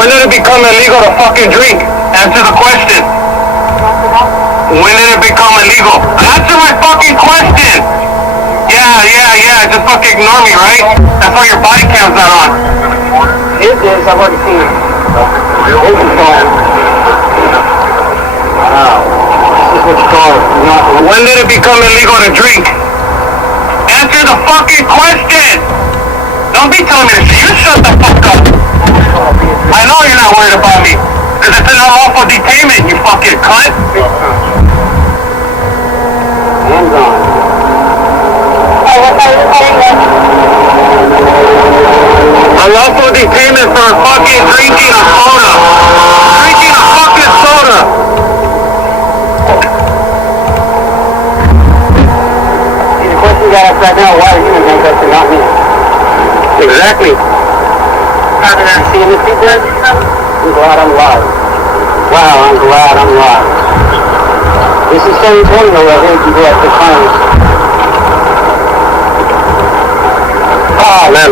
When did it become illegal to fucking drink? Answer the question. When did it become illegal? Answer my fucking question! Yeah. Just fucking ignore me, right? That's why your body cam's not on. It is. I've already seen it. Wow. This is what you call it. When did it become illegal to drink? Answer the fucking question! Don't be telling me this shit. You shut the fuck up. I know you're not worried about me. Because it's an unlawful detainment, you fucking cunt. Hands on. Unlawful detainment for fucking drinking a soda. Drinking a fucking soda. See, the question you got asked right now, why are you in handcuffs and not me? Exactly. Seeing this people? I'm glad I'm live. Wow, I'm glad I'm live. This is San Antonio right here, you go at the times. Oh man,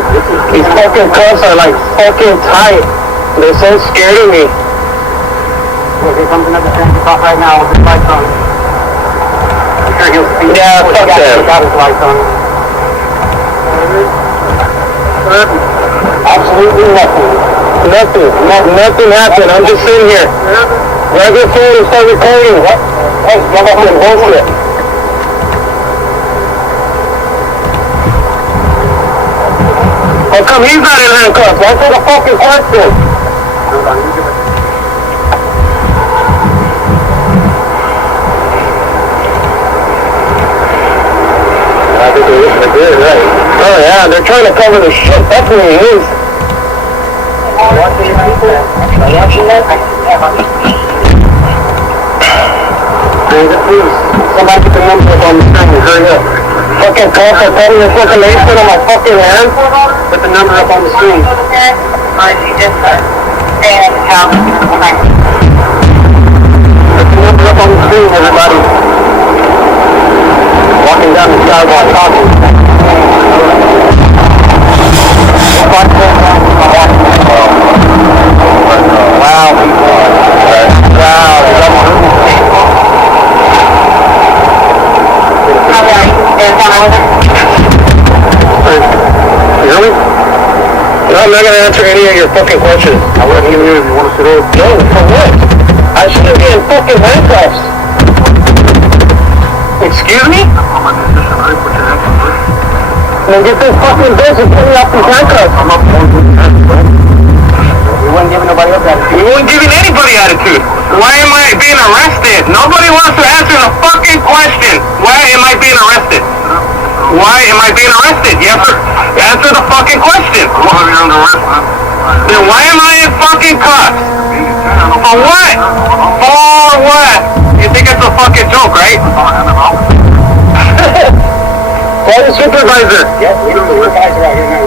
these fucking cuffs are like fucking tight. They're so scared of me. Look, here comes another transit cop right now with his lights on. I'm sure he'll speak. Yeah, fuck that. He got his lights on. Absolutely nothing. Nothing happened. I'm just sitting here. Grab your phone and start recording. What? Hey, get up and bullshit. How come he's not in handcuffs? Answer the fucking question. I think they're good, right? Oh yeah, they're trying to cover the shit. That's what it is. Watching that? Hey, the police. Somebody get the number up on the screen. Hurry up. Fucking cops are putting this fucking lace on my fucking hand. Put the number up on the screen. And how Put the number up on the screen, everybody. Walking down the sidewalk talking. Wow, people. Wow. You hear me? No, I'm not gonna answer any of your fucking questions. I wasn't even here if you want to sit over. No, for what? I shouldn't be in fucking handcuffs. Excuse me? Then get this fucking bitch and put me off these handcuffs. I'm up for you weren't giving nobody else attitude. You weren't giving anybody attitude. Why am I being arrested? Nobody wants to answer the fucking question. Why am I being arrested? Why am I being arrested? You have to answer the fucking question. Then why am I in fucking cuffs? For what? For what? You think it's a fucking joke, right? Call the supervisor. Yes, we have a supervisor out here now.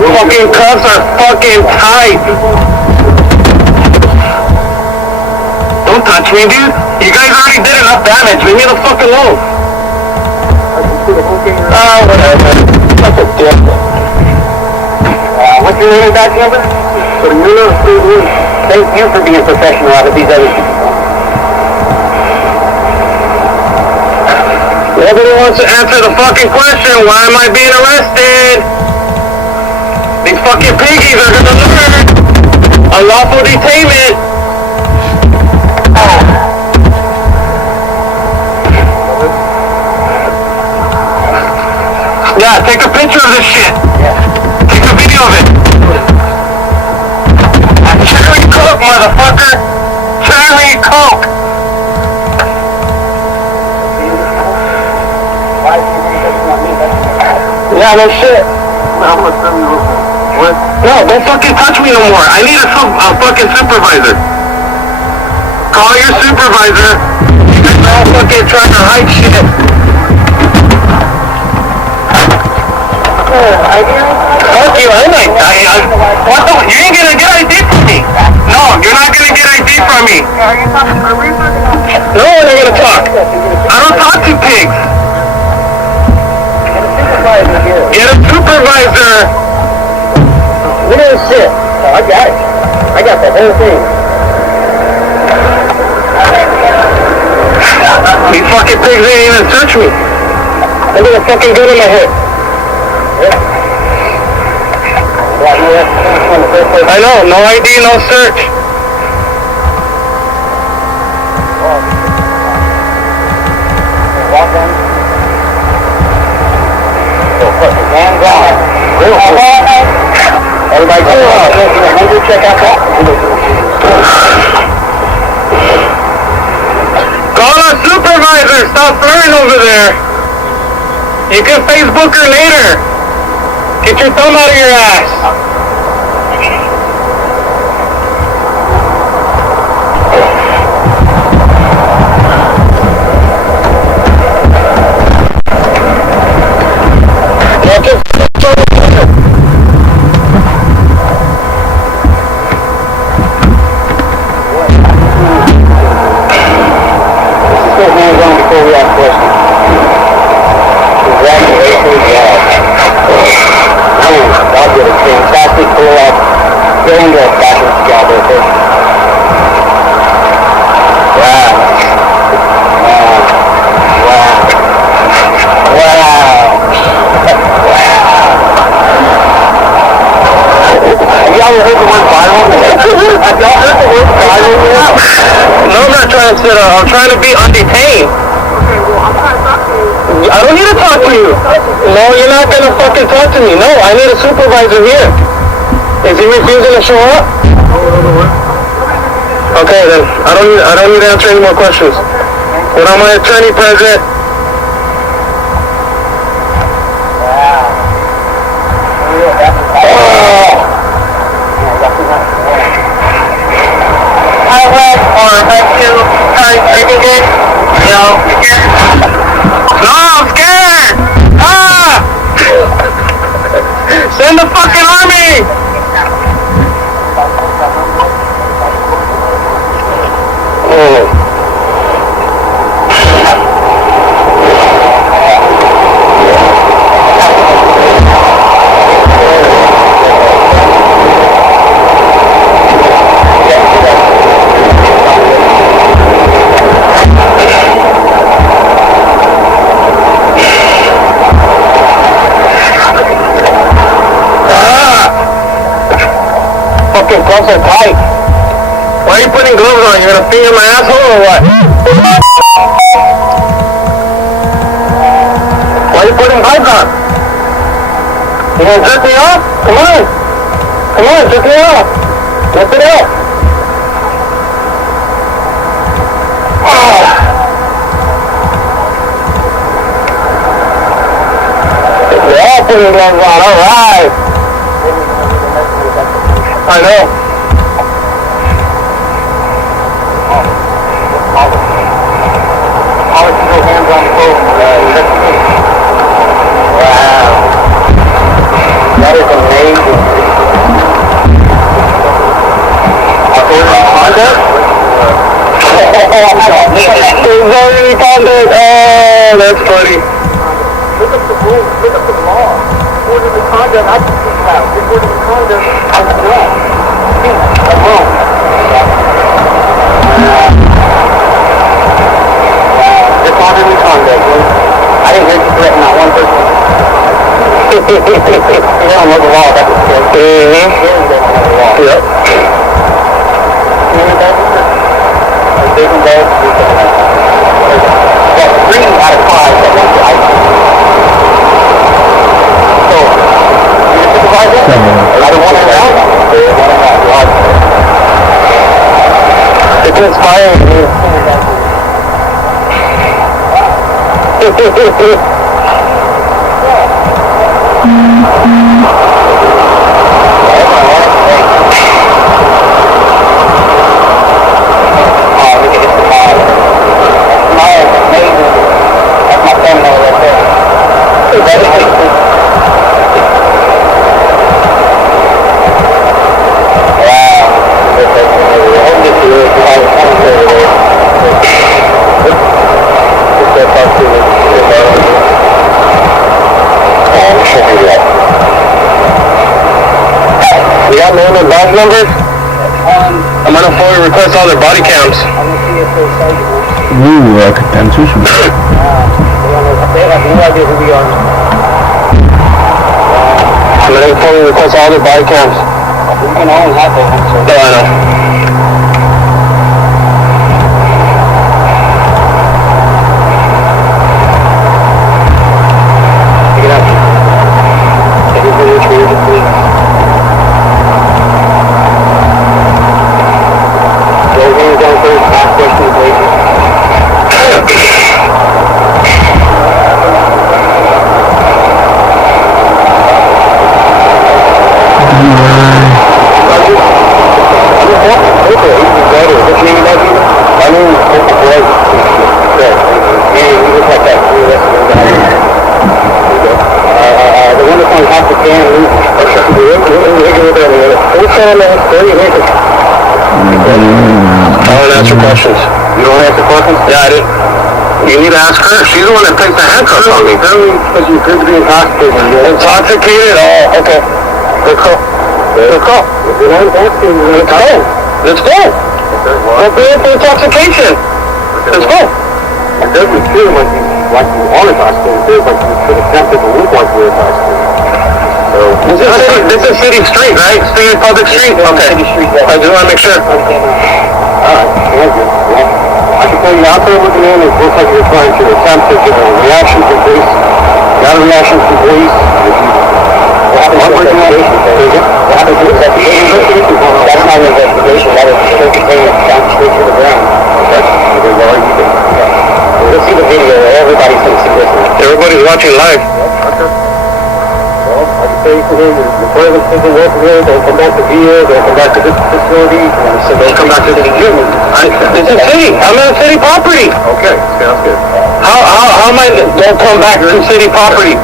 Fucking cuffs are fucking tight. Don't touch me, dude. You guys already did enough damage. Leave me the fuck alone. Oh, whatever. Such a dick. What's your name and badge number? Thank you for being professional out of these other people. Nobody wants to answer the fucking question. Why am I being arrested? These fucking piggies are gonna learn. Unlawful detainment. Yeah, take a picture of this shit. Take a video of it. Cherry Coke, motherfucker. Cherry Coke. Yeah, no shit. What? No, don't fucking touch me no more. I need a fucking supervisor. Call your supervisor. You're all fucking trying to hide shit. Fuck you, I might die. What the? You ain't gonna get ID from me. No, you're not gonna get ID from me. No, we're not gonna talk. I don't talk to pigs. Get a supervisor. We don't same shit. Oh, I got it. I got the whole thing. These fucking pigs ain't even search me. Look at the fucking gun in my head. I know, no ID, no search. Hands on. Everybody go on. Check out that. Call a supervisor. Stop flirting over there. You can Facebook her later. Get your thumb out of your ass. I'm trying to be undetained. Okay, well, I'm trying to talk to you. I don't need to talk to you. No, you're not gonna fucking talk to me. No, I need a supervisor here. Is he refusing to show up? Okay, then I don't need to answer any more questions. Without my attorney present. No, I'm scared! Ah! Send the fucking army! Gloves are tight. Why are you putting gloves on? You're gonna finger my asshole or what? Why are you putting gloves on? You gonna jerk me off? Come on. Come on, jerk me off. Lift it up. Oh. You're all putting gloves on, alright. I know. I'll let you go hands on the phone. Wow. That is amazing. There's already contact. Oh, that's funny. Look up the rules. Look up the law. According to the conduct, I can speak about. According to the conduct, I'm wrong. I'm wrong. It's all in the conduct, dude. I didn't hear you threaten not one person. You don't know the law, that's what's good. They don't know the law. Yep. You hear that? They can go. Well, 3 out of 5 that went to IC. So, you're a supervisor? I don't want to know. It's inspiring me. Show me that. house numbers? I'm gonna fully request all their body cams. contention. They have no idea who we are. I'm gonna fully request all their body cams. We can only have those. No, I know. Pick it up. Everybody retrieve the police. Go hands down first, last question, please. I don't answer questions. You don't answer questions? Yeah, I didn't. You need to ask her. She's the one that placed the handcuffs on me. Because you appear to be intoxicated. Intoxicated? Oh, okay. Let's go. Let's go. If you're not intoxicated, you're Let's go. Let's go. Don't be in for intoxication. Let's go. It doesn't appear like you are intoxicated. It feels like you could attempt to look like you're intoxicated. So, This is city street, right? City public street? Okay. I just want to make sure. Alright, thank you. I can tell you out there looking in, it looks like you're trying to attempt to get a reaction from police. Got a reaction from police. What happens to investigation? What happens to investigation? That's not an investigation. That is a straight containment down straight to the ground. Okay? Let's see the video. Everybody's going to see this. Everybody's watching live. Well, I can tell you today, the private people work here, they'll come back to here, they'll come back to this facility, so they'll come back to the unit. It's a city. I'm on city property. Okay, sounds good. How am I? Don't come back to city property.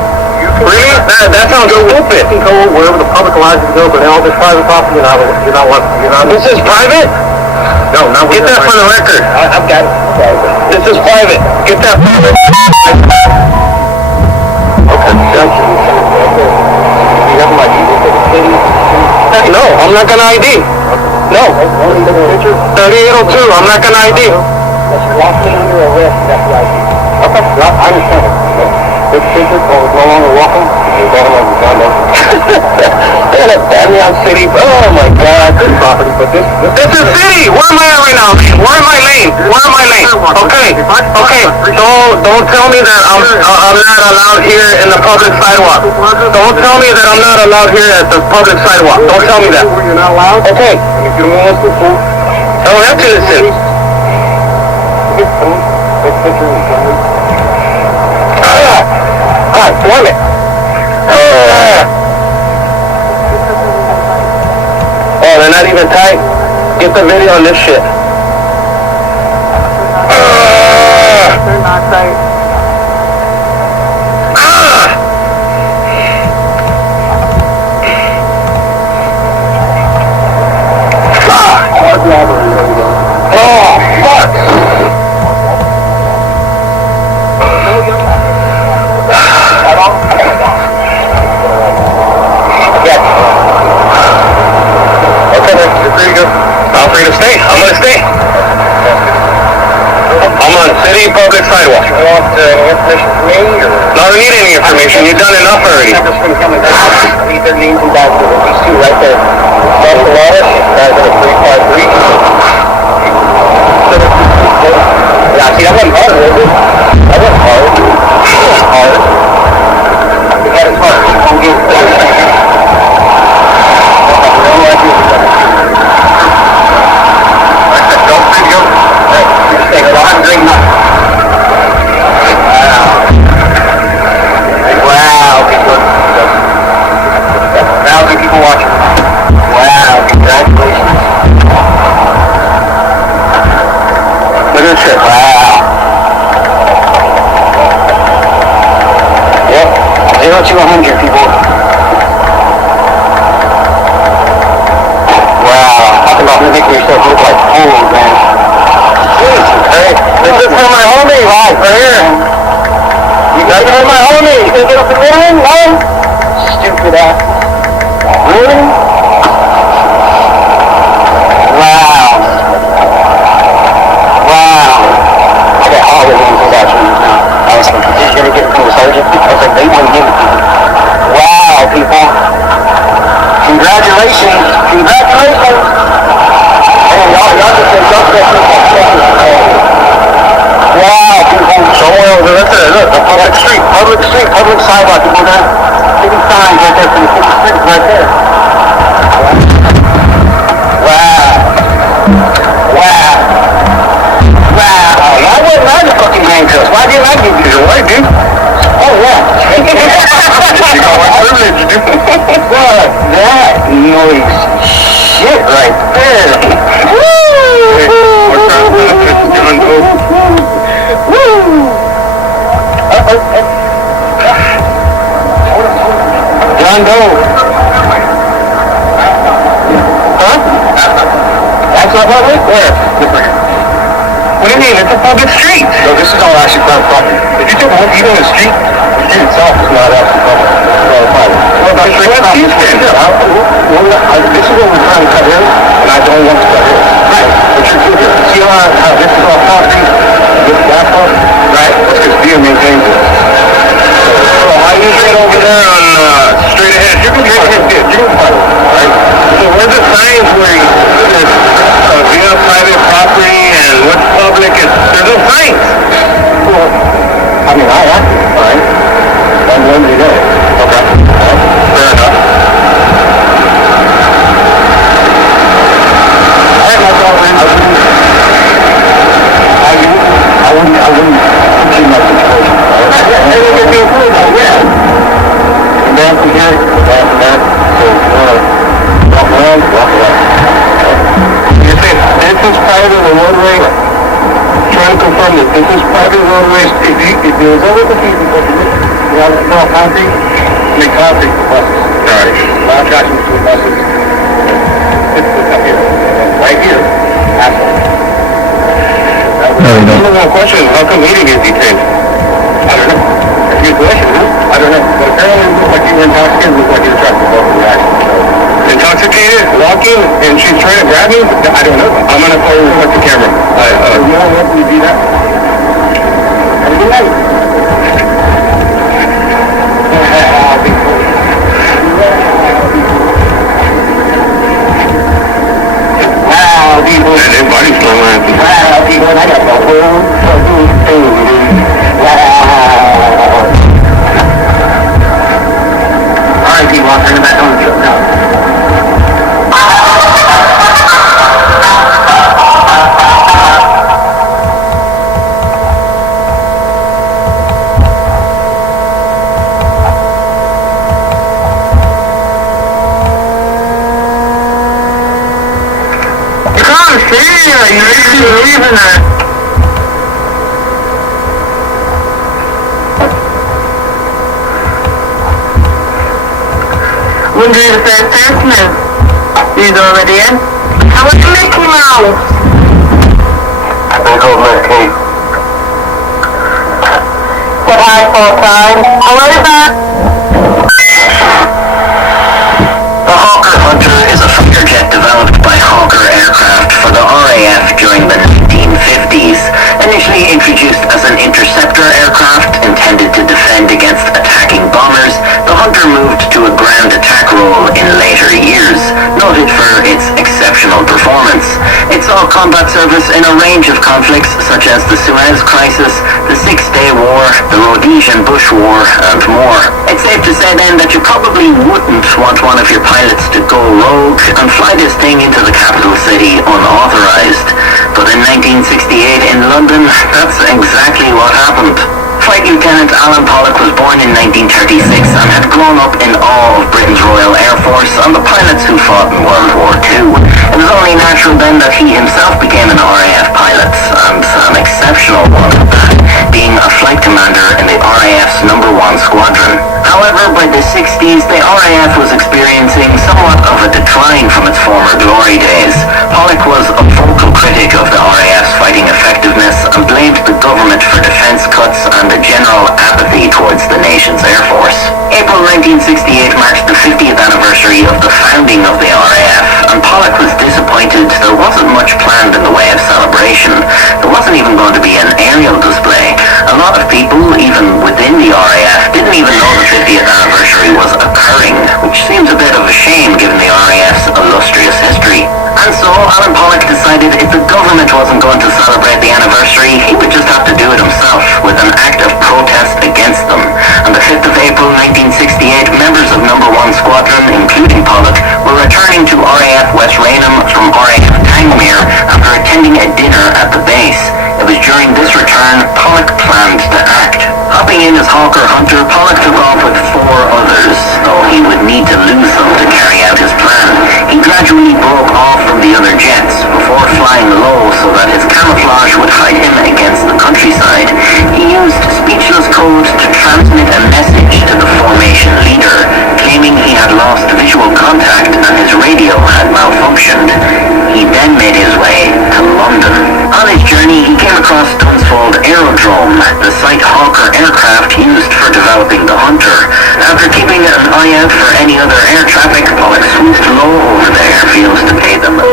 Really? That sounds stupid. You can go wherever the public allows you to go, but now this private property, you're not. This is private? No, not Get that for the record. I've got it. This is private. Get that. Okay, thank you. You have my ID for the city? No, I'm not gonna ID. No. 3802. I'm not gonna ID. That's locked in under arrest, that's the ID. Okay, well, I understand it. This picture is no longer welcome. You're going to be done. They're gonna ban me on city. Oh my God. Good property, but this is city. Where am I at right now? Where am I lane? Where am I lane? Okay. Okay. Don't tell me that I'm not allowed here in the public sidewalk. Don't tell me that I'm not allowed here at the public sidewalk. Don't tell me that. You're not allowed? Okay. If you don't want to listen, I don't have to listen. God damn it. Oh, they're not even tight. Get the video on this shit. They're not tight. Oh, fuck. I'm free to stay. I'm gonna stay. I'm on city public sidewalk. You want any information from me? Or? No, I don't need any information. You've done enough already. I'm just going to come and I need their names and badges. These two right there. That's the water. Guys in a 353. Yeah, see, that wasn't hard, was it? That wasn't hard. That wasn't hard. That is hard. Don't get it. People watching. Wow, congratulations. Look at this shit. Wow. Yep. 0 to 100, people. Wow. Talk about making yourself look like old, man. Hey, this is for my homie, right here. You got it for my homie. You gonna get up and run? No. Stupid ass. Really? I was like, is he going to get it from the sergeant? I was like, they wouldn't give it to me. Wow, people. Congratulations. Congratulations. Hey, y'all just said, wow, people. Somewhere over there, look, a public street, public sidewalk. People got city signs right there for the city street right there. Wow. Why wasn't I the fucking handcuffs? Why didn't I give you the right, dude? Oh, yeah. You got one privilege, dude. Fuck that noise. Shit right there. Woo! What's our benefits, John Doe? Woo! John Doe. Huh? That's not public? Where? What do you mean? It's a public street. No, this is all actually private property. If you take a look even in the street itself is not actually public. It's private. Well, that's right. This is what we're trying to cut here, and I don't want to cut here. Right. But you're good here. See how this is all concrete? This is asphalt? Right. That's because Via maintains it. So how do you get over there on straight ahead? You can get ahead. You can find it. Right. So where's the signs where there's Via private property and what's public? There's no signs. Well, I mean, I have to, right? On Wednesday day. Okay. Fair enough. I have no problem. I wouldn't continue my situation. Yeah. Come down from here, come down from there. So if you want to walk around, walk around. You're saying this is private and roadway? Trying to confirm that this is private roadways. If there was ever confusing, you have to throw concrete, make concrete for buses. Alright. Not attractions to buses. This is up here. Right here. Asphalt. The number one question is, how come he didn't get detained? I don't know. That's a good question, huh? I don't know. But apparently it looked like you were intoxicated. It looked like you were trying to provoke a reaction. Intoxicated, walking, and she's trying to grab me? I don't know. I'm going to call her with the camera. You don't want me to do that? Have a good night. Wow, people. And everybody's still laughing. Wow, people. I got the whole fucking thing, dude. Wow. All right, people. I'll turn it back on to you now. When do the first assessment? He's already in. How was the Mickey Mouse? They go Mickey. Said hi 4 times. Over. The Hawker Hunter is a fighter jet developed by Hawker Aircraft for the RAF during the 1950s. Initially introduced as an interceptor aircraft intended to defend against attacking bombers, the Hunter moved to a ground attack role in later years, noted for its exceptional performance. It saw combat service in a range of conflicts such as the Suez Crisis, the Six-Day War, the Rhodesian Bush War, and more. It's safe to say then that you probably wouldn't want one of your pilots to go rogue and fly this thing into the capital city unauthorized. But in 1968 in London, that's exactly what happened. Flight Lieutenant Alan Pollock was born in 1936 and had grown up in awe of Britain's Royal Air Force and the pilots who fought in World War II. It was only natural then that he himself became an RAF pilot, and an exceptional one at that, being a flight commander in the RAF's No. 1 Squadron. However, by the 60s, the RAF was experiencing somewhat of a decline from its former glory days. Pollock was a vocal critic of the RAF's fighting effectiveness and blamed the government for defence cuts and a general apathy towards the nation's Air Force. April 1968 marked the 50th anniversary of the founding of the RAF, and Pollock was disappointed there wasn't much planned in the way of celebration. There wasn't even going to be an aerial display, and the RAF didn't even know the 50th anniversary was occurring, which seems a bit of a shame given the RAF's illustrious history. And so Alan Pollock decided if the government wasn't going to celebrate the anniversary, he would just have to do it himself with an act of protest against them. On the 5th of April 1968, members of No. 1 Squadron, including Pollock, were returning to RAF West Raynham from RAF Tangmere after attending a dinner at the base. It was during this return Pollock planned to act. Hopping in as Hawker Hunter, Pollock took off with 4 others, though he would need to lose them to carry out his plan. He gradually broke off from the other jets before flying low so that his camouflage would hide him against the countryside. He used speechless code to transmit a message to the formation leader, claiming he had lost visual contact and his radio had malfunctioned. He then made his way to London. On his journey, he came across Dunsfold Aerodrome, the site Hawker aircraft used for developing the Hunter. After keeping an eye out for any other air traffic, Pollock swooped low over the airfields to pay them a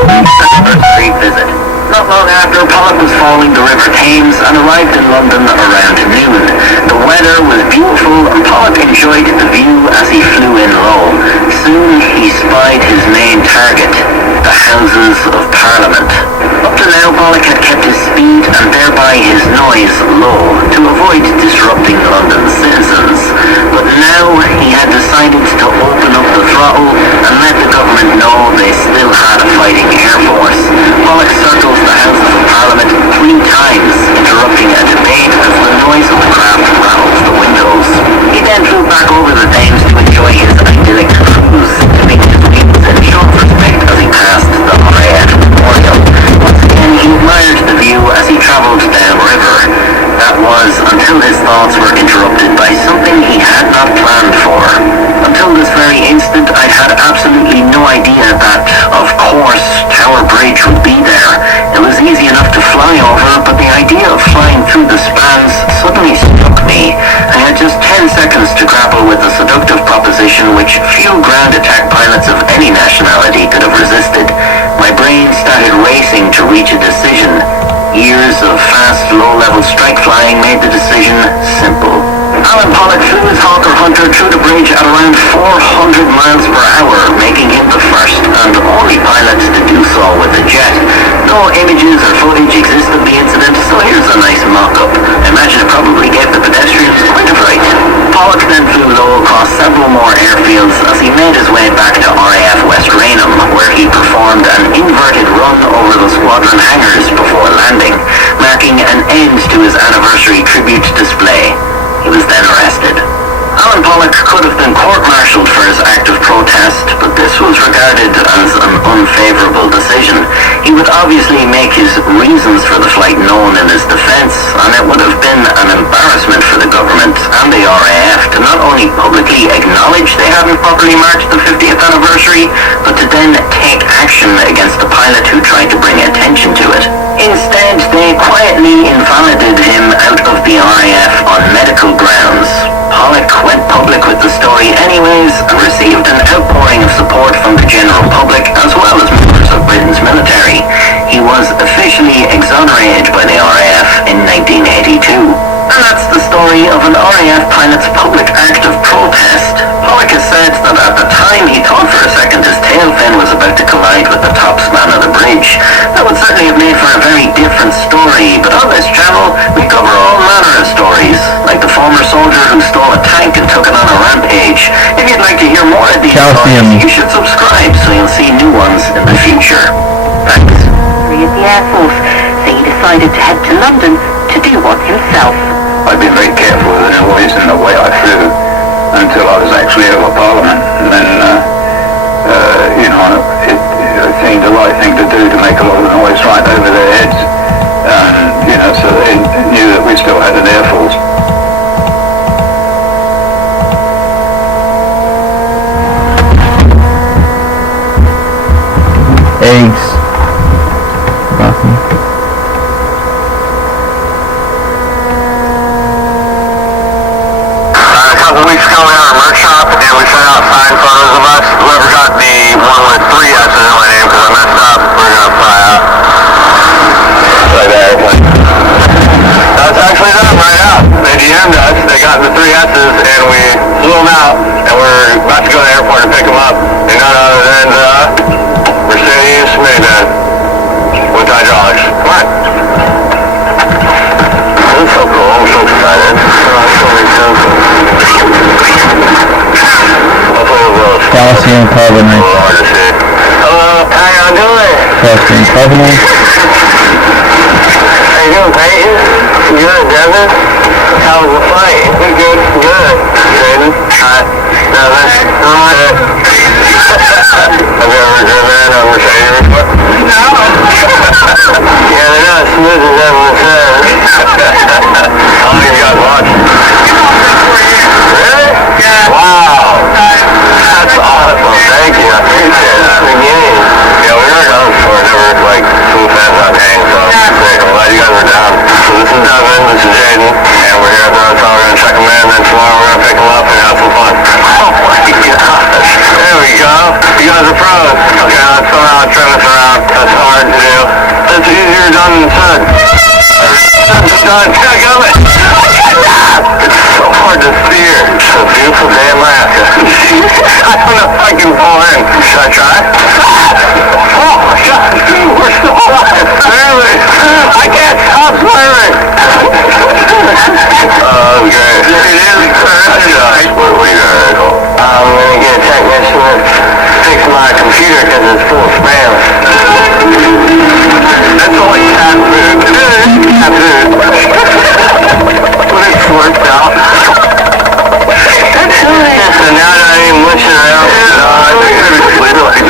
street visit. Not long after, Pollock was following the River Thames and arrived in London around noon. The weather was beautiful and Pollock enjoyed the view as he flew in low. Soon he spied his main target, the Houses of Parliament. Up to now, Pollock had kept his speed and thereby his noise low to avoid disrupting London's citizens. But now he had decided to open up the throttle and let the government know they still had a fighting air force. Pollock circles the Houses of Parliament 3 times, interrupting a debate as the noise of the craft rattles the windows. He then flew back over the Thames to enjoy his idyllic cruise, giving his wings in short respect as he passed the RAF Memorial. Once again, he admired the view as he travelled downriver. That was until his thoughts were interrupted by something he had not planned for. Until this very instant, I'd had absolutely no idea that, of course, Tower Bridge would be there. It was easy enough to fly over, but the idea of flying through the spans suddenly struck me. I had just 10 seconds to grapple with the seductive proposition which few ground attack pilots of any nationality could have resisted. My brain started racing to reach a decision. Years of fast, low-level strike flying made the decision simple. Alan Pollock flew his Hawker Hunter through the bridge at around 400 miles per hour, making him the first and only pilot to do so with a jet. No images or footage exist of the incident, so here's a nice mock-up. I imagine it probably gave the pedestrians quite a fright. Pollock then flew low across several more airfields as he made his way back to RAF West Raynham, where he performed an inverted run over the squadron hangars before landing, marking an end to his anniversary tribute display. He was then arrested. Alan Pollock could have been court-martialed for his act of protest, but this was regarded as an unfavourable decision. He would obviously make his reasons for the flight known in his defence, and it would have been an embarrassment for the government and the RAF to not only publicly acknowledge they hadn't properly marked the 50th anniversary, but to then take action against the pilot who tried to bring attention to it. Instead, they quietly invalidated him out of the RAF on medical grounds. Pollock went public with the story anyways and received an outpouring of support from the general public as well as members of Britain's military. He was officially exonerated by the RAF in 1982. And that's the story of an RAF pilot's public act of protest. Pollock has said that at the time he thought for a second his tail fin was about to collide with the top span of the bridge. That would certainly have made for a very different story, but on this channel we cover all manner of stories, like the former soldier who stole a tank and took it on a rampage. If you'd like to hear more of these stories, you should subscribe so you'll see new ones in the future. Thanks. At the Air Force, so he decided to head to London to do one himself. I've been very careful with the noise and the way I flew until I was actually over Parliament, and then, it seemed the right thing to do to make a lot of noise right over their heads, so they knew that we still had an Air Force. Eggs. Awesome. A couple weeks ago we had our merch shop and we sent out signed photos of us. Whoever got the one with 3 S's in my name because I messed up, we're going to fly out. Like that airplane. That's actually them right out. They DM'd us. They got the 3 S's Covenant. Hello, how y'all doing? Fucking Covenant. How you doing, Peyton? Good, Devin? How was the fight? Good. Good. Jaden? Hi. Devin? Hi. Have you ever driven a Mercedes before? No. Yeah, they're not as smooth as everyone says. How long have you guys watched? Really? Yeah. Wow. That's awesome. Thank you. I appreciate that. The game. Yeah, we were down before. Never, like, some fans not hang, so I'm glad you guys were down. So this is Devin, this is Jaden, and we're here at the hotel. We're going to check them in, and then tomorrow we're going to pick them up and have some fun. Oh my gosh. There we go. You guys are pros. Okay, let's somehow turn this around. That's hard to do. It's easier done than said. Done. Check out it. It's so hard to steer. It's a beautiful day in Alaska. I don't know if I can pull in. Should I try? Oh my God. We're still alive. Really? I can't stop swimming. Oh, great. It is. What are we doing? I'm going to get a technician to fix my computer because it's full of spam. That's only cat food. It is cat food. But it's worked out. So now that I ain't mushing around, I think I'm just leave it like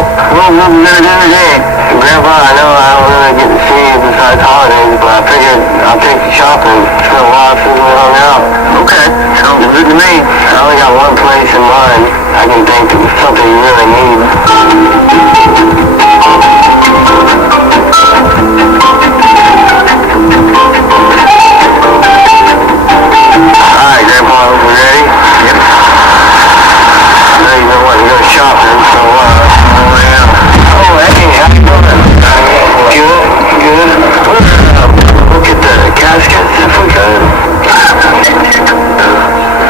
what are we gonna do today? Grandpa, I know I don't really get to see you besides holidays, but I figured I'll take you shopping. It's been a while since we hung out. Okay, sounds good to me. I only got one place in mind. I can think of something you really need. Alright, Grandpa, we ready? Yep. I know you've been wanting to go shopping, so oh yeah. Oh, hey, how you doing? Good. Look at the caskets if we could.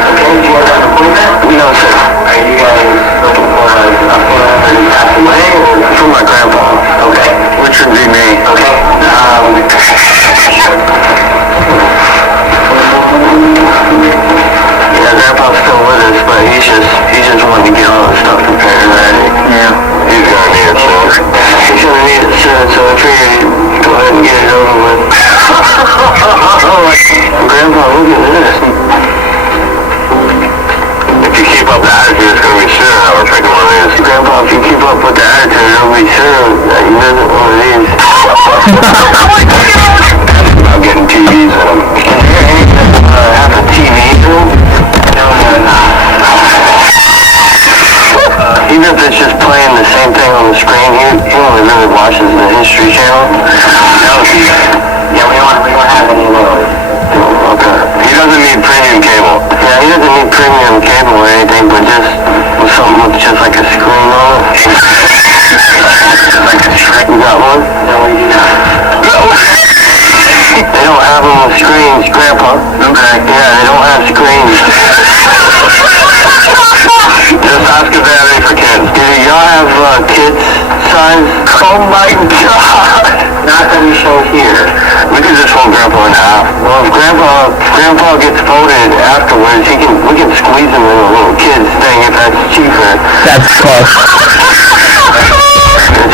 Okay, do you guys have an appointment? No, sir. Are you guys looking for an appointment for the passing away or for my grandpa? Okay. Which would be me. Okay. Yeah, Grandpa's still with us, but he's just wanting to get all the stuff prepared and ready. Yeah. He's gonna need it soon. He's gonna need it soon, so I figured he'd go ahead and get it over with. Grandpa, look at this. If you keep up the attitude, it's gonna be soon that we're picking one of these. Grandpa, if you keep up with the attitude, it'll be soon that you visit one of these. I'm getting TVs in them. Have a TV in them? Even if it's just playing the same thing on the screen, he only really watches the History Channel. Yeah, we don't have any of those. Okay. He doesn't need premium cable. Yeah, he doesn't need premium cable or anything, but just with something with just like a screen on it. You got one? No, we do not. No. They don't have them with screens, Grandpa. Okay. Yeah, they don't have screens. Just ask if they have any for kids. Do y'all have kids size? Oh my God! Not that we show here. We could just fold Grandpa in half. Well, if Grandpa gets folded afterwards, we can squeeze him in a little kid's thing if that's cheaper. That's close.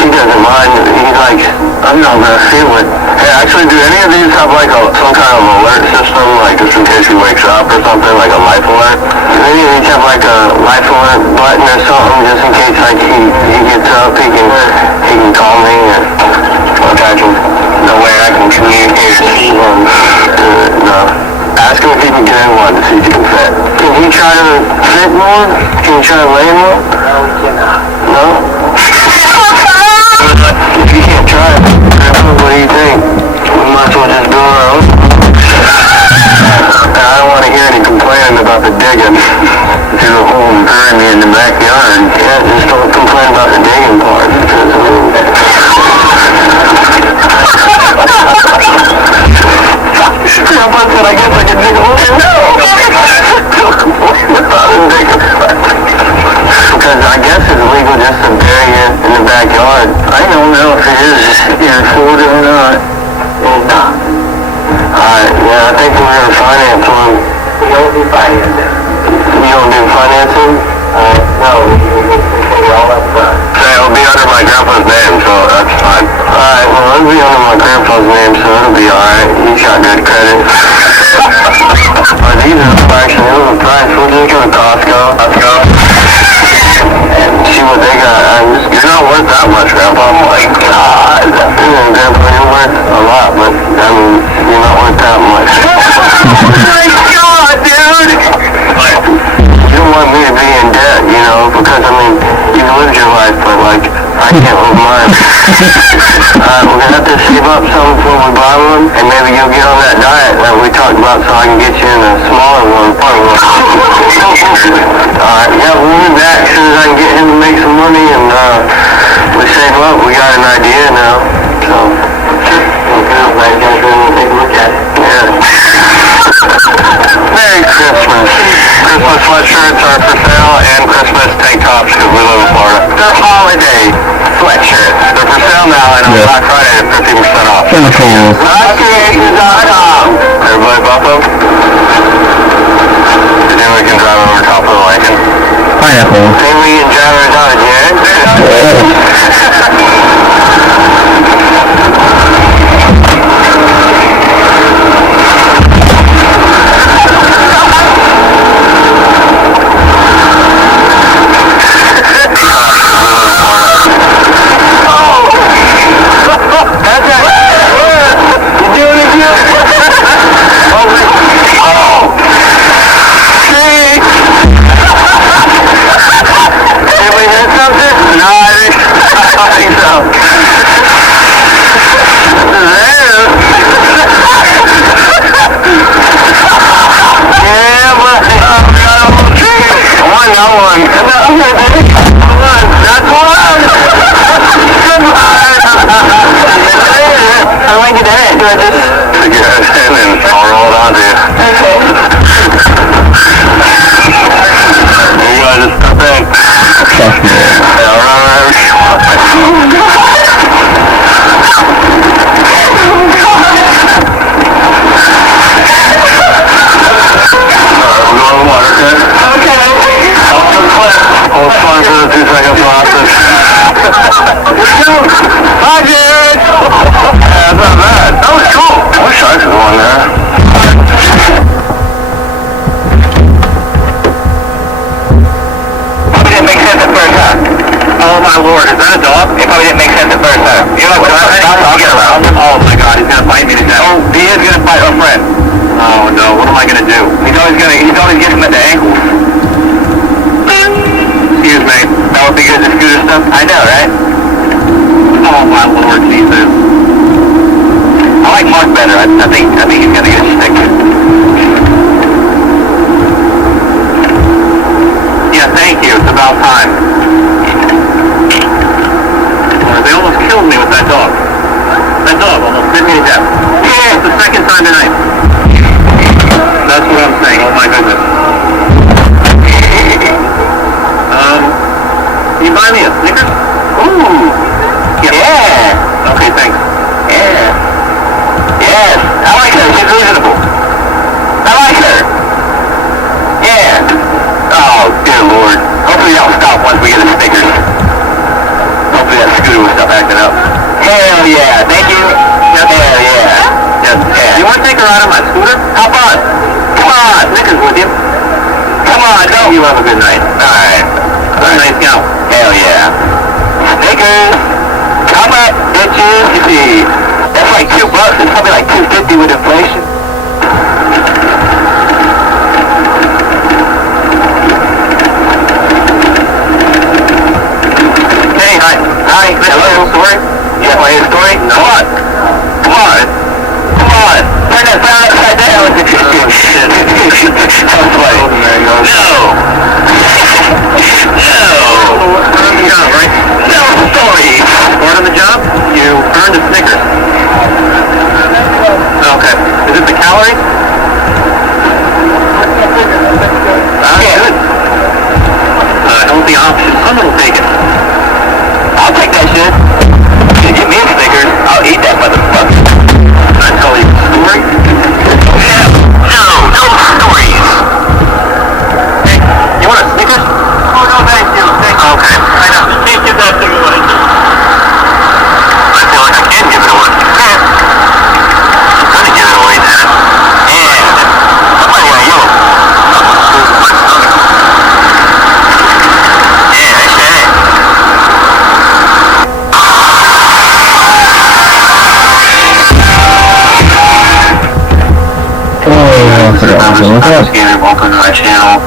He doesn't mind. He's like, I'm not gonna feel it. Hey, actually, do any of these have like some kind of alert system, like just in case he wakes up or something, like a life alert? Do any of these have like a life alert button or something, just in case like he gets up, he can call me or catch him? No way I can communicate with him. No. Ask him if he can get in one to see if he can fit. Can he try to fit more? Can he try to lay more? No, he cannot. No? If you can't try it, what do you think? We might as well just do our own. I don't want to hear any complaining about the digging. There's a hole and bury me in the backyard. Yeah, just don't complain about the digging part. Grandpa said I guess I can dig a hole. No! Don't complain about the digging part. Because I guess it's legal just to bury it in the backyard. I don't know if it is in Florida or not. It's not. Alright, yeah, I think we're going to finance one. We don't do financing. You don't do financing? No, we all up front. So it'll be under my grandpa's name, so that's fine. Alright, well it'll be under my grandpa's name, so it'll be alright. He's got good credit. These are actually a little price. We'll just go to Costco. Let's go. And see what they got. You're not worth that much, Grandpa. Oh my God. Grandpa, you're worth a lot, but I mean, you're not worth that much. Oh my God, dude! You don't want me to be in debt, you know, because I mean, you've lived your life, but like, I can't live mine. We're gonna have to save up some before we buy one, and maybe you'll get on that diet that we talked about so I can get you in a smaller one. Alright, yeah, we'll be back as soon as I can get him to make some money, and we save up. We got an idea now, so we'll go back and take a look at it. Yeah. Merry Christmas. Christmas sweatshirts are for sale, and Christmas tank tops because we live in Florida. They're holiday sweatshirts. They're for sale now, and on Black Friday at 50% off. Chemicals. Rockcreation.com. Everybody bump them? Then we can drive over top of the Lincoln. Pineapple. Then we can drive over top of Jared. Hi, dude! Yeah, not bad. That was cool. I wish I could go in there. Probably didn't make sense at first, huh? Oh my lord, is that a dog? It probably didn't make sense at first, huh? You're like, stop, get around. Oh my god, he's gonna bite me to death. Oh, he is gonna bite our friend. Oh no, what am I gonna do? He's always getting him at the ankles. Excuse me, that would be good, the scooter stuff? I know, right? Oh my lord, Jesus. I like Mark better. I think he's gonna get a stick. Yeah, thank you. It's about time. They almost killed me with that dog. That dog almost bit me to death. Yeah, it's the second time tonight. That's what I'm saying. Oh my goodness. Can you buy me a Snickers? Ooh. Yeah. Okay, thanks. Yeah. Yes. I like her. She's reasonable. I like her. Yeah. Oh, dear Lord. Hopefully that'll stop once we get the Snickers. Hopefully that scooter will stop acting up. Hell yeah. Thank you. Hell yeah. Yes, yeah. You want to take a ride on my scooter? Hop on. Come on. Snickers with you. Come on. Don't. You have a good night. All right. Have a nice go. Hell yeah. Snickers. How much bitches? You see, that's like $2. It's probably like $2.50 with inflation. Hey, hi. Hello. Story? You want to hear a story? No. Come on. Turn that sound upside down with the chicken. Sounds funny. No. Right? No story. Part of the job? You earned a Snickers. Okay. Is it the calories? Good. Healthy option. Someone will take it. I'll take that shit. You give me a Snickers, I'll eat that motherfucker. Can I tell you a story? Yeah. No stories. Hey, you want a Snickers? Oh, no, thank you. Okay. I know. You can't give that thing away. I feel like I can give it away. I'm gonna give it away then. And somebody want to yell. Yeah, that's it. Welcome to my channel.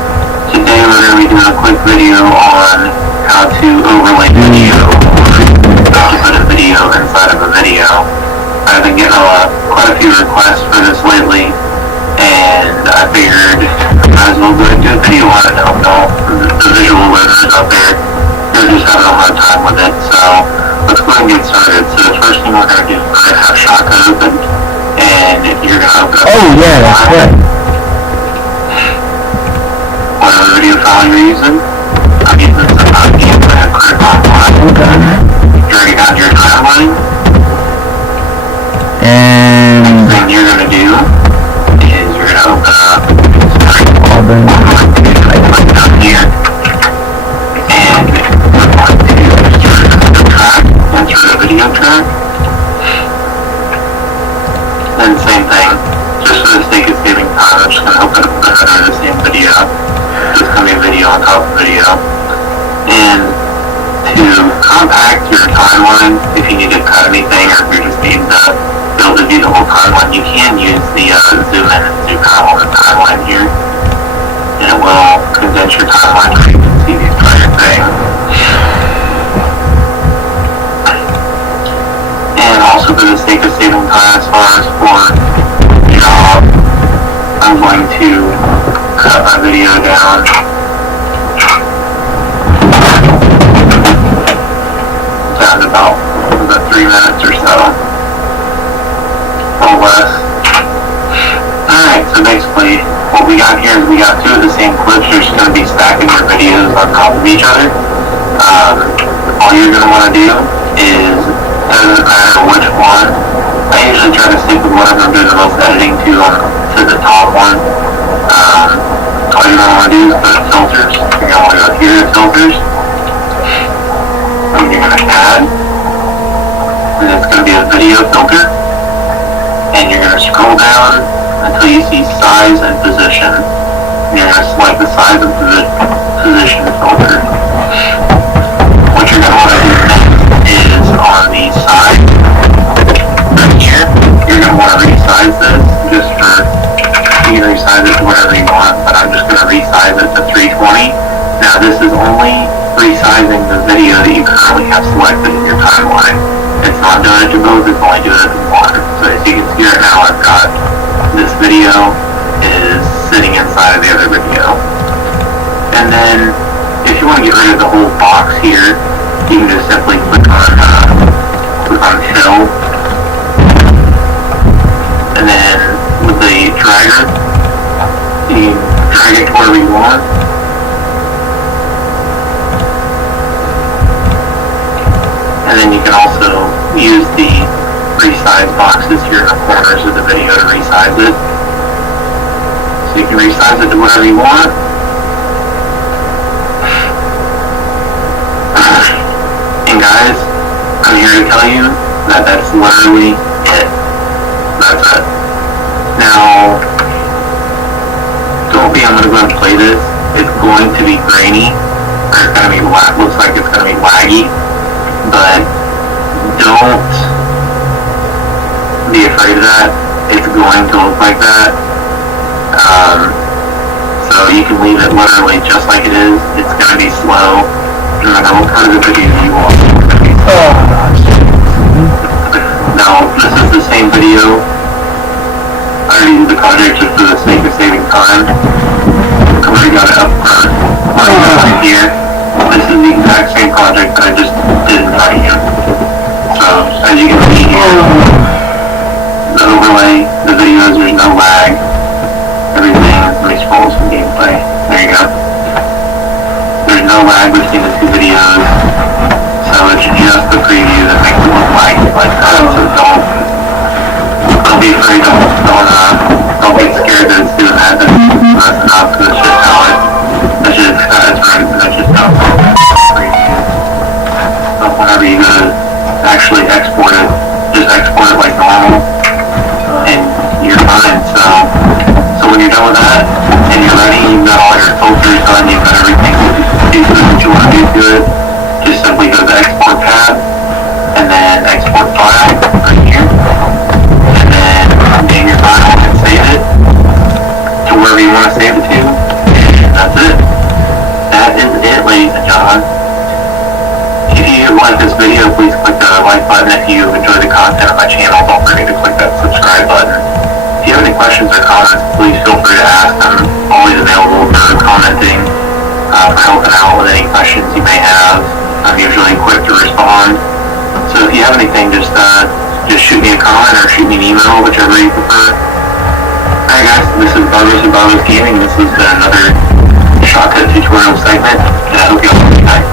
Today we're going to be doing a quick video on how to overlay video or put a video inside of a video. I've been getting quite a few requests for this lately, and I figured I might as well go ahead and do a video on it. I don't know, the visual learners out there, they're just having a hard time with it, so let's go ahead and get started. So the first thing we're going to do is we're going to have Shotgun open, and if you're going to open up... Oh yeah, that's right. Whatever video file you're using, I'm using some critical online. You already got your timeline. And What you're gonna do is you're gonna open up Auburn. down here, and we're going to insert the track, insert a video track. Then same thing, just for the sake of saving time, I'm just gonna open up the same video. It's going to be a video on top of video. And to compact your timeline, if you need to cut anything or if you're just needing to be able to view the whole timeline, you can use the zoom in and zoom out on the timeline here. And it will condense your timeline so you can see the entire thing. And also for the sake of saving time as far as for job, I'm going to cut my video down to about 3 minutes or so, or less. Alright, so basically what we got here is we got two of the same clips. You're just going to be stacking your videos on top of each other. gonna want to do is, doesn't matter which one, I usually try to stick with whatever I'm doing the most editing to the top one. All you're gonna want to do is put filters. You're gonna want to go here to filters, and you're gonna add, and it's gonna be a video filter, and you're gonna scroll down until you see size and position. And you're gonna select the size and position filter. What you're gonna want to do next is on the side right here, you're gonna want to resize this just for, you can resize it to whatever you want, but I'm just gonna resize it to 320. Now this is only resizing the video that you currently have selected in your timeline. It's not doing it to both, it's only doing it to one. So as you can see right now, I've got this video is sitting inside of the other video. And then if you want to get rid of the whole box here, you can just simply click on fill, and then with the dragger, you drag it to wherever you want. And then you can also use the resize boxes here in the corners of the video to resize it. So you can resize it to whatever you want. And guys, I'm here to tell you that that's literally it. That's it. Now, don't be, I'm going to go and play this. It's going to be grainy, or it's going to be, looks like it's going to be laggy, but don't be afraid of that. It's going to look like that. So you can leave it literally just like it is. It's going to be slow, no matter what kind of a video you want. Now, this is the same video. I already did the project just for the sake of saving time. I already got it up front. Already got it right here. This is the exact same project that I just did right here. So, as you can see here, the overlay, the videos, there's no lag. Everything, let me scroll some gameplay. There you go. There's no lag between the two videos. So it's just the preview that makes it look like that. So don't be afraid, don't get scared that it's doing that. That's enough, because it's just how that's just how so whenever you go to actually export it, just export it like normal, and you're fine. So when you're done with that, and you're ready, you've got all your filters done, you've got everything that you want to do to it, just simply go to the export tab, and then export file right here, and then name your file and save it to wherever you want to save it to, and that's it. That is it, ladies and gentlemen. If you like this video, please click the like button. If you enjoy the content of my channel, don't forget to click that subscribe button. If you have any questions or comments, please feel free to ask them. Always available for commenting, for helping out with any questions you may have. I'm usually quick to respond. So if you have anything, just shoot me a comment or shoot me an email, whichever you prefer. Alright guys, this is Davinci Gaming. This has been another shortcut tutorial segment, and I hope you all have a good night.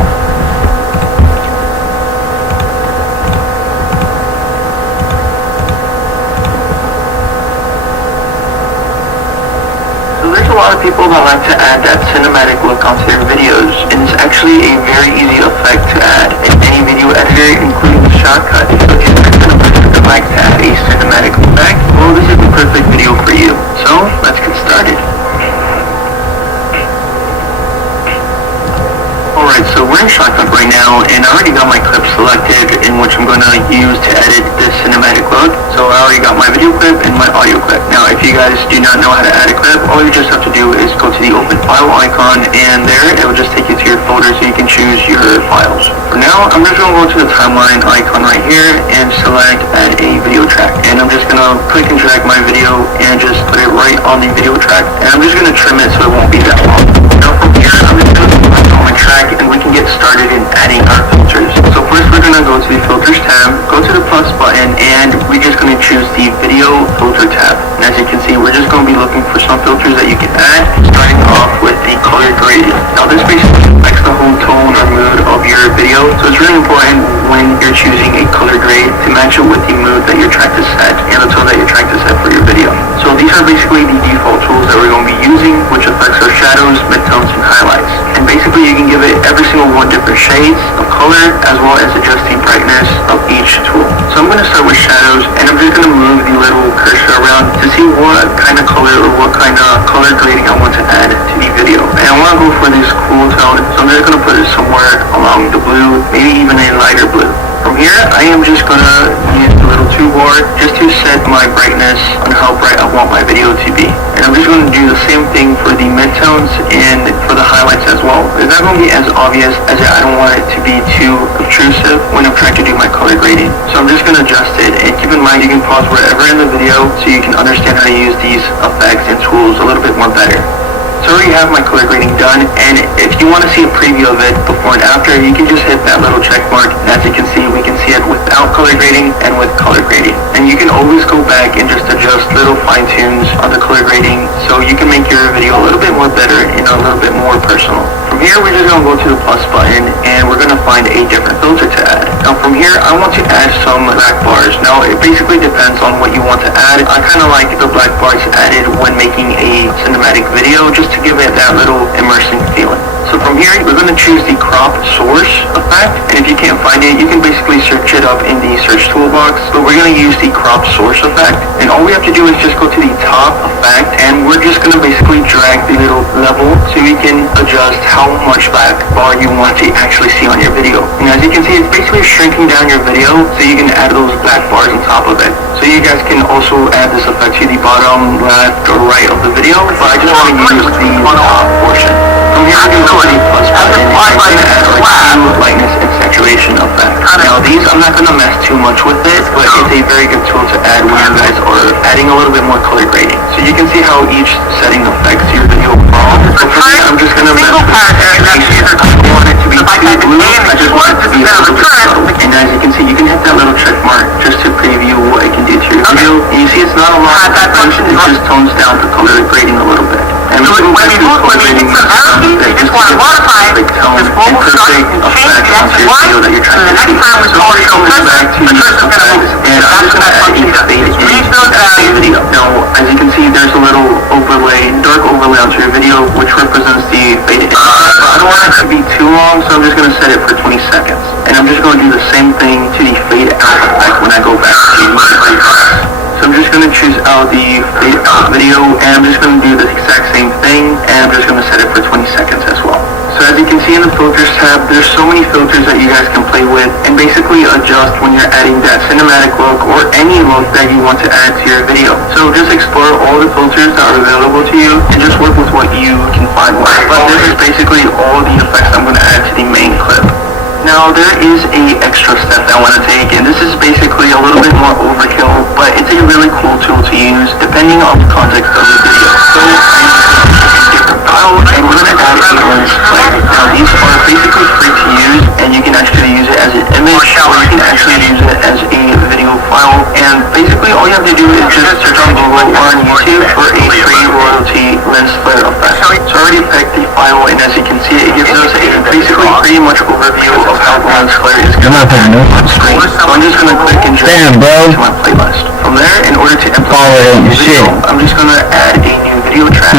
There's a lot of people that like to add that cinematic look onto their videos, and it's actually a very easy effect to add in any video editor, including the shortcut. So if you're a person that likes to add a cinematic effect, well, this is the perfect video for you. So let's get started. Alright, so we're in Shotcut right now, and I already got my clip selected in which I'm going to use to edit this cinematic look. So I already got my video clip and my audio clip. Now, if you guys do not know how to add a clip, all you just have to do is go to the open file icon, and there it will just take you to your folder so you can choose your files. For now, I'm just going to go to the timeline icon right here and select add a video track. And I'm just going to click and drag my video and just put it right on the video track. And I'm just going to trim it so it won't be that long. Now from here, I'm just going to select on my track, and we can get started in adding our filters. So first we're going to go to the filters tab, go to the plus button, and we're just going to choose the video filter tab. And as you can see, we're just going to be looking for some filters that you can add, starting off with the color gradient. Now this basically affects the whole tone or mood of your video, video. So it's really important when you're choosing a color grade to match it with the mood that you're trying to set and the tone that you're trying to set for your video. So these are basically the default tools that we're going to be using, which affects our shadows, midtones, and highlights. And basically you can give it every single one different shades of color, as well as adjust the brightness of each tool. So I'm going to start with shadows, and I'm just going to move the little cursor around to see what kind of color or what kind of color grading I want to add to the video. And I want to go for this cool tone, so I'm just going to put it somewhere along the blue, maybe even a lighter blue. From here, I am just going to use the little toolbar just to set my brightness on how bright I want my video to be. And I'm just going to do the same thing for the midtones and for the highlights as well. It's not going to be as obvious as I don't want it to be too obtrusive when I'm trying to do my color grading. So I'm just going to adjust it, and keep in mind you can pause wherever in the video so you can understand how to use these effects and tools a little bit more better. So I already have my color grading done, and if you want to see a preview of it before and after, you can just hit that little check mark. And as you can see, we can see it without color grading and with color grading. And you can always go back and just adjust little fine tunes on the color grading so you can make your video a little bit more better and a little bit more personal. From here, we're just going to go to the plus button, and we're going to find a different filter to add. Now from here, I want to add some black bars. Now it basically depends on what you want to add. I kind of like the black bars added when making a cinematic video, just to give it that little immersing feeling. So from here, we're going to choose the crop source effect, and if you can't find it, you can basically search it up in the search toolbox, but we're going to use the crop source effect, and all we have to do is just go to the top effect, and we're just going to basically drag the little level so we can adjust how much black bar you want to actually see on your video. And as you can see, it's basically shrinking down your video so you can add those black bars on top of it. So you guys can also add this effect to the bottom, left, or right of the video, but I just want to use the top portion. From here, you can go to the plus button, and I'm going to add our hue, lightness, and saturation effect. Now these, I'm not going to mess too much with it, but it's a very good tool to add when you guys are adding a little bit more color grading. So you can see how each setting affects your video overall. So for me, I'm just going to mess with the saturation. I don't want it to be too blue, I just want it to be a little bit subtle. And as you can see, you can hit that little check mark just to preview what it can do to your video. And you see it's not a lot of function, it just tones down the color grading a little bit. And when you get some energy, you just want to modify this global structure and change the X and Y, so the next time we call it show cursor, the cursor is going to move. And I'm just going to add a fade in video. Now, as you can see, there's a little overlay, dark overlay onto your video, which represents the fade in. I don't want it to be too long, so I'm just going to set it for 20 seconds. And I'm just going to do the same thing to the fade out effect when I go back to the frame. So I'm just going to choose out the fade out video, and I'm just going to do the exact same thing, and I'm just going to set it for 20 seconds as well. So as you can see in the filters tab, there's so many filters that you guys can play with and basically adjust when you're adding that cinematic look or any look that you want to add to your video. So just explore all the filters that are available to you and just work with what you can find. But this is basically all the effects I'm going to add to the main clip. Now there is a extra step that I want to take, and this is basically a little bit more overkill, but it's a really cool tool to use depending on the context of the video. So I'm using a different file, and we're going to add a lens flare. Now these are basically free to use, and you can actually use it as an image, or you can actually use it as a video file. And basically all you have to do is just search on Google or on YouTube for a free royalty lens flare effect. So I already picked the file, and as you can see, it gives us a basically pretty much overview of how the lens flare is going to act on screen. So I'm just going to click and drag it to my playlist. From there, in order to implement the video, I'm just going to add a new video track.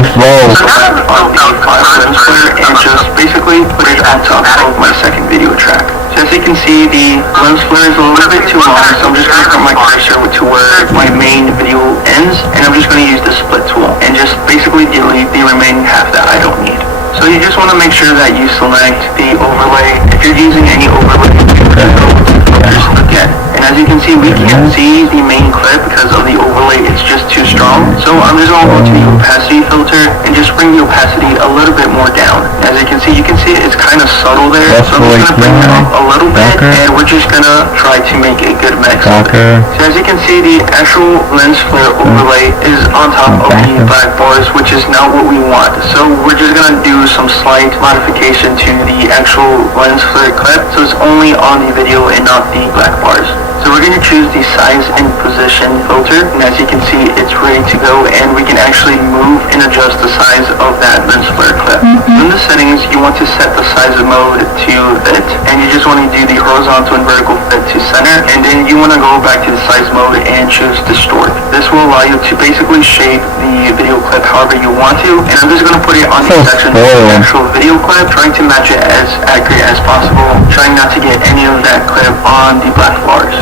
So I'm on the file lens flare and just basically put it on top of my second video track. So as you can see, the lens flare is a little bit too long, so I'm just going to put my cursor to where my main video ends, and I'm just going to use the split tool and just basically delete the remaining half that I don't need. So you just want to make sure that you select the overlay. If you're using any overlay, just again. And as you can see, we can't see the main clip because of the overlay, it's just too strong. So I'm just going to go to the opacity filter and just bring the opacity a little bit more down. As you can see it's kind of subtle there. So I'm just going to bring it up a little bit, and we're just going to try to make a good mix of it. So as you can see, the actual lens flare overlay is on top of the black bars, which is not what we want. So we're just going to do some slight modification to the actual lens flare clip, so it's only on the video and not the black bars. So we're going to choose the size and position filter, and as you can see, it's ready to go, and we can actually move and adjust the size of that lens flare clip. In the settings, you want to set the size mode to fit, and you just want to do the horizontal and vertical fit to center, and then you want to go back to the size mode and choose distort. This will allow you to basically shape the video clip however you want to, and I'm just going to put it on the section of the actual video clip, trying to match it as accurate as possible, trying not to get any of that clip on the black bars.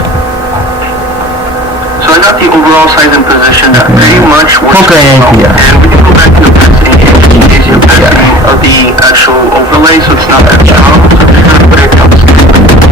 So I got the overall size and position that pretty much works well. And we can go back to the opacity and just change the opacity of the actual overlay so it's not that strong. So I'm just going to put it down.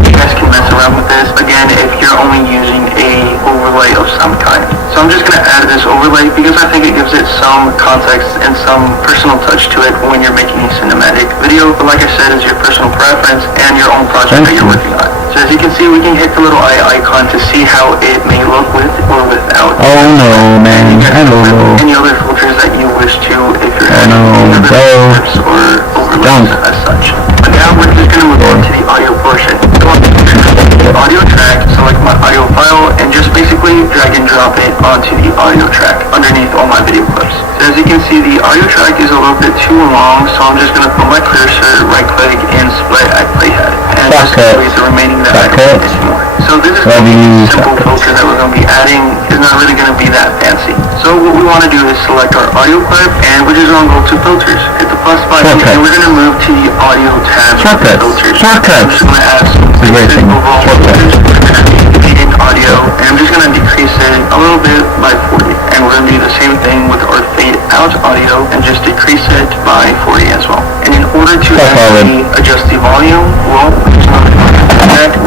You guys can mess around with this, again, if you're only using a overlay of some kind. So I'm just going to add this overlay because I think it gives it some context and some personal touch to it when you're making a cinematic video. But like I said, it's your personal preference and your own project that you're working on. So as you can see, we can hit the little eye icon to see how it may look with or without. Oh no, man. Hello. Any other filters that you wish to, if you're adding no. clips or overlays as such. But now we're just going to move on to the audio portion. So on the audio track, select my audio file, and just basically drag and drop it onto the audio track underneath all my video clips. So as you can see, the audio track is a little bit too long, so I'm just going to put my cursor, right click, and split at Playhead. And just delete the remaining that I don't need anymore. So this is going to be a simple filter that we're going to be adding. It's not really going to be that fancy. So what we want to do is select our audio clip, and we're just going to go to filters. Hit the plus button, and we're going to move to the audio tab of the filters. I'm just going to add some basic overall filters. We're going to feed in audio, and I'm just going to decrease it a little bit by 40. And we're going to do the same thing with our fade out audio, and just decrease it by 40 as well. And in order to actually adjust the volume, well,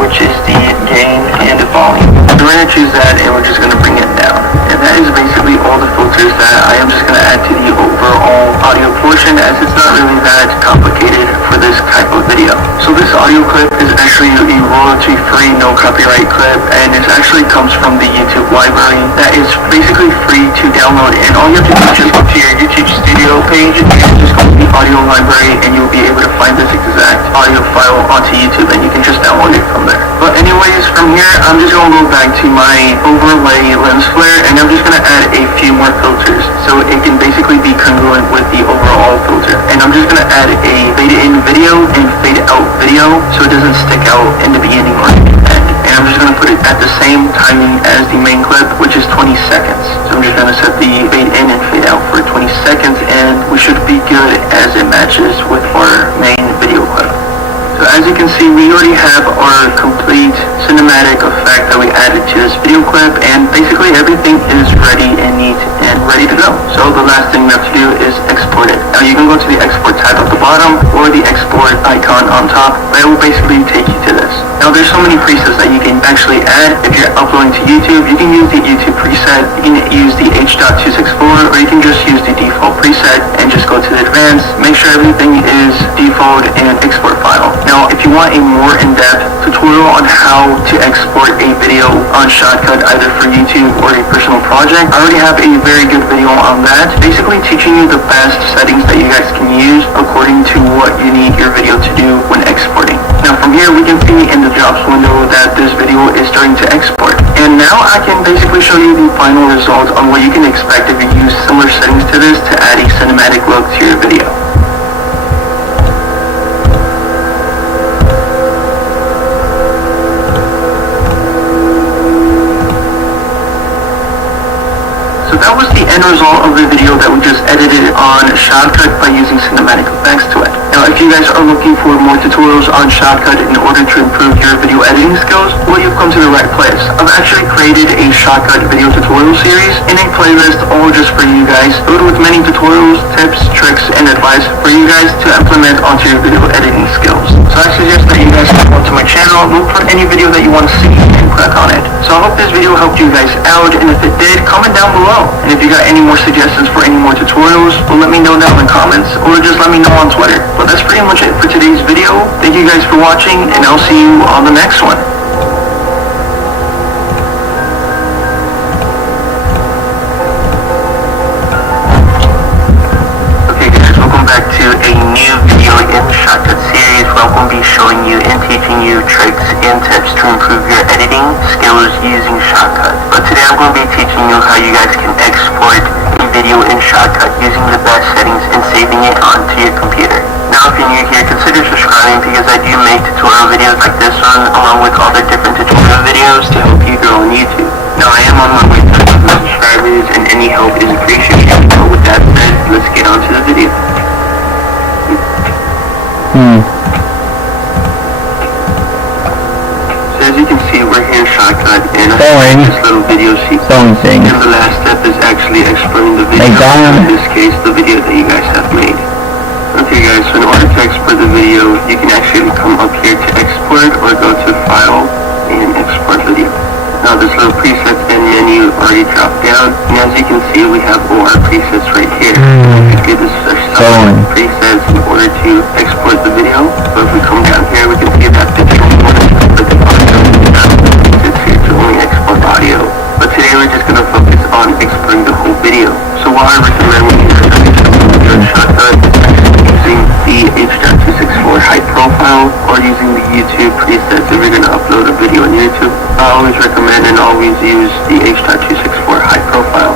which is the gain and the volume. So we're going to choose that, and we're just going to bring it down. And that is basically all the filters that I am just going to add to the overall audio portion, as it's not really that complicated for this type of video. So this audio clip is actually a royalty-free, no copyright clip, and it actually comes from the YouTube library that is basically free to download. And all you have to do is just go to your YouTube studio page and just go to the audio library, and you'll be able to find this exact audio file onto YouTube, and you can just download it from there. But anyways, from here, I'm just going to go back to my overlay lens flare, and I'm just going to add a few more filters so it can basically be congruent with the overall filter. And I'm just going to add a fade in video and fade out video so it doesn't stick out in the beginning or the end. And I'm just going to put it at the same timing as the main clip, which is 20 seconds. So I'm just going to set the fade in and fade out for 20 seconds, and we should be good as it matches with our main video clip. So as you can see, we already have our complete cinematic effect that we added to this video clip, and basically everything is ready and neat and ready to go. So the last thing we have to do is export it. Now you can go to the export tab at the bottom or the export icon on top, but it will basically take you to this. Now there's so many presets that you can actually add. If you're uploading to YouTube, you can use the YouTube preset, you can use the H.264, or you can just use the default preset and just go to the advanced, make sure everything is default and export file. Now if you want a more in-depth tutorial on how to export a video on Shotcut either for YouTube or a personal project, I already have a very good video on that, basically teaching you the best settings that you guys can use according to what you need your video to do when exporting. Now from here we can see in the jobs window that this video is starting to export. And now I can basically show you the final result on what you can expect if you use similar settings to this to add a cinematic look to your video. So that was the end result of the video that we just edited on Shotcut by using cinematic effects to it. Now if you guys are looking for more tutorials on Shotcut in order to improve your video editing skills, well, you've come to the right place. I've actually created a Shotcut video tutorial series in a playlist all just for you guys, filled with many tutorials, tips, tricks, and advice for you guys to implement onto your video editing skills. So I suggest that you guys go to my channel, look for any video that you want to see, and click on it. So I hope this video helped you guys out, and if it did, comment down below. And if you got any more suggestions for any more tutorials, well, let me know down in the comments, or just let me know on Twitter. But that's pretty much it for today's video. Thank you guys for watching, and I'll see you on the next one. Okay guys, welcome back to a new video in the Shotcut series where I'm going to be showing you and teaching you tricks and tips to improve your editing skills using Shotcut. But today I'm going to be teaching you how you guys can export a video in Shotcut using the best settings and saving it onto your computer. Now if you're new here, consider subscribing because I do make tutorial videos like this one along with other different tutorial videos to help you grow on YouTube. Now I am on my way to 1,000 subscribers and any help is appreciated. So with that said, let's get on to the video. So as you can see, we're here in Shotcut and I have this little video sequence. And the last step is actually exporting the video. In this case, the video that you guys have made. Okay guys, so in order to export the video, you can actually come up here to export or go to file and export video. Now this little presets and menu already dropped down, and as you can see we have all our presets right here. We could give this a select presets in order to export the video, but if we come down here we can see that the only one is for the audio, it's here to only export audio. But today we're just going to focus on exporting the whole video. So what I recommend when you're doing Shotcut using the H.264 high profile or using the YouTube presets if you're going to upload a video on YouTube. I always recommend and always use the H.264 high profile.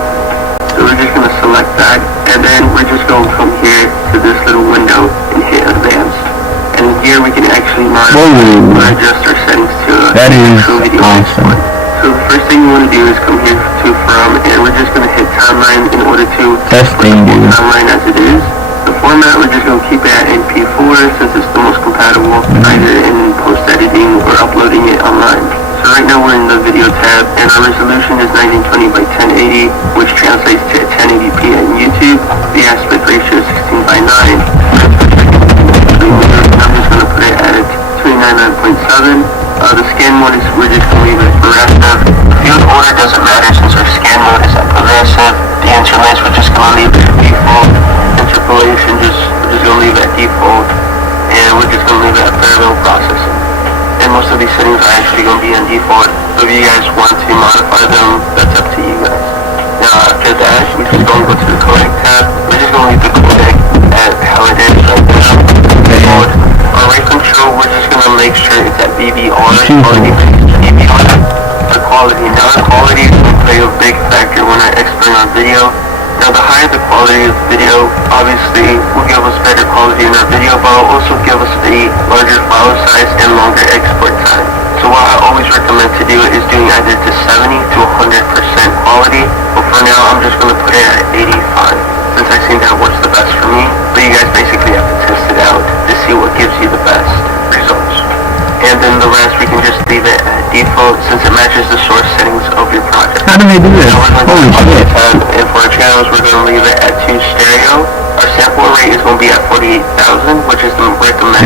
So we're just going to select that and then we're just going to come here to this little window and hit advanced. And here we can actually modify or adjust our settings to actual video export. So the first thing you want to do is come here to from and we're just going to hit timeline in order to export the whole timeline as it is. The format, we're just going to keep it at MP4 since it's the most compatible either in post-editing or uploading it online. So right now we're in the video tab and our resolution is 1920 by 1080 which translates to 1080p on YouTube. The aspect ratio is 16 by 9. I'm just going to put it at 29.7. The scan mode is, we're just going to leave it progressive. The field order doesn't matter since our scan mode is at progressive. The interlace, we're just going to leave it at default. Interpolation, we're just going to leave it at default. And we're just going to leave it at parallel processing. And most of these settings are actually going to be on default. So if you guys want to modify them, that's up to you guys. Now after that, we're just going to go to the codec tab. We're just going to leave the codec at how it is right now. Our rate control, we're just going to make sure it's at BBR. The quality. Now the quality is going to play a big factor when I export our video. Now the higher the quality of the video, obviously will give us better quality in our video, but will also give us a larger file size and longer export time. So what I always recommend to do is doing either to 70 to 100% quality, but for now I'm just going to put it at 85 since I think that works the best for me. But you guys basically have to test it out to see what gives you the best results. And then the rest we can just leave it at default since it matches the source settings of your project. How do they do this? Holy shit. And for our channels we're going to leave it at 2 stereo. Our sample rate is going to be at 48,000, which is the recommended.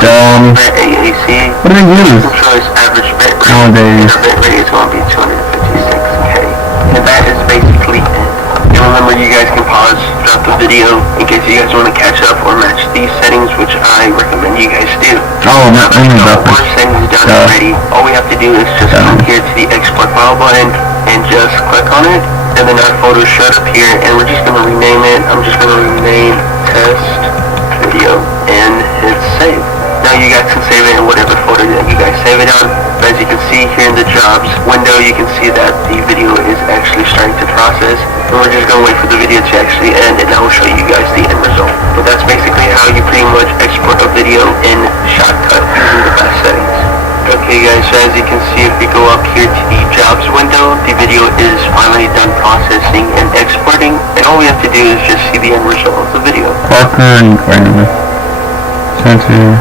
AAC. What do they use? Choice average bit rate. Nowadays. Our bit rate is going to be 256K. And that is basically it. And remember, you guys can pause, drop the video in case you guys want to catch up or match these settings, which I recommend you guys do. Oh, not only about our settings done already. All we have to do is just come here to the export file button and just click on it, and then our photo should appear, and we're just going to rename it. I'm just going to rename test video and hit save. Now you guys can save it in whatever folder that you guys save it on. As you can see here in the jobs window, you can see that the video is actually starting to process. And we're just going to wait for the video to actually end, and I will show you guys the end result. But that's basically how you pretty much export a video in Shotcut using the best settings. Okay guys, so as you can see, if we go up here to the jobs window, the video is finally done processing and exporting, and all we have to do is just see the end result of the video. Parker requirement. Sensor.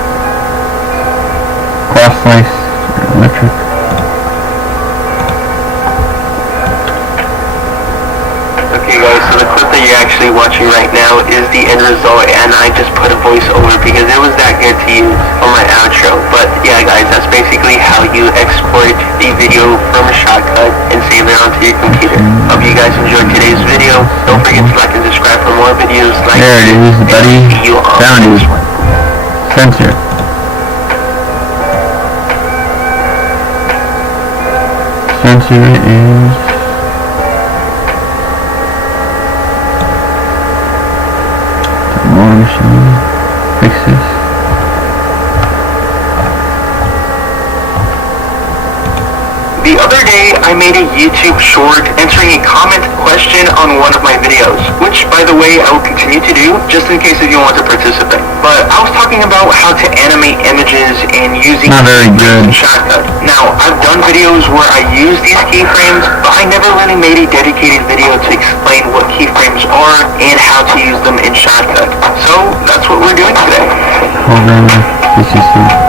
Cross slice. Electric. Okay guys, so the clip that you're actually watching right now is the end result, and I just put a voice over because it was that good to use for my outro. But yeah guys, that's basically how you export the video from a Shotcut and save it onto your computer. Hope you guys enjoyed today's video. Don't forget to like and subscribe for more videos like there it is, buddy. Found it. Sensor. Sensor is more machine. Fix this. The other day, I made a YouTube short answering a comment question on one of my videos, which, by the way, I will continue to do, just in case if you want to participate. But I was talking about how to animate images and using Not very good. Shotcut. Now, I've done videos where I use these keyframes, but I never really made a dedicated video to explain what keyframes are and how to use them in Shotcut. So, that's what we're doing today. Programmer, PCC.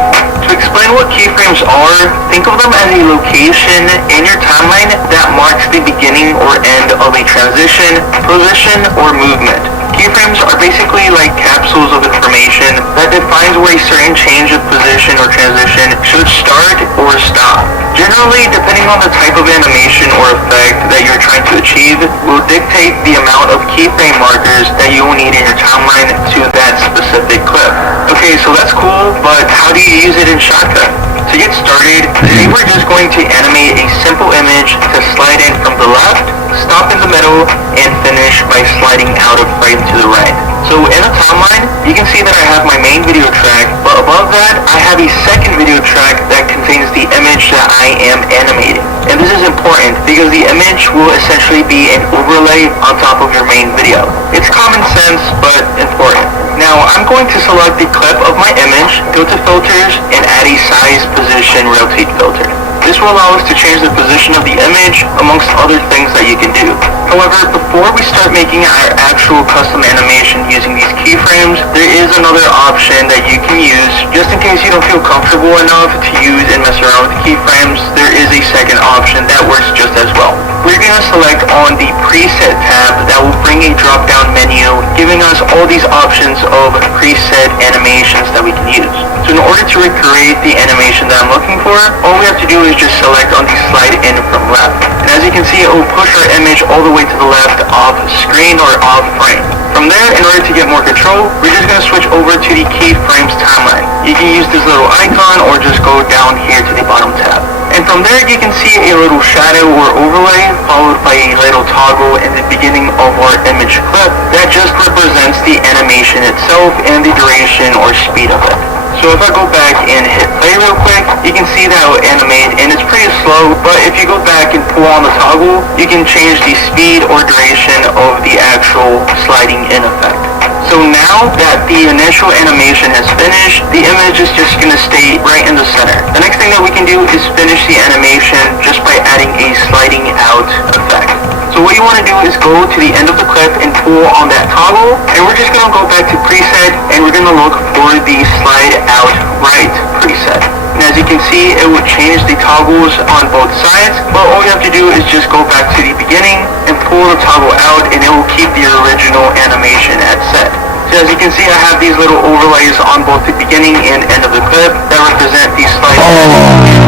To explain what keyframes are, think of them as a location in your timeline that marks the beginning or end of a transition, position, or movement. Keyframes are basically like capsules of information that defines where a certain change of position or transition should start or stop. Generally, depending on the type of animation or effect that you're trying to achieve, will dictate the amount of keyframe markers that you will need in your timeline to that specific clip. Okay, so that's cool, but how do you use it in Shotcut? To get started, today we're just going to animate a simple image to slide in from the left, stop in the middle, and finish by sliding out of frame to the right. So in the timeline, you can see that I have my main video track, but above that, I have a second video track that contains the image that I am animating. And this is important because the image will essentially be an overlay on top of your main video. It's common sense, but important. Now, I'm going to select the clip of my image, go to filters, and add a size, position, rotate filter. This will allow us to change the position of the image, amongst other things that you can do. However, before we start making our actual custom animation using these keyframes, there is another option that you can use. Just in case you don't feel comfortable enough to use and mess around with keyframes, there is a second option that works just as well. We're going to select on the preset tab that will bring a drop-down menu, giving us all these options of preset animations that we can use. So in order to recreate the animation that I'm looking for, all we have to do is just select on the slide in from left. And as you can see, it will push our image all the way to the left off screen or off frame. From there, in order to get more control, we're just going to switch over to the keyframes timeline. You can use this little icon or just go down here to the bottom tab. And from there, you can see a little shadow or overlay followed by a little toggle in the beginning of our image clip that just represents the animation itself and the duration or speed of it. So if I go back and hit play real quick, you can see that it will animate, and it's pretty slow, but if you go back and pull on the toggle, you can change the speed or duration of the actual sliding in effect. So now that the initial animation has finished, the image is just going to stay right in the center. The next thing that we can do is finish the animation just by adding a sliding out effect. So what you want to do is go to the end of the clip and pull on that toggle, and we're just going to go back to preset, and we're going to look for the slide out right preset. And as you can see, it will change the toggles on both sides, but all you have to do is just go back to the beginning and pull the toggle out, and it will keep the original animation at set. So as you can see, I have these little overlays on both the beginning and end of the clip that represent these slides.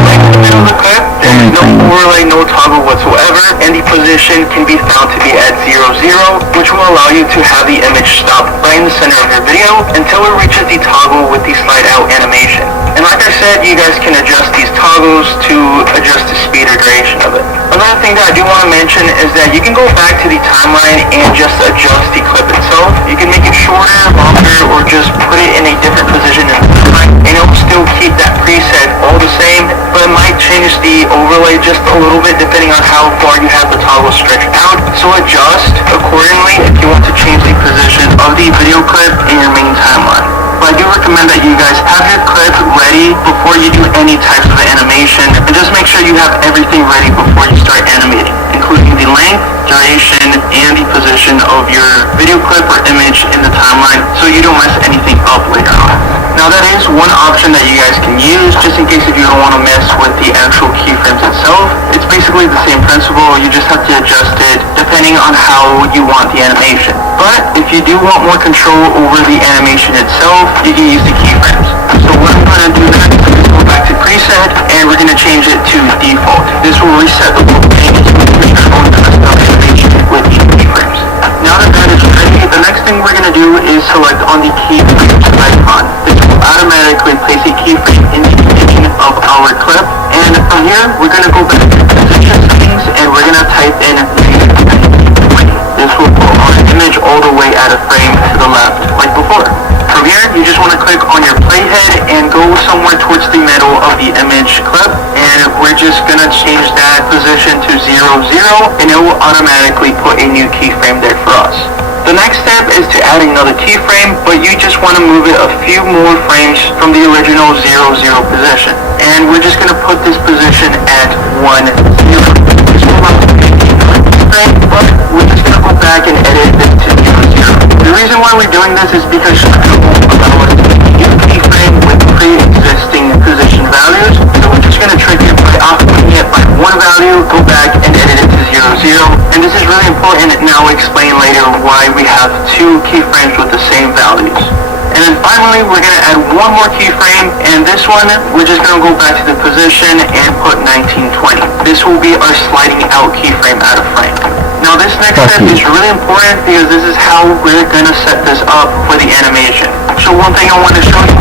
Right in the middle of the clip, there's no overlay, no toggle whatsoever, and the position can be found to be at 0, 0, which will allow you to have the image stop right in the center of your video until it reaches the toggle with the slide out animation. And like I said, you guys can adjust these toggles to adjust the speed or duration of it. Another thing that I do want to mention is that you can go back to the timeline and just adjust the clip itself. You can make it shorter, longer, or just put it in a different position in the timeline, and it will still keep that preset all the same, but it might change the overlay just a little bit depending on how far you have the toggle stretched out. So adjust accordingly if you want to change the position of the video clip in your main timeline. But I do recommend that you guys have your clip ready before you do any types of animation, and just make sure you have everything ready before you start animating, including the length, duration, and the position of your video clip or image in the timeline so you don't mess anything up later on. Now that is one option that you guys can use just in case if you don't want to mess with the actual keyframes itself. It's basically the same principle, you just have to adjust it depending on how you want the animation. But if you do want more control over the animation itself, you can use the keyframes. So what I'm going to do next is go back to preset, and we're going to change it to default. This will reset the whole thing to create your own custom animation with the keyframes. Now that that is ready, the next thing we're going to do is select on the keyframes icon. This will automatically place a keyframe in the beginning of our clip, and from here we're going to go back to position settings, and we're going to type in this will pull our image all the way out of frame to the left, like before. From here, you just want to click on your playhead and go somewhere towards the middle of the image clip, and we're just going to change that and it will automatically put a new keyframe there for us. The next step is to add another keyframe, but you just want to move it a few more frames from the original 0, 0 position. And we're just going to put this position at 1, 0. This will allow us to make a keyframe, but we're just going to go back and edit this to 0, 0. The reason why we're doing this is because Shotgun won't allow us to make a new keyframe with pre-existing position values. So we're just going to trick it by outputting it by one value, go back and edit it to 0, 0. And this is really important, and I'll explain later why we have two keyframes with the same values. And then finally, we're going to add one more keyframe, and this one, we're just going to go back to the position and put 1920. This will be our sliding out keyframe out of frame. Now this next step is really important because this is how we're going to set this up for the animation. So one thing I want to show you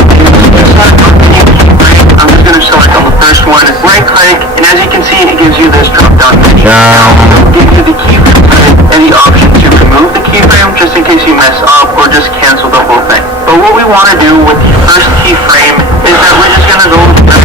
is select on the keyframe. I'm just going to select on the first one, right click, and as you can see, it gives you this drop down menu. Now it will give you the keyframe type and the option to remove the keyframe just in case you mess up or just cancel the whole thing. But what we want to do with the first keyframe is that we're just going to go to the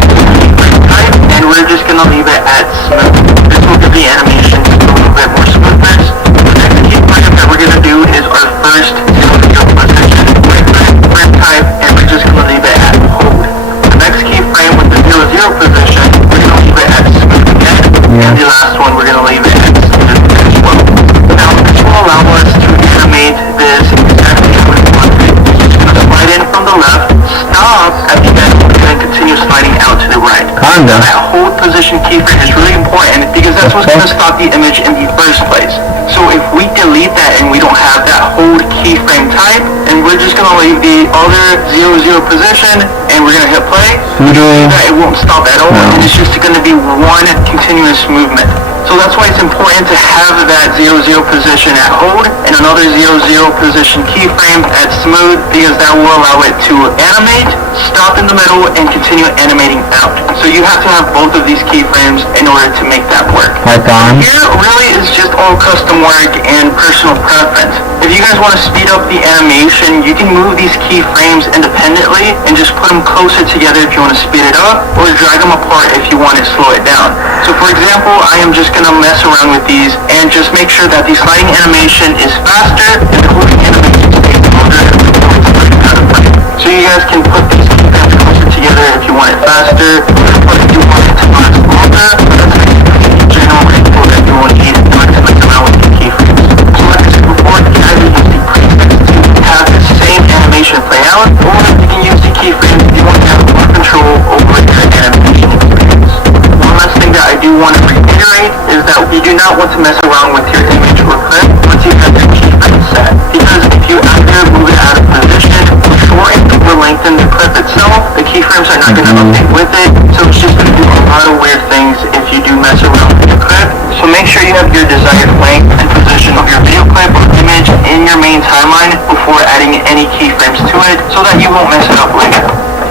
keyframe type and we're just going to leave it at smooth. This will give the animation a little bit more smoothness. The next keyframe that we're going to do is our first 0, 0 position. Right click, frame type, and we're just going to leave it at hold. The next keyframe with the 0, 0 position, we're going to leave it at smooth again. And the last one, we're going to leave it at smooth as well. Now this will allow us to animate this exactly how we want it. Slide in from the left, stop at the end, and then continue sliding out to the right. Now that hold position keyframe is really important because that's what's going to stop the image in the first place. So if we delete that and we don't have that hold keyframe type, and we're just going to leave the other 0, 0 position, and we're going to hit play, it won't stop at all, and it's just going to be one continuous movement. So that's why it's important to have that 0, 0 position at hold and another 0, 0 position keyframe at smooth because that will allow it to animate, stop in the middle, and continue animating out. So you have to have both of these keyframes in order to make that work. Here really is just all custom work and personal preference. If you guys want to speed up the animation, you can move these keyframes independently and just put them closer together if you want to speed it up, or drag them apart if you want to slow it down. So for example, I am just going to mess around with these and just make sure that the sliding animation is faster and the holding animation stays longer before it's sliding out of frame. So you guys can put these keyframes closer together if you want it faster, or if you want it to last longer. That's a general info that you will need in order to mess around with the keyframes. So like I said before, you can either use the presets to have the same animation play out, or you can use the keyframes if you want to have more control over your animation experience. One last thing that I do want to reiterate is that you do not want to mess around with your image or clip once you have your keyframe set. Because if you either move it out of position or shorten or lengthen the clip itself, the keyframes are not going to update with it. So it's just going to do a lot of weird things if you do mess around with the clip. So make sure you have your desired length and position of your video clip or image in your main timeline before adding any keyframes to it so that you won't mess it up later.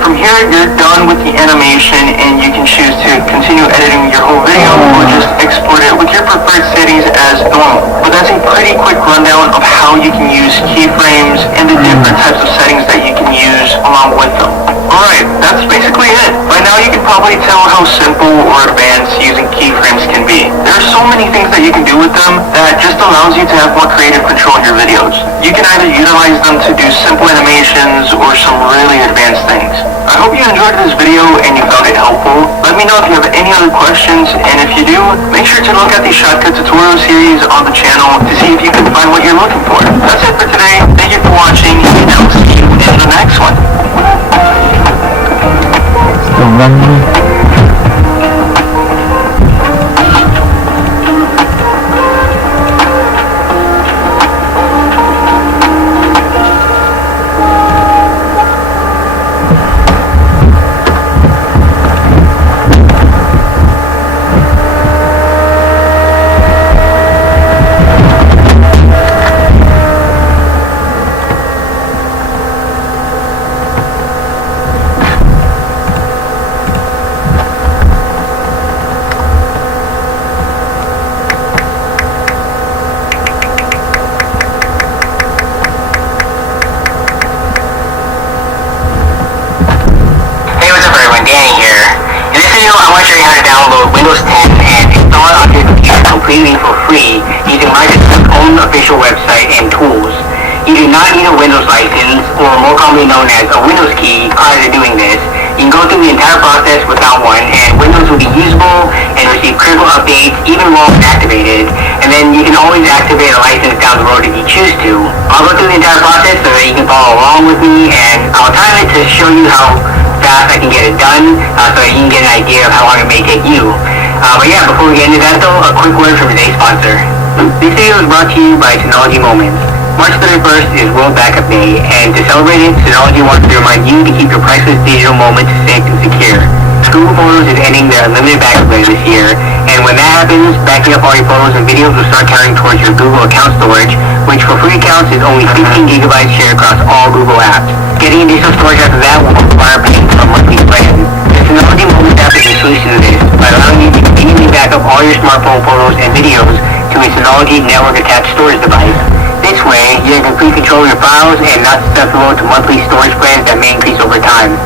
From here, you're done with the animation and you can choose to continue editing your whole video or just export it with your preferred settings as normal. But that's a pretty quick rundown of how you can use keyframes and the different types of settings that you can use along with them. Alright, that's basically it. By now you can probably tell how simple or advanced using keyframes can be. There are so many things that you can do with them that just allows you to have more creative control in your videos. You can either utilize them to do simple animations or some really advanced things. I hope you enjoyed this video and you found it helpful. Let me know if you have any other questions, and if you do, make sure to look at the shortcut tutorial series on the channel to see if you can find what you're looking for. That's it for today. Thank you for watching, and I'll see you in the next one. Windows 10 and install it on your computer. completely for free using Microsoft's own official website and tools. You do not need a Windows license, or more commonly known as a Windows key, prior to doing this. You can go through the entire process without one, and Windows will be usable and receive critical updates even while it's activated. And then you can always activate a license down the road if you choose to. I'll go through the entire process so that you can follow along with me, and I'll time it to show you how fast I can get it done, so that you can get an idea of how long it may take you. But yeah, before we get into that though, a quick word from today's sponsor. This video is brought to you by Synology Moments. March 31st is World Backup Day, and to celebrate it, Synology wants to remind you to keep your priceless digital moments safe and secure. Google Photos is ending their unlimited backup later this year, and when that happens, backing up all your photos and videos will start counting towards your Google account storage, which for free accounts is only 15 gigabytes shared across all Google apps. Getting additional storage after that will require paying for a monthly plan. The Synology Moments app is a solution to this, by allowing you to conveniently back up all your smartphone photos and videos to a Synology network-attached storage device. This way, you're in complete control of your files and not susceptible to monthly storage plans that may increase over time.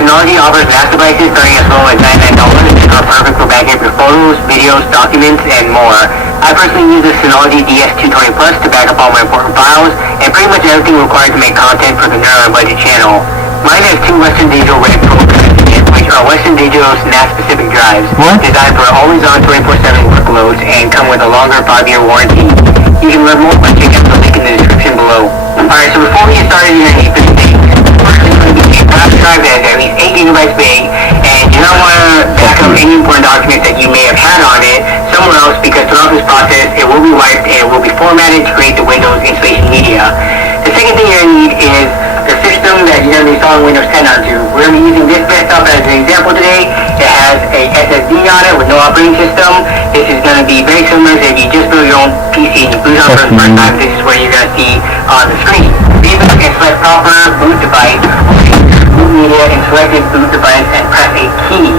Synology offers NAS devices starting as low as $99 and are perfect for backing up your photos, videos, documents, and more. I personally use the Synology DS220 Plus to back up all my important files and pretty much everything required to make content for the Nerd on Budget channel. Mine has two Western Digital Red programs, which are Western Digital's NAS-specific drives, designed for always-on 24/7 workloads and come with a longer 5-year warranty. You can learn more by checking out the link in the description below. Alright, so before we get started, you're going to need 3 things. First, you're going to need a flash drive that is at least 8 gigabytes big, and you don't want to back up any important documents that you may have had on it somewhere else, because throughout this process, it will be wiped and it will be formatted to create the Windows installation media. The second thing you're going to need is the system that you're going to be installing Windows 10 onto. We're going to be using this desktop as an example today. It has a SSD on it with no operating system. This is going to be very similar to if you just build your own PC and you boot it up for the first time. This is what you're going to see on the screen. Reboot and select proper boot device, boot media, and selected boot device and press a key.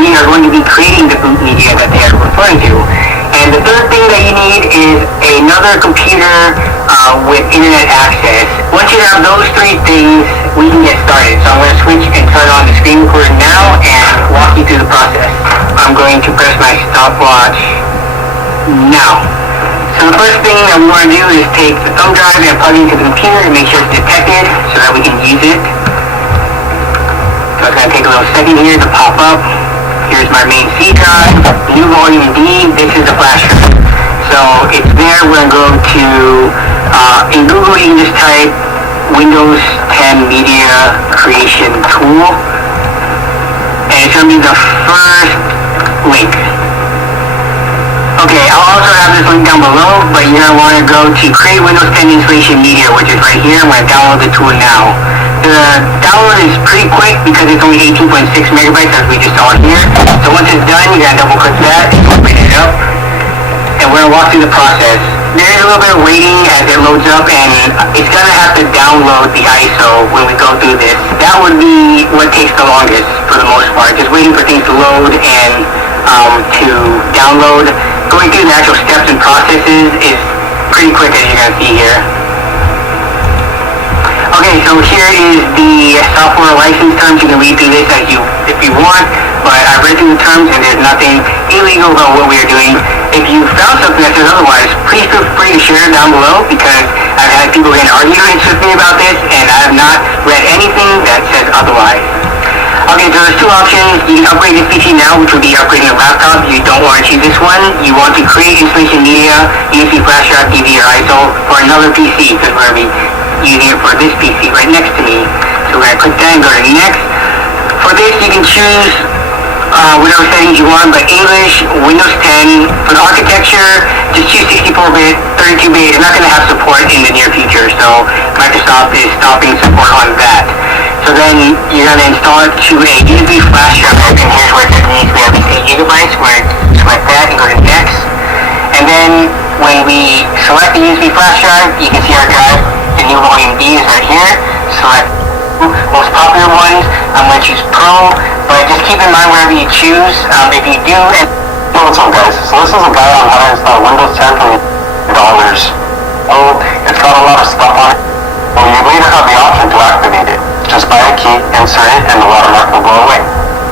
We are going to be creating the boot media that they are referring to. And the third thing that you need is another computer with internet access. Once you have those 3 things, we can get started. So I'm going to switch and turn on the screen recorder now and walk you through the process. I'm going to press my stopwatch now. So the first thing that we want to do is take the thumb drive and plug it into the computer to make sure it's detected so that we can use it. So it's going to take a little second here to pop up. Here's my main C drive, new volume D, this is the flash drive. So it's there. We're going to go to, in Google you can just type Windows 10 Media Creation Tool, and it's going to be the first link. Okay, I'll also have this link down below, but you're going to want to go to Create Windows 10 Installation Media, which is right here. I'm going to download the tool now. The download is pretty quick because it's only 18.6 megabytes as we just saw here. So once it's done, you're going to double click that and open it up. And we're going to walk through the process. There is a little bit of waiting as it loads up, and it's going to have to download the ISO when we go through this. That would be what takes the longest for the most part. Just waiting for things to load and to download. Going through the actual steps and processes is pretty quick, as you're going to see here. Okay, so here is the software license terms. You can read through this if you want, but I've read through the terms and there's nothing illegal about what we are doing. If you found something that says otherwise, please feel free to share it down below, because I've had people get arguments with me about this and I have not read anything that says otherwise. Okay, so there's 2 options. You can upgrade this PC now, which would be upgrading a laptop. You don't want to choose this one. You want to create installation media, USB flash drive, DVD, or ISO for another PC, because we're going to be using it for this PC right next to me. So we're going to click that and go to next. For this, you can choose whatever settings you want, but English, Windows 10. For the architecture, just choose 64-bit, 32-bit. It's not going to have support in the near future, so Microsoft is stopping support on that. So then you're going to install it to a USB flash drive, and here's where it says it needs to be at least 8 gigabytes. We're going to select that and go to next. And then when we select the USB flash drive, you can see our drive. The new volume D is right here. Select most popular ones. I'm going to choose Pro, but just keep in mind wherever you choose. If you do, and What's up, guys? So this is a guide on how to install Windows 10 for $8. Oh, it's got a lot of stuff on it. Well, you later have the option to activate it. Just buy a key, insert it, and the watermark will go away.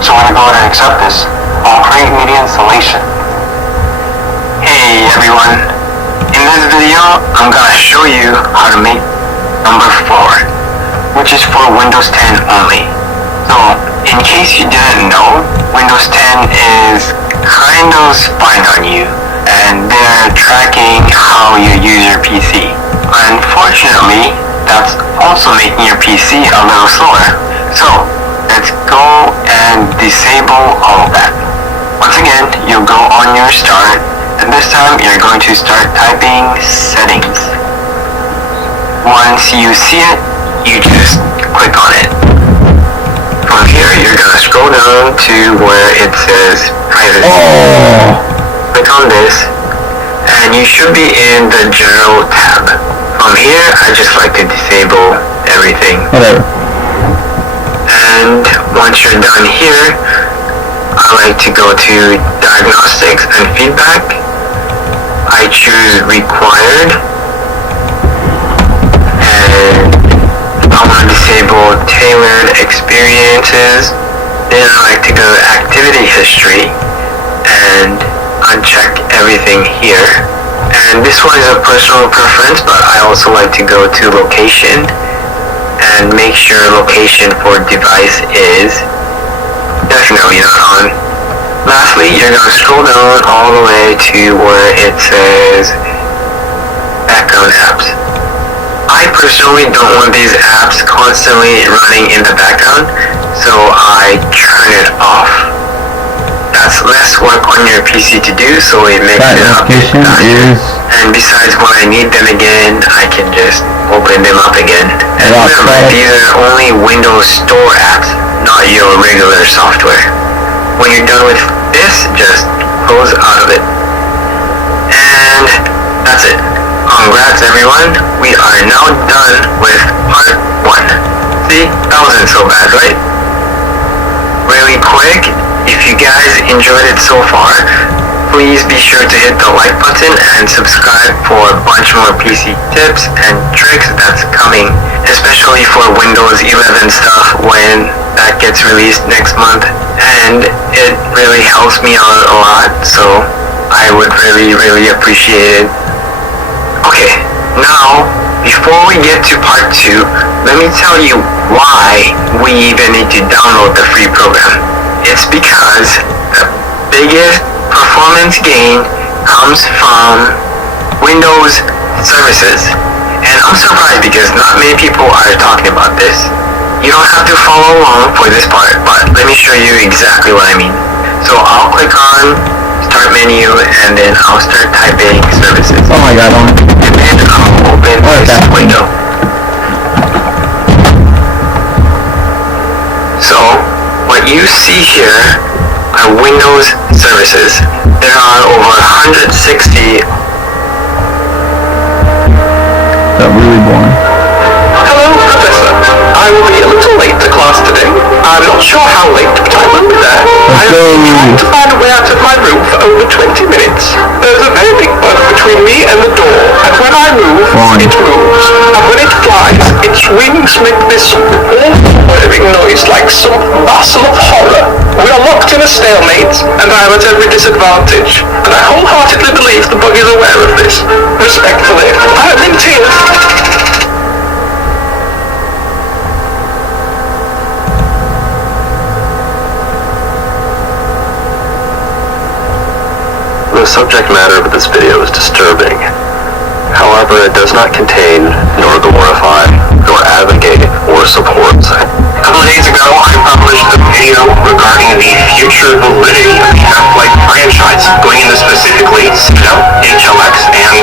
So when you go ahead and accept this, I'll create media installation. and Hey everyone, in this video I'm gonna show you how to make number 4, which is for Windows 10 only. So, in case you didn't know, Windows 10 is kind of spying on you and they're tracking how you use your PC. Unfortunately, that's also making your PC a little slower. So, let's go and disable all of that. Once again, you'll go on your start, and this time you're going to start typing settings. Once you see it, you just click on it. From here, you're going to scroll down to where it says privacy. Click on this, and you should be in the general tab. From here, I just like to disable everything. Whatever. And once you're done here, I like to go to diagnostics and feedback. I choose required, and I want to disable tailored experiences. Then I like to go to activity history and uncheck everything here. And this one is a personal preference, but I also like to go to location and make sure location for device is definitely not on. Lastly, you're going to scroll down all the way to where it says background apps. I personally don't want these apps constantly running in the background, so I turn it off. That's less work on your PC to do, so it makes it up faster. And besides, when I need them again, I can just open them up again. And remember, these are only Windows Store apps, not your regular software. When you're done with this, just close out of it. And that's it. Congrats everyone, we are now done with part 1. See, that wasn't so bad, right? Really quick, if you guys enjoyed it so far, please be sure to hit the like button and subscribe for a bunch more PC tips and tricks that's coming, especially for Windows 11 stuff when that gets released next month. And it really helps me out a lot, so I would really appreciate it. Okay, now before we get to part 2, let me tell you why we even need to download the free program. It's because the biggest performance gain comes from Windows services. And I'm surprised because not many people are talking about this. You don't have to follow along for this part, but let me show you exactly what I mean. So I'll click on start menu and then I'll start typing services. Oh my god, and then I'll open this window. So what you see here are Windows services. There are over 160. That really boring. Hello, Professor. I will be a little late to class today. I'm not sure how late, but I will be there. I've been trying to find a way out of my room for over 20 minutes. There's a very big bug between me and the door, and when I move, it moves. And when it flies, its wings make this awful whirring noise like some bustle of horror. We are locked in a stalemate, and I am at every disadvantage. And I wholeheartedly believe the bug is aware of this. Respectfully, I am in tears. The subject matter of this video is disturbing. However, it does not contain, nor glorify, nor advocate, or support. A couple of days ago, I published a video regarding the future validity of the Half-Life franchise, going into specifically Citadel, HLX, and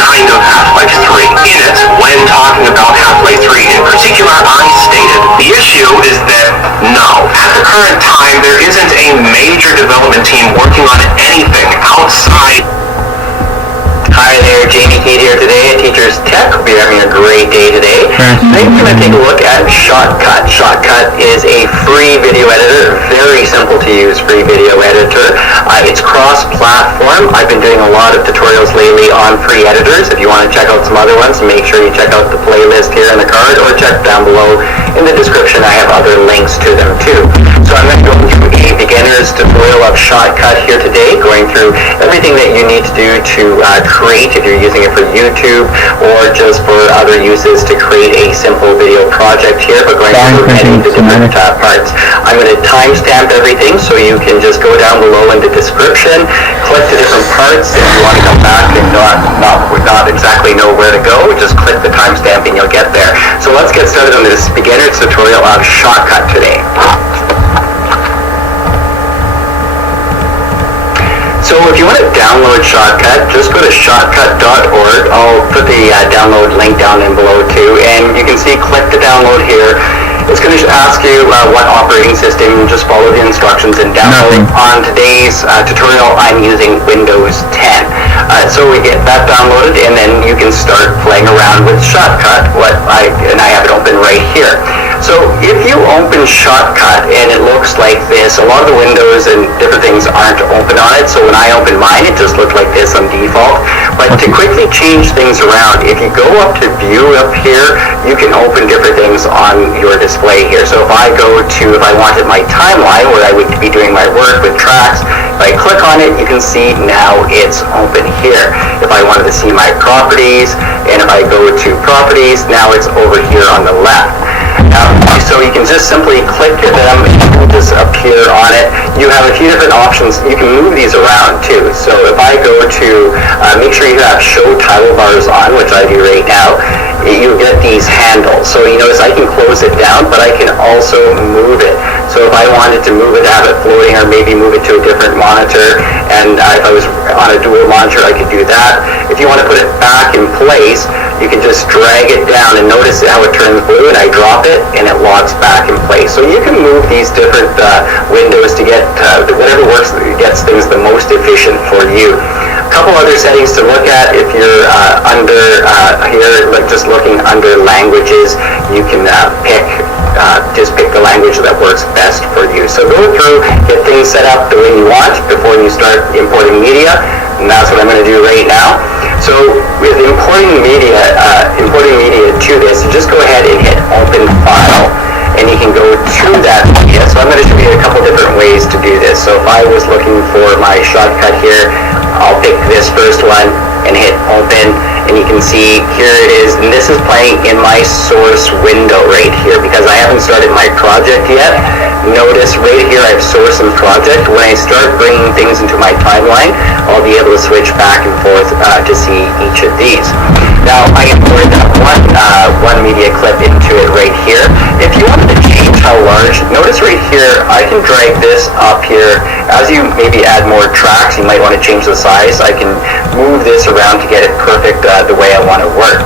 kind of Half-Life 3. In it, when talking about Half-Life 3 in particular, I stated, the issue is that no, at the current time, there isn't a major development team working on anything outside. Hi there, Jamie Kate here today at Teachers Tech. We're having a great day today. Today we're going to take a look at Shotcut. Shotcut is a free video editor, very simple to use free video editor. It's cross-platform. Waveform. I've been doing a lot of tutorials lately on free editors. If you want to check out some other ones, make sure you check out the playlist here in the card, or check down below in the description. I have other links to them too. So I'm going to go through a beginner's tutorial of Shotcut here today, going through everything that you need to do to create, if you're using it for YouTube or just for other uses, to create a simple video project here, but going through many of the different parts. I'm going to timestamp everything, so you can just go down below in the description, click the different parts. If you want to come back and not exactly know where to go, just click the timestamp and you'll get there. So let's get started on this beginner's tutorial of Shotcut today. So if you want to download Shotcut, just go to shotcut.org. I'll put the download link down in below too, and you can see, click the download here. It's going to ask you what operating system. Just follow the instructions and download. On today's tutorial, I'm using Windows 10. So we get that downloaded, and then you can start playing around with Shotcut. I have it open right here. So if you open Shotcut and it looks like this, a lot of the windows and different things aren't open on it. So when I opened mine, it just looked like this on default. But to quickly change things around, if you go up to View up here, you can open different things on your display here. So if I wanted my timeline where I would be doing my work with tracks, if I click on it, you can see now it's open here. If I wanted to see my properties, and if I go to properties, now it's over here on the left. So you can just simply click them and it will just appear on it. You have a few different options. You can move these around too. So if I go to, make sure you have show title bars on, which I do right now, you get these handles. So you notice I can close it down, but I can also move it. So if I wanted to move it, have it floating, or maybe move it to a different monitor, and if I was on a dual monitor, I could do that. If you want to put it back in place, you can just drag it down, and notice how it turns blue, and I drop it, and it locks back in place. So you can move these different windows to get whatever gets things the most efficient for you. A couple other settings to look at if you're under here, like just looking under languages, you can just pick the language that works best for you. So go through, get things set up the way you want before you start importing media, and that's what I'm going to do right now. So with importing media to this, you just go ahead and hit Open File, and you can go to that media. So I'm going to show you a couple different ways to do this. So if I was looking for my Shotcut here, I'll pick this first one and hit Open, and you can see here it is, and this is playing in my source window right here because I haven't started my project yet. Notice right here I have source and project. When I start bringing things into my timeline, I'll be able to switch back and forth to see each of these. Now I imported one media clip into it right here. If you wanted to change how large, notice right here I can drag this up here. As you maybe add more tracks, you might want to change the size. I can move this around to get it perfect the way I want to work.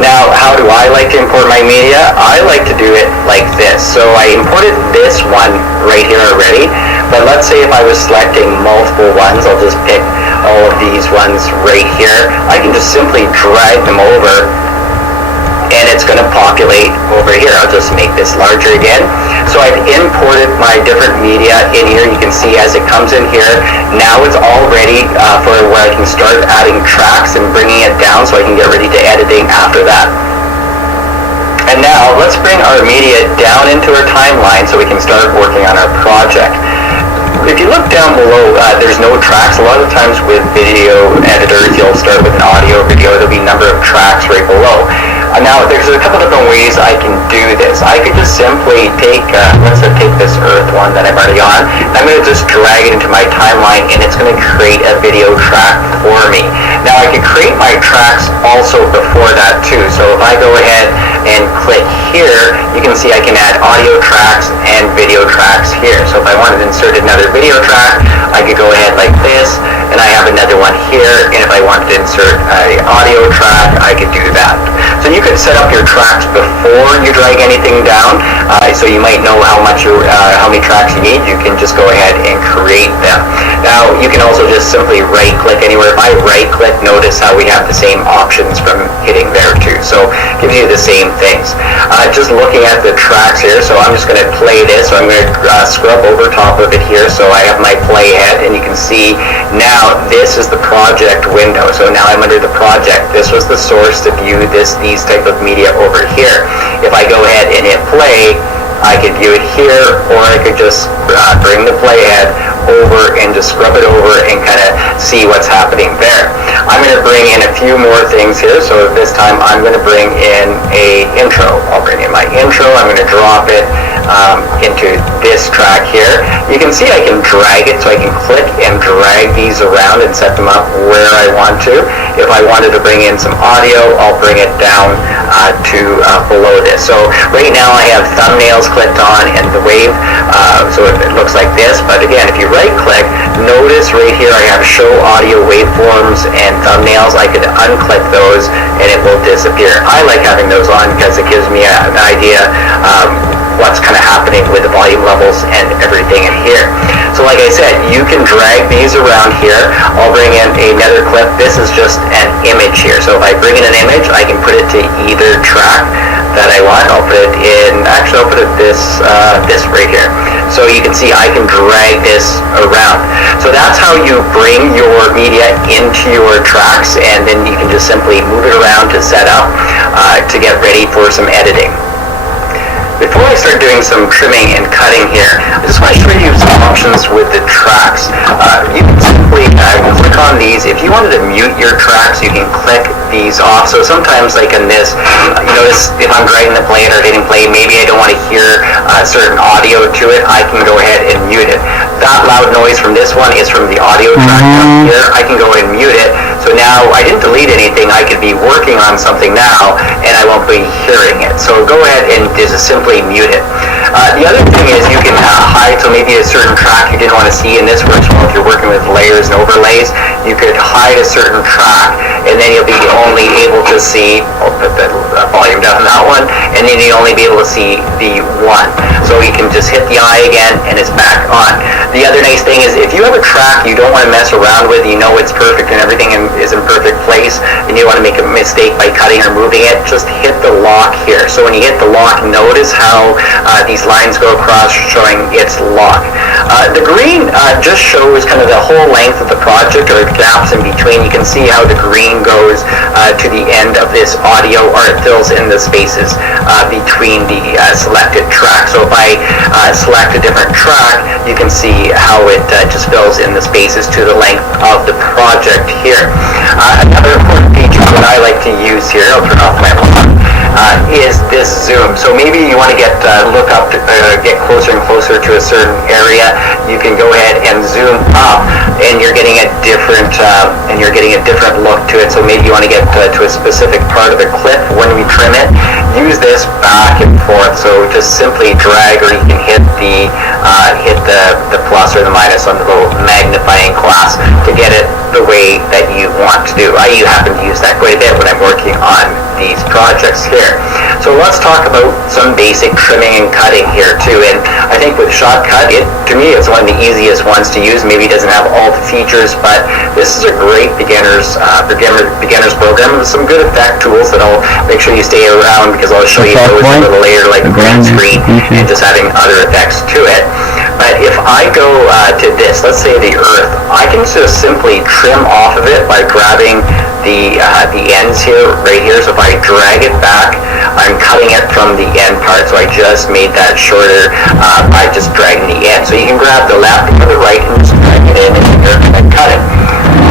Now, how do I like to import my media? I like to do it like this. So I imported this one right here already, but let's say if I was selecting multiple ones, I'll just pick all of these ones right here. I can just simply drag them over, and it's going to populate over here. I'll just make this larger again. So I've imported my different media in here. You can see as it comes in here, now it's all ready for where I can start adding tracks and bringing it down so I can get ready to editing after that. And now let's bring our media down into our timeline so we can start working on our project. If you look down below, there's no tracks. A lot of times with video editors, you'll start with an audio video. There'll be a number of tracks right below. Now, there's a couple different ways I can do this. I could just simply take, let's take this Earth one that I'm already on. I'm going to just drag it into my timeline, and it's going to create a video track for me. Now, I could create my tracks also before that too. So if I go ahead and click here, you can see I can add audio tracks and video tracks here. So if I wanted to insert another video track, I could go ahead like this, and I have another one here. And if I I wanted to insert an audio track, I could do that. So you could set up your tracks before you drag anything down, so you might know how many tracks you need. You can just go ahead and create them. Now you can also just simply right click anywhere. If I right click, notice how we have the same options from hitting there too. So gives you the same things. Just looking at the tracks here, so I'm just going to play this. So I'm going to scrub over top of it here. So I have my playhead, and you can see now this is the project window. So now I'm under the project. This was the source to view these type of media over here. If I go ahead and hit play, I could view it here, or I could just bring the playhead over and just scrub it over and kind of see what's happening there. I'm going to bring in a few more things here. So this time I'm going to bring in a intro. I'll bring in my intro. I'm going to drop it into this track here. You can see I can drag it, so I can click and drag these around and set them up where I want to. If I wanted to bring in some audio, I'll bring it down to below this. So right now I have thumbnails clicked on and the wave, so it looks like this. But again, if you right click, notice right here I have show audio waveforms and thumbnails. I could unclick those and it will disappear. I like having those on because it gives me an idea what's kind of happening with the volume levels and everything in here. So like I said, you can drag these around here. I'll bring in another clip. This is just an image here. So if I bring in an image, I can put it to either track that I want. I'll put it in, actually I'll put it this right here. So you can see I can drag this around. So that's how you bring your media into your tracks, and then you can just simply move it around to set up to get ready for some editing. Before I start doing some trimming and cutting here, I just want to show you some options with the tracks. You can simply click on these. If you wanted to mute your tracks, you can click these off. So sometimes, like in this, you notice if I'm dragging the play or hitting play, maybe I don't want to hear certain audio to it, I can go ahead and mute it. That loud noise from this one is from the audio track down here. I can go and mute it. So now I didn't delete anything. I could be working on something now, and I won't be hearing it. So go ahead and just simply mute it. The other thing is you can hide, so maybe a certain track you didn't want to see, and this works well if you're working with layers and overlays. You could hide a certain track, and then you'll be only able to see, I'll put the volume down on that one, and then you'll only be able to see the one. So you can just hit the eye again, and it's back on. The other nice thing is if you have a track you don't want to mess around with, you know it's perfect and everything is in perfect place, and you want to make a mistake by cutting or moving it, just hit the lock here. So when you hit the lock, notice how these lines go across showing it's locked. The green just shows kind of the whole length of the project, or the gaps in between. You can see how the green goes to the end of this audio, or it fills in the spaces between the selected track. So if I select a different track, you can see how it just fills in the spaces to the length of the project here. Another important feature that I like to use here, I'll turn off my alarm, is this zoom. So maybe you want to get closer and closer to a certain area. You can go ahead and zoom up, and you're getting a different look to it. So maybe you want to get to a specific part of the clip when we trim it. Use this back and forth. So just simply drag, or you can hit the plus or the minus on the little magnifying glass to get it the way that you want to do. I happen to use that quite a bit when I'm working on these projects here. So let's talk about some basic trimming and cutting here too. And I think with Shotcut, to me it's one of the easiest ones to use. Maybe it doesn't have all the features, but this is a great beginners program with some good effect tools that I'll make sure you stay around, because I'll show you those a little later, like the green screen and just adding other effects to it. But if I go to this, let's say the earth, I can just simply trim off of it by grabbing the ends here, right here. So if I drag it back, I'm cutting it from the end part. So I just made that shorter by just dragging the end. So you can grab the left or the right and just drag it in and cut it.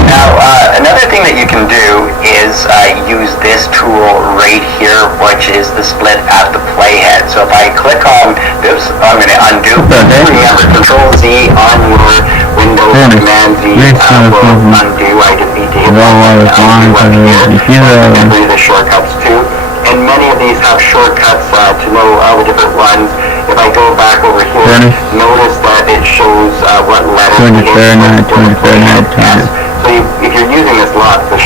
Now, another thing that you can do is use this tool right here, which is the split at the playhead. So if I click on this, I'm going to undo. Remember, Control Z on your Windows, Command Z will undo. I just need to hit undo the shortcuts too. And many of these have shortcuts to know all the different ones. If I go back over here, notice that it shows what letter it is. So if you're using this lot, the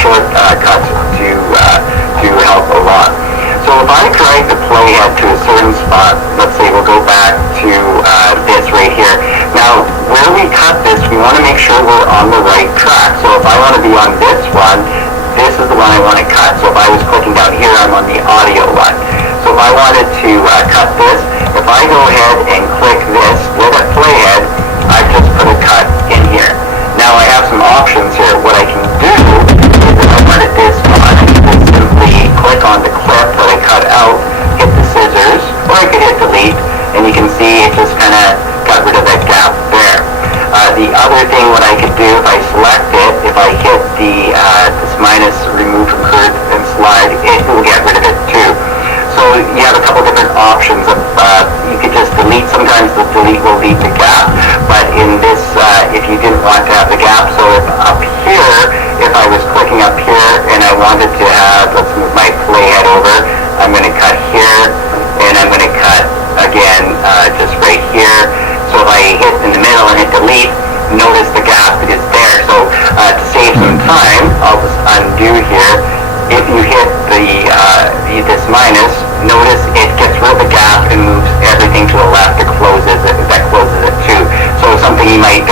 want to be on this one, this is the one I want to cut. So if I was clicking down here, I'm on the audio one. So if I wanted to cut this, if I go ahead and click this, look at Playhead, I've just put a cut in here. Now I have some options here. What I can do is if I wanted this one, I can simply click on the clip that I cut out, hit the scissors, or I could hit delete, and you can see it just kind of got rid of that gap there. The other thing what I could do if I select it, if I hit the this minus remove from curve and slide, it will get rid of it too. So you have a couple different options. You could just delete. Sometimes the delete will leave the gap, but in this, if you didn't want to have the gap, so if up here, if I was clicking up here and I wanted to have, let's move my playhead over, I'm going to cut here, and I'm going to cut again just right here. So if I hit in the middle and hit delete, notice the gap is there. So to save some time, I'll just undo here. If you hit this minus, notice it gets rid of the gap and moves everything to the left. It closes it. That closes it too. So something you might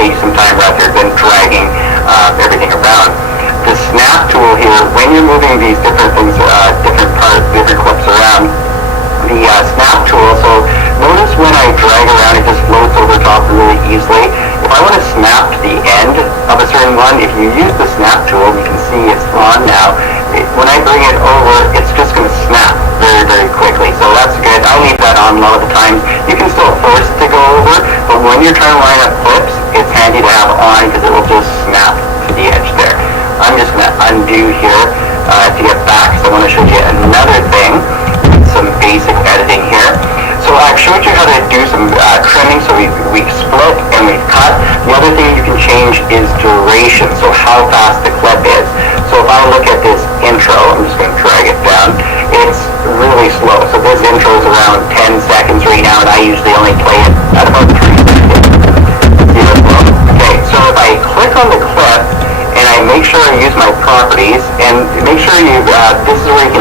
save some time rather than dragging everything around. The snap tool here, when you're moving these different things, different clips around, the snap tool. So notice when I drag around, it just floats over top really easily. If I want to snap to the end of a certain one, if you use the snap tool, you can see it's on now. When I bring it over, it's just going to snap very, very quickly. So that's good. I leave that on a lot of the times. You can still force it to go over, but when you're trying to line up clips, it's handy to have on because it will just snap to the edge there. I'm just going to undo here to get back, so I want to show you another thing, some basic editing here. So I've showed you how to do some trimming, so we've split and we've cut. The other thing you can change is duration, so how fast the clip is. So if I look at this intro, I'm just going to drag it down, it's really slow. So this intro is around 10 seconds right now, and I usually only play it at about 3 seconds. Okay, so if I click on the clip, and I make sure I use my properties, and make sure you, this is where you can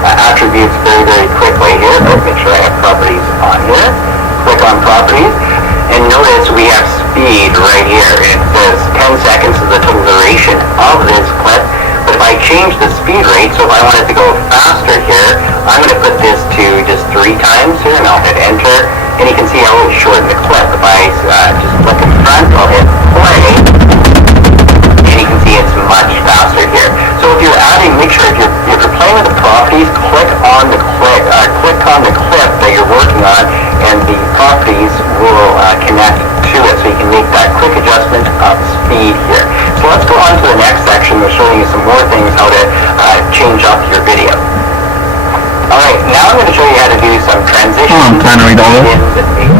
attributes very, very quickly here. Let's make sure I have properties on here. Click on properties, and notice we have speed right here. It says 10 seconds is the total duration of this clip, but if I change the speed rate, so if I wanted to go faster here, I'm going to put this to just 3 times here, and I'll hit enter, and you can see how it shorten the clip. If I just click in front, I'll hit play, and you can see it's much faster here. So if you're adding, make sure if you're playing with the properties, click on the clip that you're working on, and the properties will connect to it, so you can make that quick adjustment of speed here. So let's go on to the next section. We're showing you some more things how to change up your video. Alright, now I'm going to show you how to do some transitions. I'm trying to read all this. Bring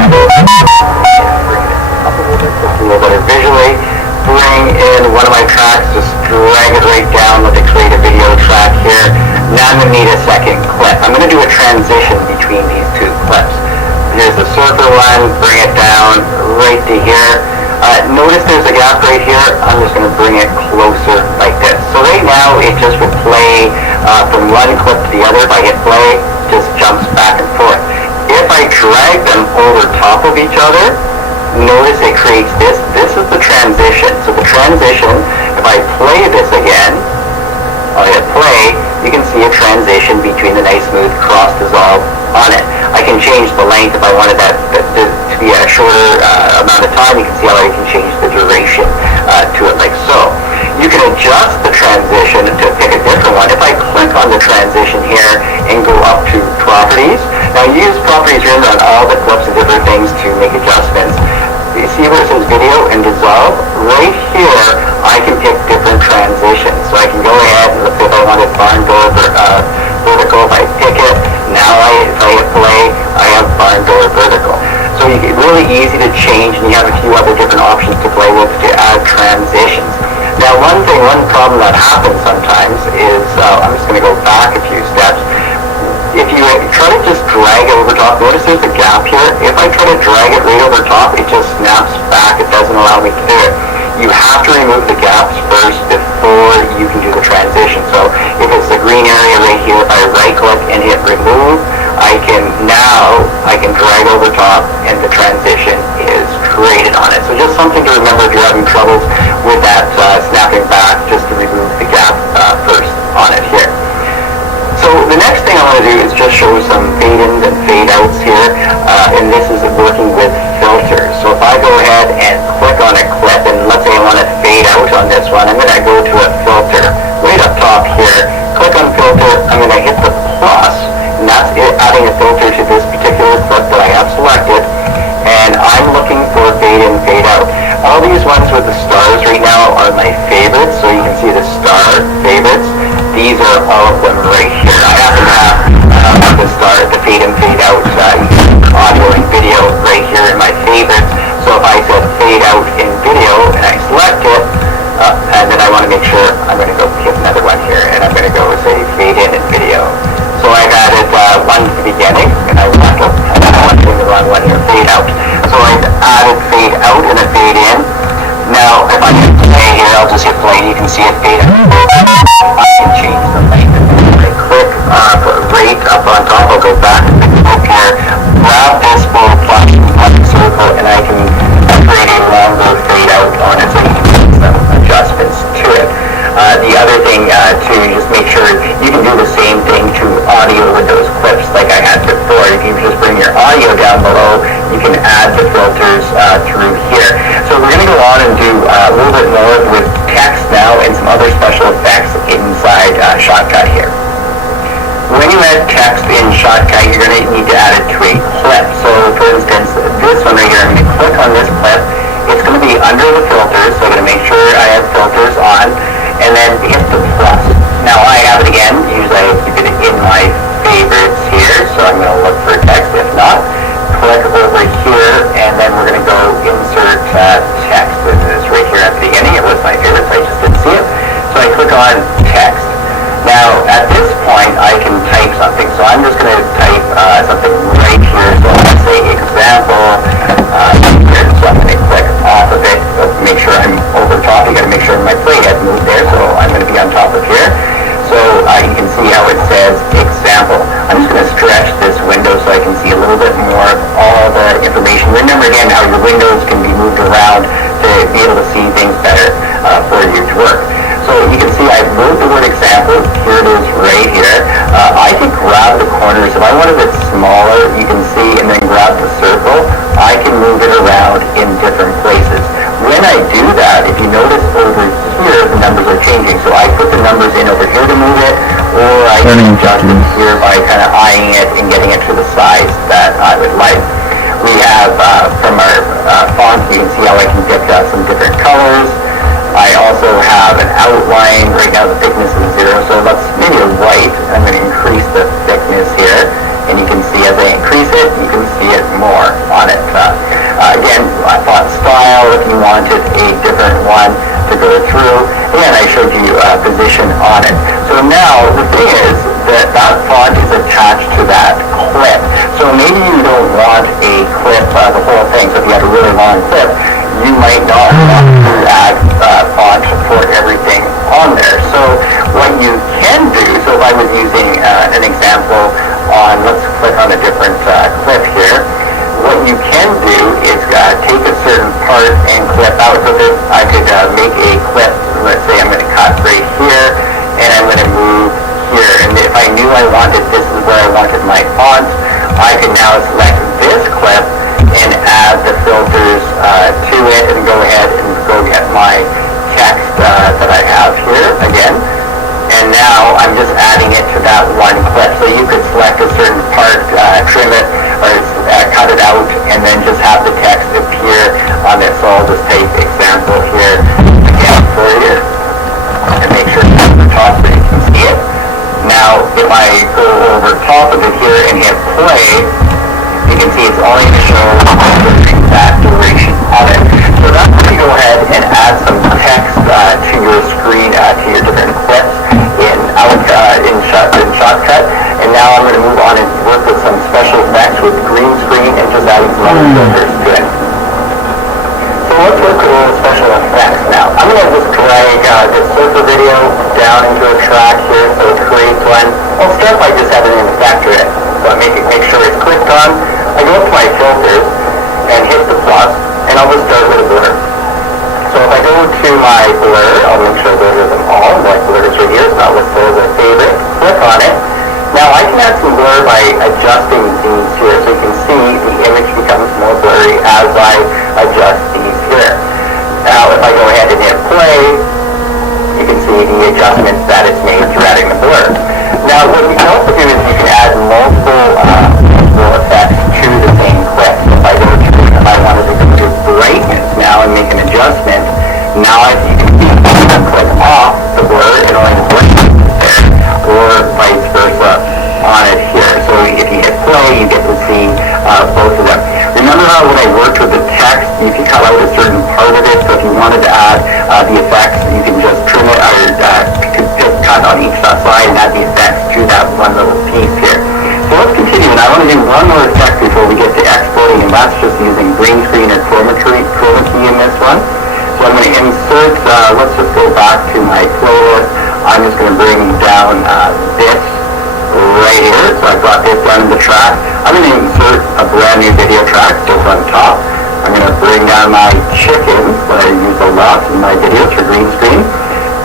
it up a little bit, so it's a little better visually. Bring in one of my tracks, just drag it right down, let it create a video track here. Now I'm going to need a second clip. I'm going to do a transition between these 2 clips. Here's the circle one, bring it down right to here. Notice there's a gap right here. I'm just going to bring it closer like this. So right now it just would play from one clip to the other. If I hit play, it just jumps back and forth. If I drag them over top of each other, notice it creates this. This is the transition. So the transition, if I play this again, I'll hit play, you can see a transition between the nice smooth cross dissolve on it. I can change the length if I wanted that to be a shorter amount of time. You can see how I can change the duration to it like so. You can adjust the transition to pick a different one. If I click on the transition here and go up to properties, now use properties here on all the clips and different things to make adjustments. You see where it says video and dissolve? Right here, I can pick different transitions. So I can go ahead and let's say if I wanted barn door vertical, if I pick it, now if I hit play, I have barn door vertical. So you get really easy to change, and you have a few other different options to play with to add transitions. Now one problem that happens sometimes is, I'm just going to go back a few steps. If you try to just drag it over top, notice there's a gap here. If I try to drag it right over top, it just snaps back. It doesn't allow me to do it. You have to remove the gaps first before you can do the transition. So if it's the green area right here, if I right click and hit remove, I can drag over top and the transition is created on it. So just something to remember if you're having troubles with that snapping back, just to remove the gap first on it here. So the next thing I want to do is just show some fade-ins and fade-outs here, and this is working with filters. So if I go ahead and click on a clip, and let's say I want to fade out on this one, I'm going to go to a filter right up top here, click on filter, I'm going to hit the plus, and that's it, adding a filter to this particular clip that I have selected, and I'm looking for fade-in, fade-out. All these ones with the stars right now are my favorites, so you can see the star favorites. These are all of them right here. I happen to have the star, the fade in, fade out, audio and video right here in my favorites. So if I said fade out in video and I select it, and then I want to make sure, I'm going to go pick another one here, and I'm going to go say fade in video. So I've added one to the beginning, and I left it, and then I want to do the wrong one here, fade out. So I've added fade out and a fade in. Now, if I hit play here, I'll just hit play, and you can see it fade out. I can change the length. I click right up on top, I'll go back to the clip here, grab this little flashing button circle, and I can create a longer fade out on it, so you can make some adjustments to it. The other thing to just make sure you can do the same thing to audio with those clips like I had before. If you just bring your audio down below, you can add the filters through here. So we're going to go on and do a little bit more with text now and some other special effects inside Shotcut here. When you add text in Shotcut, you're going to need to add it to a clip. So for instance, this one right here, I'm going to click on this clip. It's going to be under the filters, so I'm going to make sure I have filters on, and then hit the plus. Now I have it again, usually I keep it in my favorites here, so I'm going to look for text. If not, click over here, and then we're going to go insert text. This is right here at the beginning. It was my favorites, I just didn't see it. So I click on text. Now at this point I can type something, so I'm just going to type something right here. So let's say example here. So I'm going to click off of it, so make sure I'm over top. You got to make sure my playhead moved there, so I'm going to be on top of here. So you can see how it says example. I'm just going to stretch this window so I can see a little bit more of all the information. Remember again how your windows can be moved around to be able to see things better for you to work. So you can see I've moved the word example. Here it is right here. I can grab the corners. If I wanted it smaller, you can see, and then grab the circle, I can move it around in different places. When I do that, if you notice over here, the numbers are changing. So I put the numbers in over here to move it, or I can adjust it here by kind of eyeing it and getting it to the size that I would like. We have, from our font, you can see how I can pick some different colors. I also have an outline. Right now the thickness is 0, so that's maybe a white. I'm going to increase the thickness here, and you can see as I increase it, you can see it more on it. Again, font style, if you wanted a different one to go through, and I showed you position on it. So now the thing is that that font is attached to that clip. So maybe you don't want a clip, the whole thing. So if you had a really long clip, you might not want to add font for everything on there. So what you can do, so if I was using an example on, let's click on a different clip here, what you can do is take a certain part and clip out. So that I could make a clip, let's say I'm going to cut right here, and I'm going to move here. And if I knew I wanted, this is where I wanted my font, I can now select this clip and add the filters to it, and go ahead and go get my text that I have here again. And now I'm just adding it to that one clip. So you could select a certain part, trim it, or cut it out, and then just have the text appear on it. So I'll just take example here again for you, and make sure it's at the top so you can see it. Now, if I go over top of it here and hit play, you can see it's only going to show that duration of it. So that's when you go ahead and add some text to your screen, to your different clips in Shotcut. And now I'm going to move on and work with some special effects with green screen and just adding some other filters to it. So let's work with special effects now. I'm going to just drag this circle video down into a track here so it creates one. I'll start by just having an effect to it. So I make sure it's clicked on. I go up to my filters and hit the plus, and I'll just start with a blur. So if I go to my blur, I'll make sure I go to them all. My blur is right here, so I'll list those as favorite. Click on it. Now I can add some blur by adjusting these here, so you can see the image becomes more blurry as I adjust these here. Now if I go ahead and hit play, you can see the adjustments that it's made through adding the blur. Now what you can also do is you can add multiple effects to the same clip. So if I go to, if I wanted to go to brightness now and make an adjustment, now as you can see, I can click off the blur and only the brightness there, or vice versa on it here. So if you hit play, you get to see both of them. Remember how when I worked with the text, you can cut out a certain part of it, so if you wanted to add the effects, you can just trim it, or just cut on each side and add the effects to that one little piece here. So let's continue, and I want to do one more effect before we get to exporting, and that's just using green screen or chroma key in this one. So I'm going to insert, let's just go back to my playlist. I'm just going to bring down this right here. So I've got this down in the track. I'm going to insert a brand new video track just on top. I'm going to bring down my chickens that I use a lot in my videos for green screen.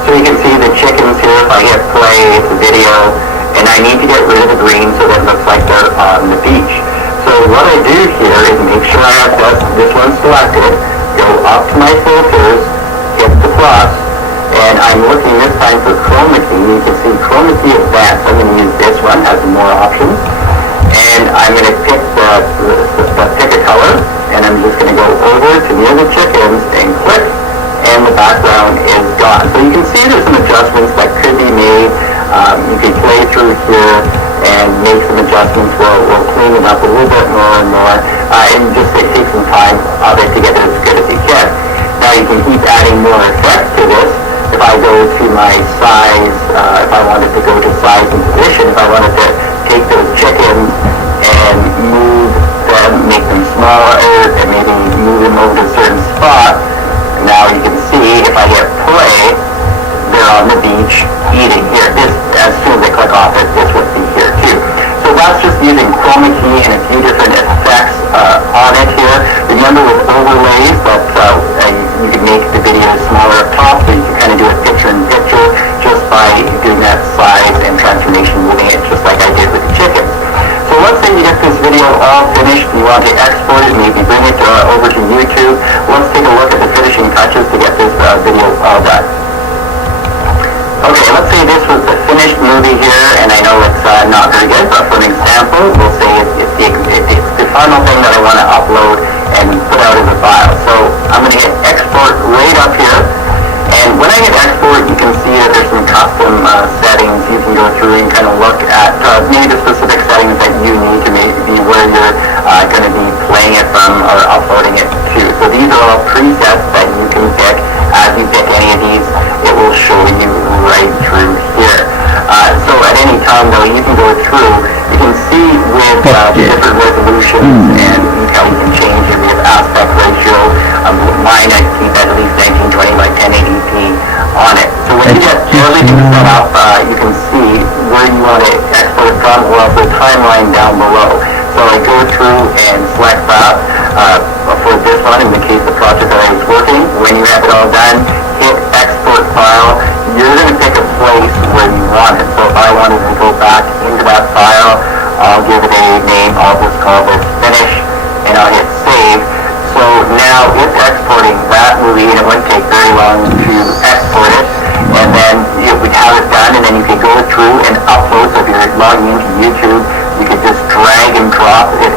So you can see the chickens here. If I hit play, it's a video, and I need to get rid of the green so that it looks like they're on the beach. So what I do here is make sure I have this one selected, go up to my filters, hit the plus, and I'm looking this time for chroma key. You can see chroma key advanced. I'm going to use this one, has more options. And I'm going to pick pick a color, and I'm just going to go over to near the chickens and click, and the background is gone. So you can see there's some adjustments that could be made. You can play through here and make some adjustments. We'll clean it up a little bit more and more, and just take some time of it to get it as good as you can. Now you can keep adding more effects to this. If I go to my size, if I wanted to go to size and position, if I wanted to take those chickens and move them, make them smaller, and maybe move them over to a certain spot, now you can see if I hit play, they're on the beach eating here. This, as soon as I click off it, this would be here too. So that's just using chroma key and a few different effects on it here. Remember with overlays that you can make the video smaller up top, so you can kind of do a picture-in-picture just by doing that size and transformation, moving it just like I did with the chickens. So let's say you get this video all finished, you want to export it, maybe bring it over to YouTube. Let's take a look at the finishing touches to get this video all done. Okay, let's say this was the finished movie here, and I know it's not very good, but for an example, we'll say it's the final thing that I want to upload and put out as a file. So I'm going to hit export right up here, and when I hit export, you can see that there's some custom settings. You can go through and kind of look at maybe the specific settings that you need to maybe where you're going to be playing it from or uploading it to. So these are all presets that you can pick. As you pick any of these, it will show you right through here. So at any time though, you can go through, you can see with different resolutions and how you can change it with aspect ratio. Mine I keep at least 1920 by 1080p on it. So when you get everything set up, you can see where you want to export from, or the timeline down below. So I go through and select that for this one, in the case of the project that I was working. When you have it all done, hit export file. You're going to pick a place where you want it. So if I wanted to go back into that file, I'll give it a name. I'll just call this finish, and I'll hit save. So now it's exporting that movie, and it wouldn't take very long to export it. And then we'd have it done, and then you can go through and upload. So if you're logging into YouTube, you could just drag and drop it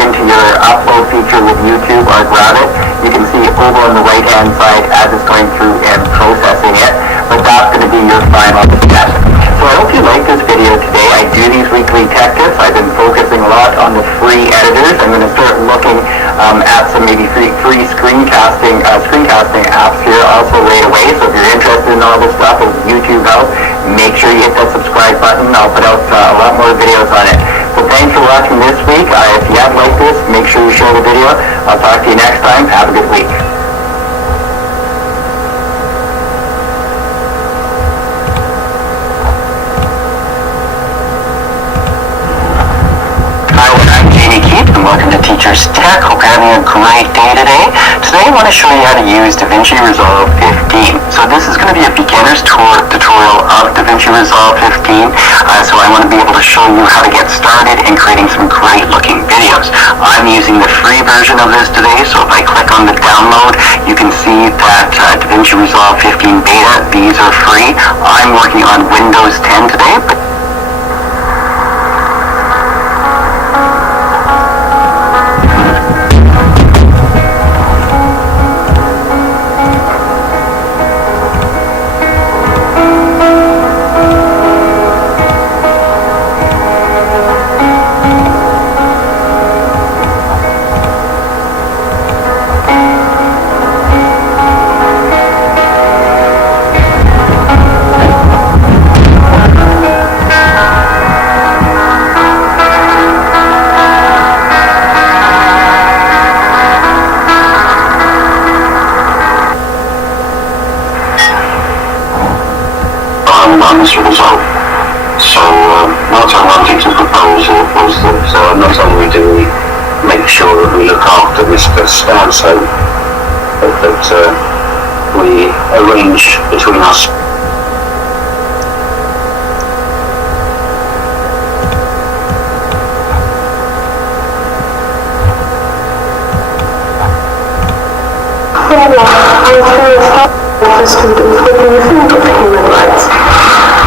into your upload feature with YouTube, or grab it. You can see over on the right hand side as it's going through and processing it, but that's going to be your final step. So I hope you liked this video today. I do these weekly tech tips. I've been focusing a lot on the free editors. I'm going to start looking at some maybe free screencasting apps here also right away. So if you're interested in all this stuff with YouTube help, make sure you hit that subscribe button. I'll put out a lot more videos on it. So thanks for watching this week. If you have liked this, make sure you share the video. I'll talk to you next time. Have a good week. Hi, I'm Jamie Keith, and welcome to Teachers Tech. Hope you're having a great day today. Today I want to show you how to use Davinci Resolve 15. So this is going to be a beginner's tutorial of Davinci Resolve 15. So I want to be able to show you how to get started in creating some great looking videos. I'm using the free version of this today, so if I click on the download, you can see that Davinci Resolve 15 Beta, these are free. I'm working on Windows 10 today. Resolve. So what I wanted to propose was that not only do we make sure that we look after Mr. Stanso, but that we arrange between us.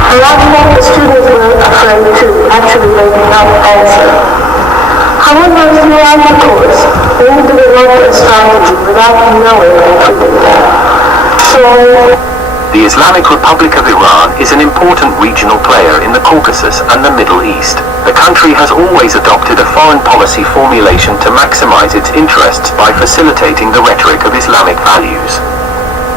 A lot of the students were afraid to actually make up answer. However, throughout the course, they developed a strategy without knowing anything. The Islamic Republic of Iran is an important regional player in the Caucasus and the Middle East. The country has always adopted a foreign policy formulation to maximize its interests by facilitating the rhetoric of Islamic values.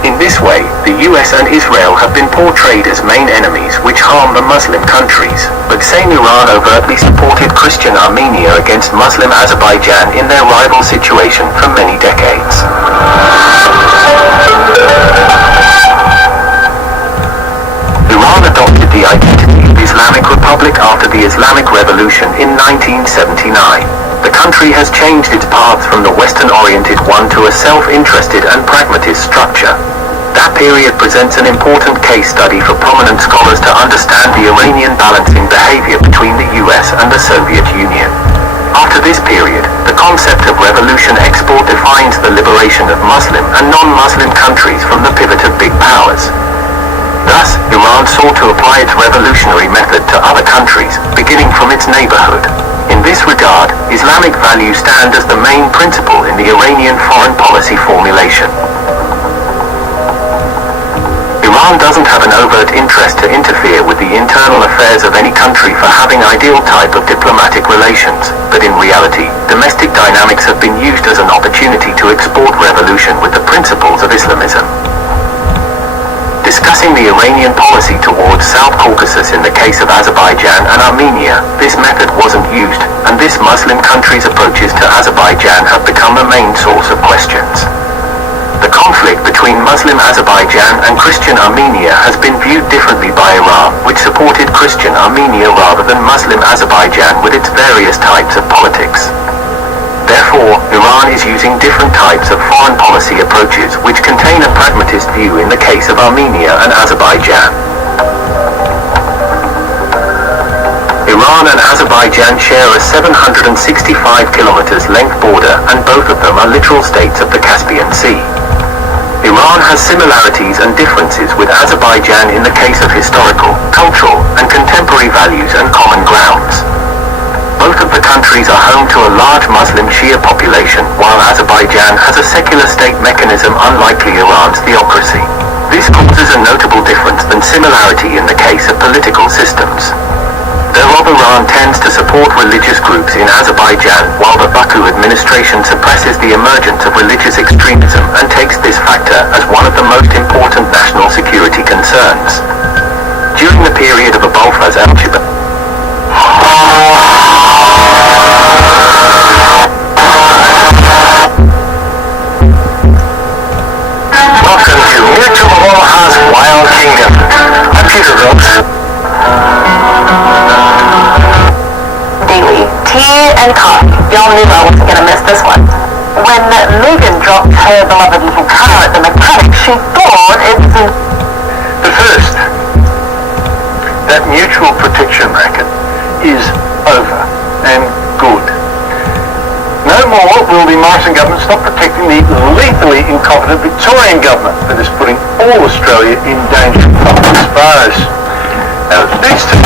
In this way, the US and Israel have been portrayed as main enemies which harm the Muslim countries, but same Iran overtly supported Christian Armenia against Muslim Azerbaijan in their rival situation for many decades. Iran adopted the identity of Islamic Republic after the Islamic Revolution in 1979. The country has changed its path from the Western-oriented one to a self-interested and pragmatist structure. That period presents an important case study for prominent scholars to understand the Iranian balancing behavior between the US and the Soviet Union. After this period, the concept of revolution export defines the liberation of Muslim and non-Muslim countries from the pivot of big powers. Thus, Iran sought to apply its revolutionary method to other countries, beginning from its neighborhood. In this regard, Islamic values stand as the main principle in the Iranian foreign policy formulation. Iran doesn't have an overt interest to interfere with the internal affairs of any country for having ideal type of diplomatic relations, but in reality, domestic dynamics have been used as an opportunity to export revolution with the principles of Islamism. Discussing the Iranian policy towards South Caucasus in the case of Azerbaijan and Armenia, this method wasn't used, and this Muslim country's approaches to Azerbaijan have become a main source of questions. The conflict between Muslim Azerbaijan and Christian Armenia has been viewed differently by Iran, which supported Christian Armenia rather than Muslim Azerbaijan with its various types of politics. Therefore, Iran is using different types of foreign policy approaches which contain a pragmatist view in the case of Armenia and Azerbaijan. Iran and Azerbaijan share a 765 kilometers length border, and both of them are littoral states of the Caspian Sea. Iran has similarities and differences with Azerbaijan in the case of historical, cultural, and contemporary values and common grounds. Both of the countries are home to a large Muslim Shia population, while Azerbaijan has a secular state mechanism unlikely Iran's theocracy. This causes a notable difference than similarity in the case of political systems. Though Iran tends to support religious groups in Azerbaijan, while the Baku administration suppresses the emergence of religious extremism and takes this factor as one of the most important national security concerns. During the period of Abolfaz al-Jabbar, Welcome to Mutual of Omaha's Wild Kingdom. I'm Peter Brooks. Daily tea and coffee. Y'all knew I wasn't gonna miss this one. When Megan dropped her beloved little car at the mechanic, she thought it was... The first, that mutual protection racket is over and good. No more will the Morrison government stop protecting the lethally incompetent Victorian government that is putting all Australia in danger of public spars. Now, these two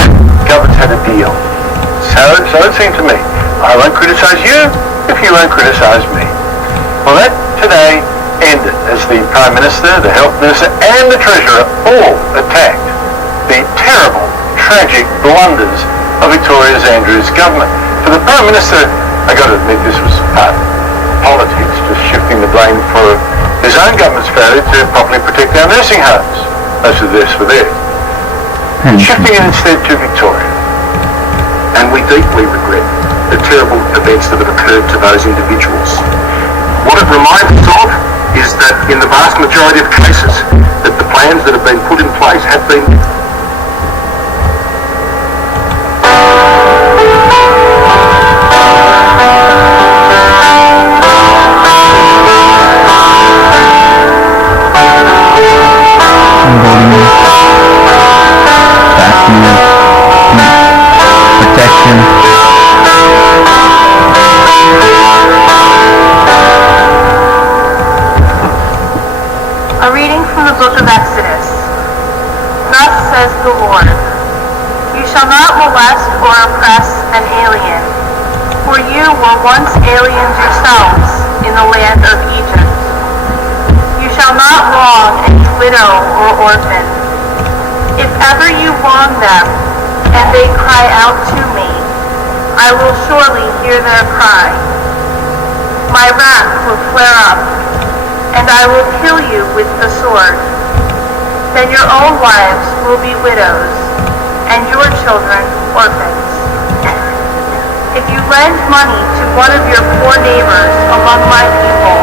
governments had a deal. So it seemed to me. I won't criticise you if you won't criticise me. Well, that today ended as the Prime Minister, the Health Minister and the Treasurer all attacked the terrible, tragic blunders of Victoria's Andrews government. For the Prime Minister, I got to admit this was part politics, just shifting the blame for his own government's failure to properly protect our nursing homes. Most of this were there. Shifting it instead to Victoria. And we deeply regret the terrible events that have occurred to those individuals. What it reminds us of is that in the vast majority of cases, that the plans that have been put in place have been A reading from the book of Exodus. Thus says the Lord, you shall not molest or oppress an alien, for you were once aliens yourselves in the land of Egypt. You shall not wrong any widow or orphan. If ever you wrong them, and they cry out to me, I will surely hear their cry. My wrath will flare up, and I will kill you with the sword. Then your own wives will be widows, and your children orphans. If you lend money to one of your poor neighbors among my people,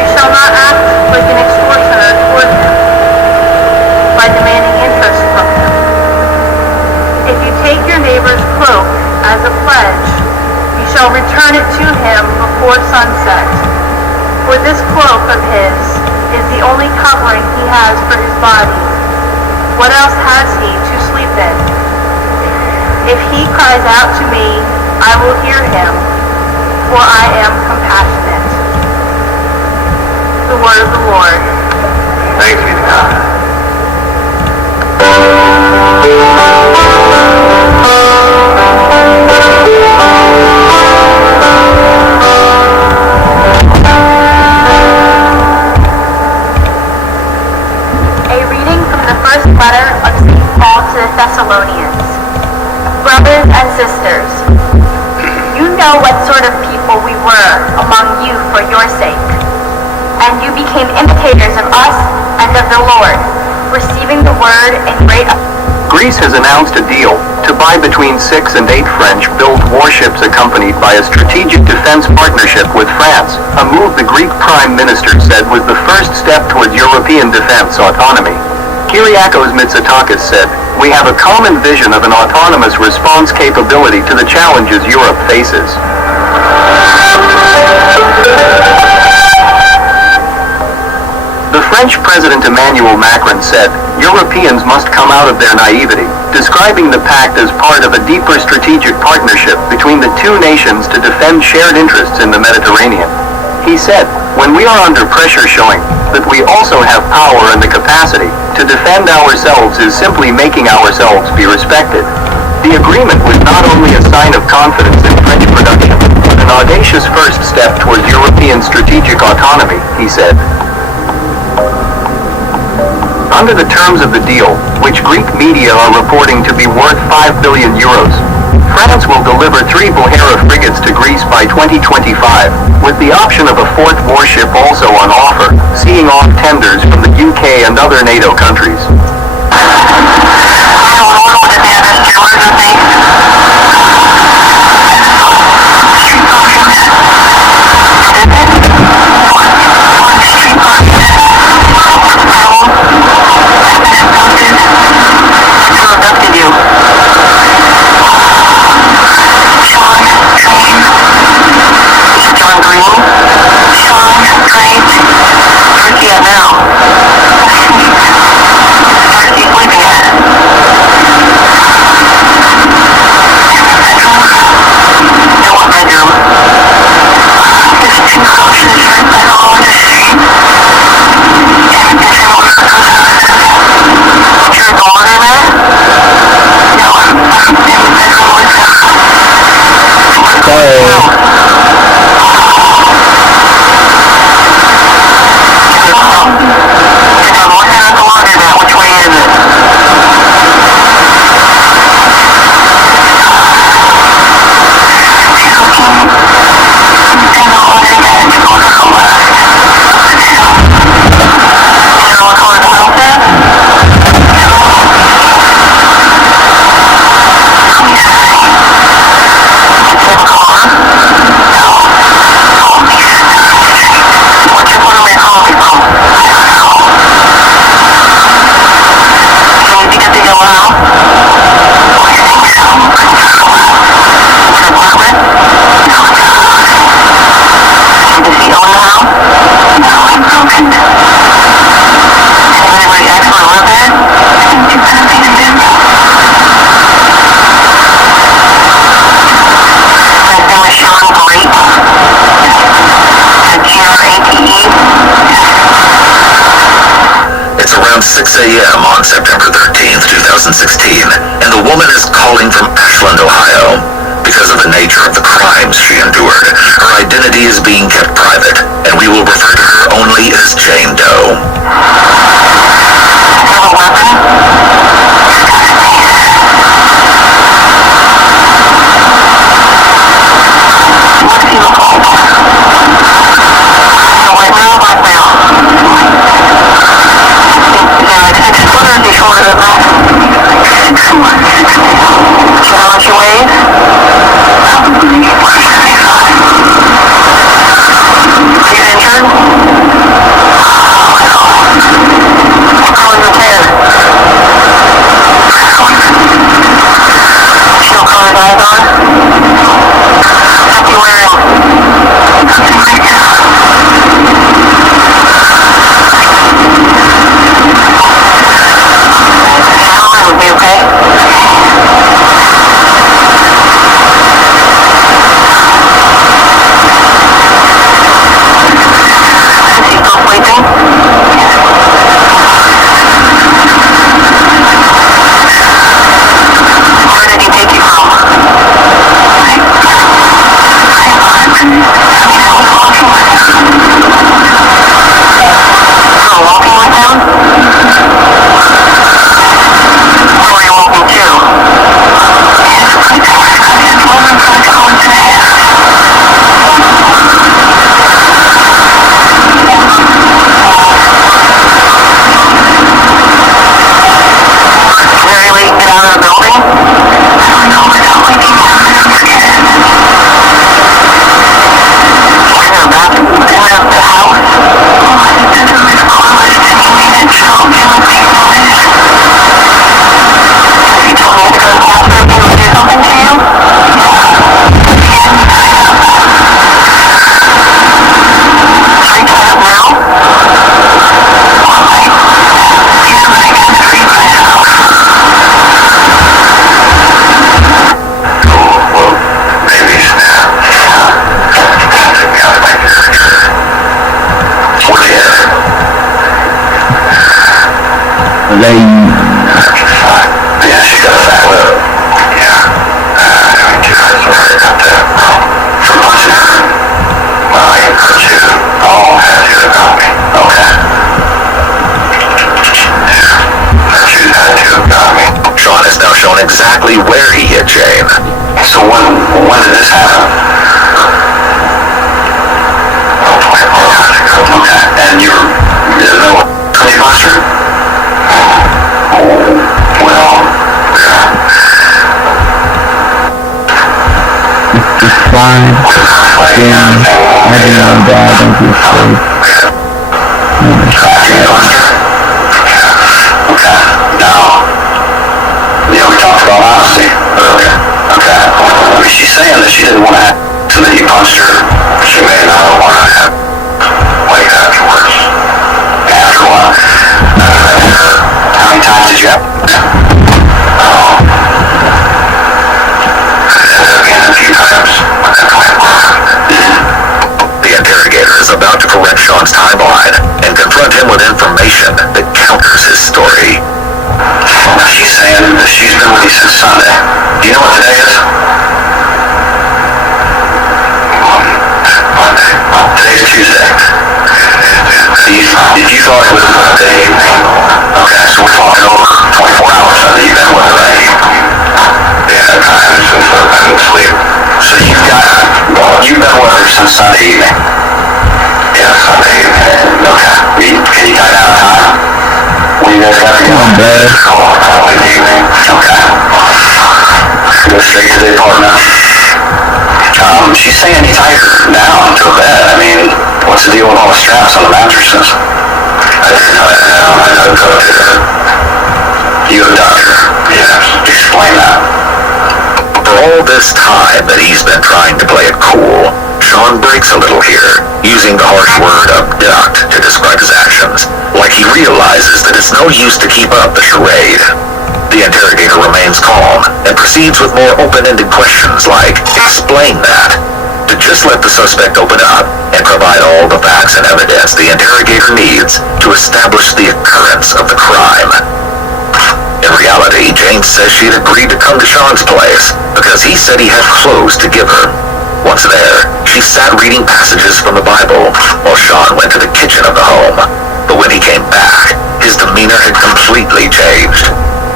you shall not act like an extortioner toward him by demanding interest from him. If you take your neighbor's cloak as a pledge, you shall return it to him before sunset. For this cloak of his is the only covering he has for his body. What else has he to sleep in? If he cries out to me, I will hear him, for I am compassionate. The word of the Lord. Thanks be to God. Letter of St. Paul to the Thessalonians. Brothers and sisters, you know what sort of people we were among you for your sake, and you became imitators of us and of the Lord, receiving the word in great... Greece has announced a deal to buy between 6 and 8 French-built warships accompanied by a strategic defense partnership with France, a move the Greek Prime Minister said was the first step towards European defense autonomy. Kyriakos Mitsotakis said, we have a common vision of an autonomous response capability to the challenges Europe faces. The French President Emmanuel Macron said, Europeans must come out of their naivety, describing the pact as part of a deeper strategic partnership between the two nations to defend shared interests in the Mediterranean. He said, when we are under pressure showing that we also have power and the capacity to defend ourselves is simply making ourselves be respected. The agreement was not only a sign of confidence in French production, but an audacious first step towards European strategic autonomy, he said. Under the terms of the deal, which Greek media are reporting to be worth €5 billion, France will deliver 3 Bulhara frigates to Greece by 2025, with the option of a 4th warship also on offer, seeing off tenders from the UK and other NATO countries. around 6 a.m. on September 13th, 2016, and the woman is calling from Ashland, Ohio. Because of the nature of the crimes she endured, her identity is being kept private, and we will refer to her only as Jane Doe. Exactly where he hit Jane. So when did this happen? Okay, and you didn't know any posture? Well, yeah. It's fine. Jane, I didn't know that. Don't be afraid. Okay, now, we talked about honesty earlier. Okay. I mean, she's saying that she didn't want to have so that you punched her. She may not have wanted to have like afterwards. After what? How many times did you have? A few times. The interrogator is about to correct Sean's timeline and confront him with information that counters his story. She's saying that she's been with you since Sunday. Do you know what today is? Monday. Today's Tuesday. If you thought it was Monday evening, okay, so we're talking over 24 hours that you've been with her, right? Yeah, time since I've been asleep. So you've been with her since Sunday evening? Yeah, Sunday evening. Okay. Can you tie down time? When you guys got together? Probably in the evening. Okay. Go straight to the apartment. She's saying you tied her down to a bed. I mean, what's the deal with all the straps on the mattresses? I didn't tie her down. I abducted her. You abducted her? Yes. Explain that. For all this time that he's been trying to play it cool, Sean breaks a little here, using the harsh word abduct to describe his actions, like he realizes that it's no use to keep up the charade. The interrogator remains calm and proceeds with more open-ended questions like, explain that. To just let the suspect open up and provide all the facts and evidence the interrogator needs to establish the occurrence of the crime. Jane says she had agreed to come to Sean's place because he said he had clothes to give her. Once there, she sat reading passages from the Bible while Sean went to the kitchen of the home. But when he came back, his demeanor had completely changed.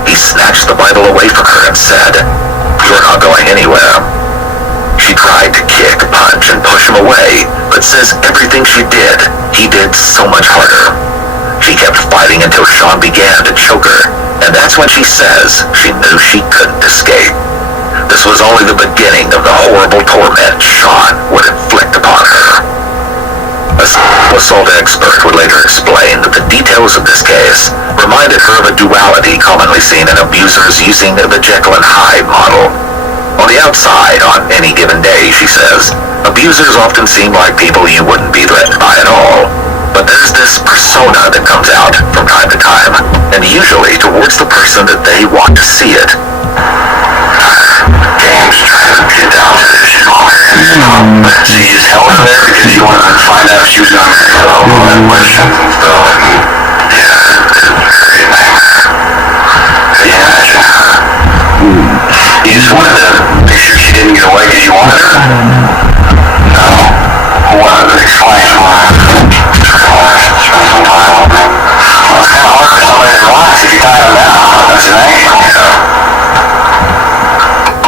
He snatched the Bible away from her and said, "You're not going anywhere." She tried to kick, punch, and push him away, but says everything she did, he did so much harder. She kept fighting until Sean began to choke her, and that's when she says she knew she couldn't escape. This was only the beginning of the horrible torment Sean would inflict upon her. A sexual assault expert would later explain that the details of this case reminded her of a duality commonly seen in abusers using the Jekyll and Hyde model. On the outside, on any given day, she says, abusers often seem like people you wouldn't be threatened by at all. But there's this persona that comes out from time to time, and usually towards the person that they want to see it. James tried to get down to this but she just held her there because he wanted to find out if she was going to answer all that questions and stuff. Yeah, it's a very nightmare. Yeah, you just wanted to make sure she didn't get away because you wanted her? No. I wanted to explain why. Spend some time with me. Well, it's kind of hard for somebody to relax if you tie them down, don't you think? Yeah.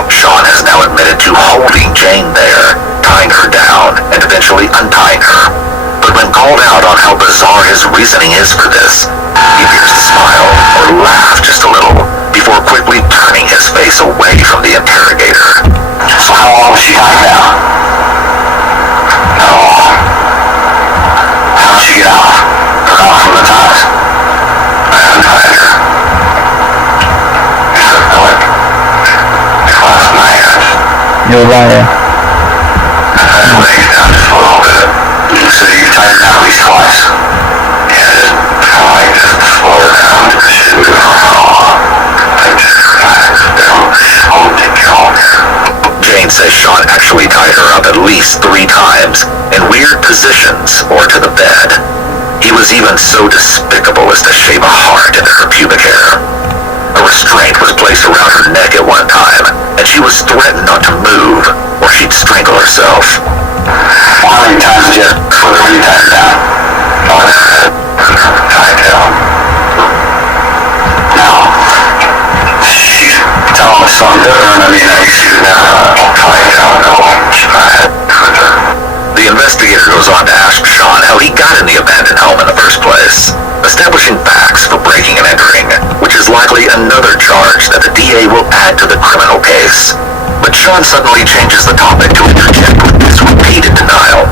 Sean has now admitted to holding Jane there, tying her down, and eventually untying her. But when called out on how bizarre his reasoning is for this, he appears to smile or laugh just a little before quickly turning his face away from the interrogator. So how long was she tied down? How long? How did she get out? Or out from the ties? I untied her. You said that like last night. You're a liar. I had her legs down just a little bit. So you tied her down at least twice? Yeah, just kind of like just to slow her down because she didn't do it for how long. I just relaxed down. I won't take care of her. Jane says Sean actually tied her up at least 3 times in weird positions or to the bed. He was even so despicable as to shave a heart into her pubic hair. A restraint was placed around her neck at one time, and she was threatened not to move or she'd strangle herself. How many times did you put her when you tied her down? Oh, I said, put her tied down. Now, she's telling us something different. I mean, she was never tied down. No, I had put her. The investigator goes on to ask Sean how he got in the abandoned home in the first place, establishing facts for breaking and entering, which is likely another charge that the DA will add to the criminal case. But Sean suddenly changes the topic to interject with this repeated denial.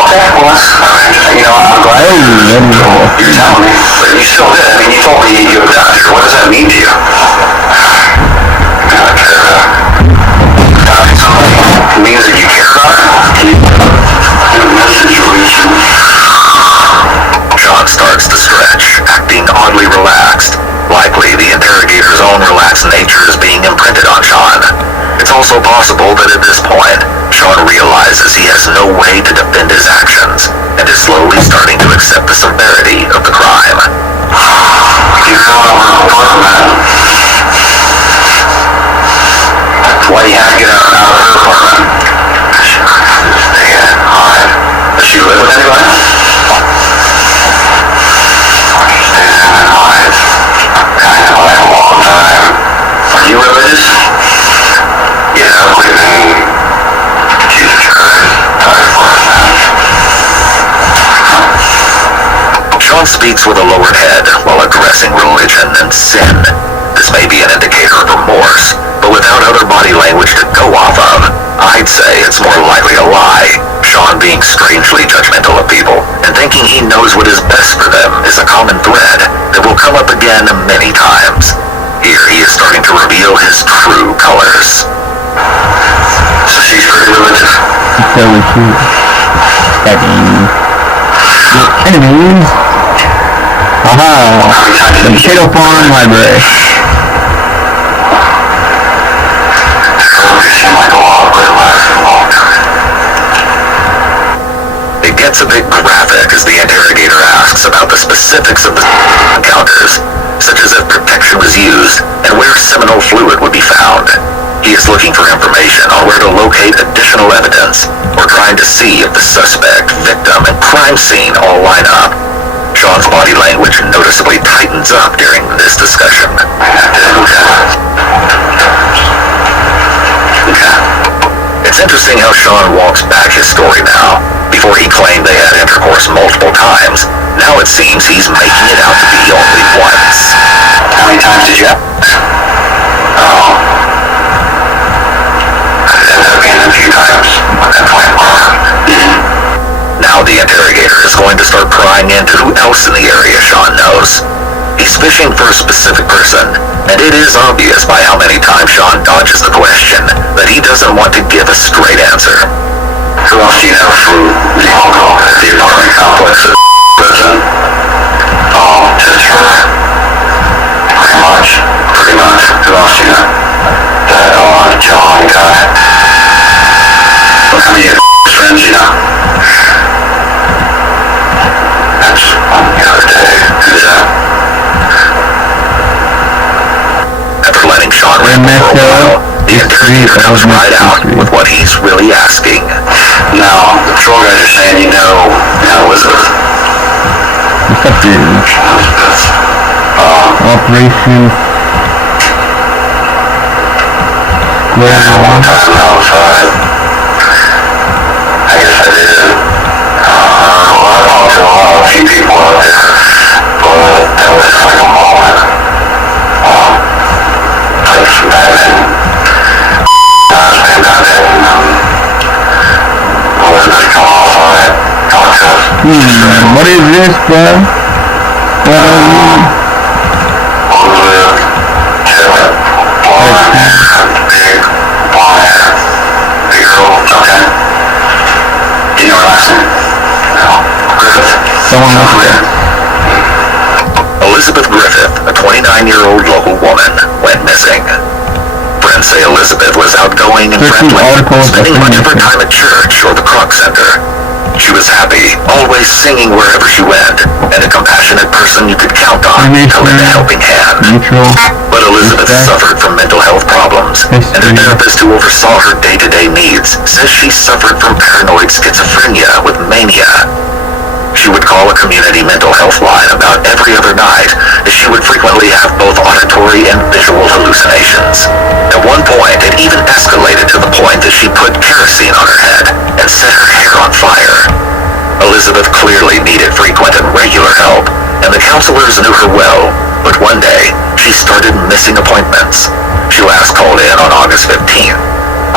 Okay, well, that's, you know, I'm glad you're telling me, but you still did. I mean, you told me you abducted her. What does that mean to you? It means that you care about her? In this situation. Sean starts to stretch, acting oddly relaxed. Likely, the interrogator's own relaxed nature is being imprinted on Sean. It's also possible that at this point, Sean realizes he has no way to defend his actions and is slowly starting to accept the severity of the crime. You're going over her apartment. Why do you have to get out of her apartment? She likes to stay and hide. Does she live with anybody? She stays in and hides. Kind of like a long time. Are you religious? Yeah, I believe in Jesus Christ. Sean speaks with a lowered head while addressing religion and sin. This may be an indicator of remorse, but without other body language to go off of, I'd say it's more likely a lie. Sean being strangely judgmental of people and thinking he knows what is best for them is a common thread that will come up again many times. Here he is starting to reveal his true colors. So she's pretty religious. So is she. That means your enemies. Aha! The Potato Farm Library. It gets a bit graphic as the interrogator asks about the specifics of the encounters, such as looking for information on where to locate additional evidence or trying to see if the suspect, victim, and crime scene all line up. Sean's body language noticeably tightens up during this discussion. It's interesting how Sean walks back his story now. Before he claimed they had intercourse multiple times, now it seems he's making it out to be only once. How many times did you have? Oh. It ended up being a few times at that point. Now the interrogator is going to start prying into who else in the area Sean knows. He's fishing for a specific person, and it is obvious by how many times Sean dodges the question that he doesn't want to give a straight answer. Who else do you know from the apartment complex at prison? Oh, just her. Pretty much. Who else do you know? That John guy. How many friends you know? That's on the other day. Who's that? After letting Sean ramble for a while, the interrogator comes right out with what he's really asking. Now, the patrol guys are saying you know Elizabeth. What's up, dude? Elizabeth. Operation Yeah, one time outside. I guess I did. Well, I talked to a few people out there, but that was just like a moment. Like some Batman. Elizabeth come outside, talk to us. What is this, bro? What are you? Elizabeth, chilling, blonde hair, big blonde hair, big girl, okay. Do you know her last name? No. Griffith. Someone else there. Elizabeth Griffith, a 29-year-old local woman, went missing. Friends say Elizabeth was outgoing and friendly, spending much of her time at church or the Croc Center. She was happy, always singing wherever she went, and a compassionate person you could count on to lend a helping hand. But Elizabeth suffered from mental health problems, and her therapist who oversaw her day-to-day needs says she suffered from paranoid schizophrenia with mania. She would call a community mental health line about every other night, as she would frequently have both auditory and visual hallucinations. At one point, it even escalated to the point that she put kerosene on her head and set her hair on fire. Elizabeth clearly needed frequent and regular help, and the counselors knew her well, but one day, she started missing appointments. She last called in on August 15th.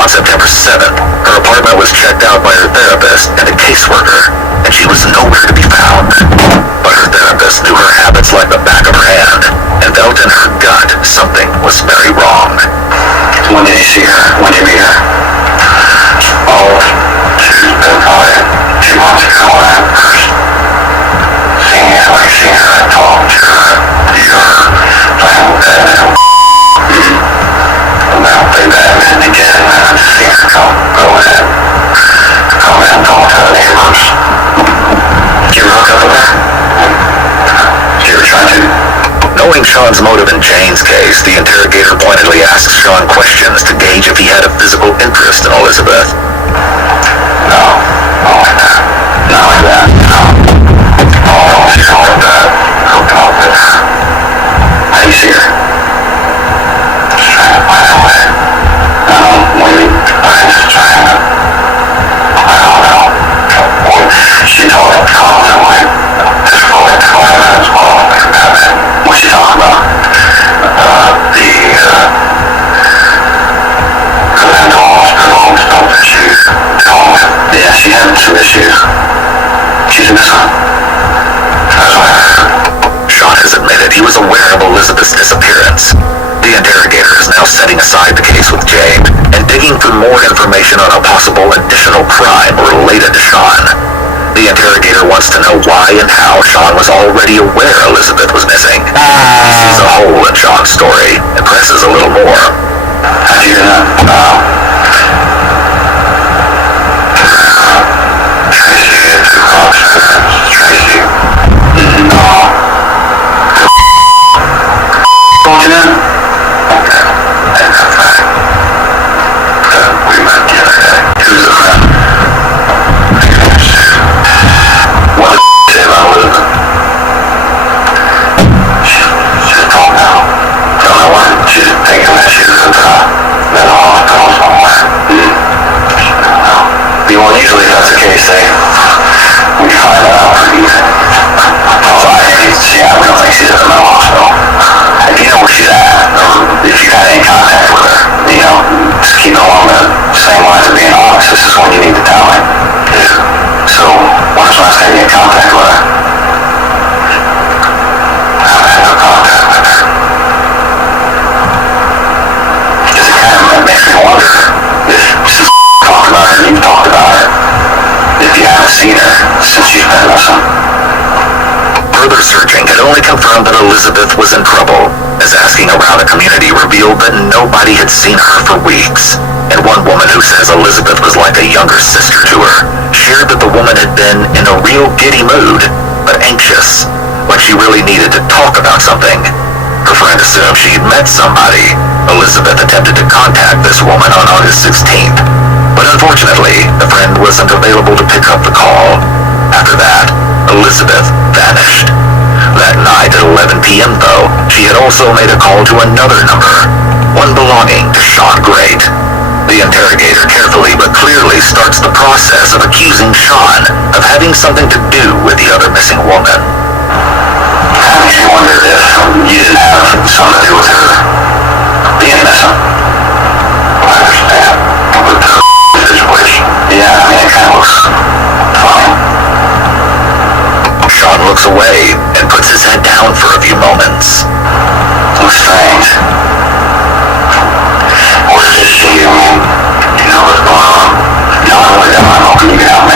On September 7th, her apartment was checked out by her therapist and a caseworker, and she was nowhere to be found. But her therapist knew her habits like the back of her hand, and felt in her gut something was very wrong. When did you see her? When did you meet her? Oh, she's been probably 2 months ago when I first seen her. I talked to her. You're playing with Batman. And now play Batman again, and I've seen her go in and talk to the neighbors. Did you ever hook up with her? Did you ever try to? Knowing Sean's motive in Jane's case, the interrogator pointedly asks Sean questions to gauge if he had a physical interest in Elizabeth. No, not like that. Not like that, no. Oh, she's not like that. Hooked up with her. How do you see her? Just trying to find a way. No, maybe I'm just trying to, I don't know. She told me constantly, just for like 20 minutes while I'm like Batman. What's she talking about? The mental hospital and stuff that she's dealing with. Yeah, she had some issues. She's in this one. That's what I heard. Sean has admitted he was aware of Elizabeth's disappearance. The interrogator is now setting aside the case with Jane and digging for more information on a possible additional crime related to Sean. The interrogator wants to know why and how Sean was already aware Elizabeth was missing. He sees a hole in Sean's story and presses a little more. How'd you hear that? Tracy, it's a Croc Center. Tracy. No. Don't you know? Okay. That's a fact. further searching had only confirmed that Elizabeth was in trouble, as asking around the community revealed that nobody had seen her for weeks. And one woman who says Elizabeth was like a younger sister to her shared that the woman had been in a real giddy mood, but anxious, like she really needed to talk about something. Her friend assumed she'd met somebody. Elizabeth attempted to contact this woman on August 16th, but unfortunately, the friend wasn't available to pick up the call. After that, Elizabeth vanished. That night at 11 p.m. though, she had also made a call to another number, one belonging to Sean Great. The interrogator carefully but clearly starts the process of accusing Sean of having something to do with the other missing woman. She wondered if you didn't have something to do with her being missing. I understand. With the situation. Yeah, I mean, it kind of looks funny. Sean looks away and puts his head down for a few moments. Looks strange. Where did she, I mean, you know what's going on? No, I really don't. I'm hoping you can help me.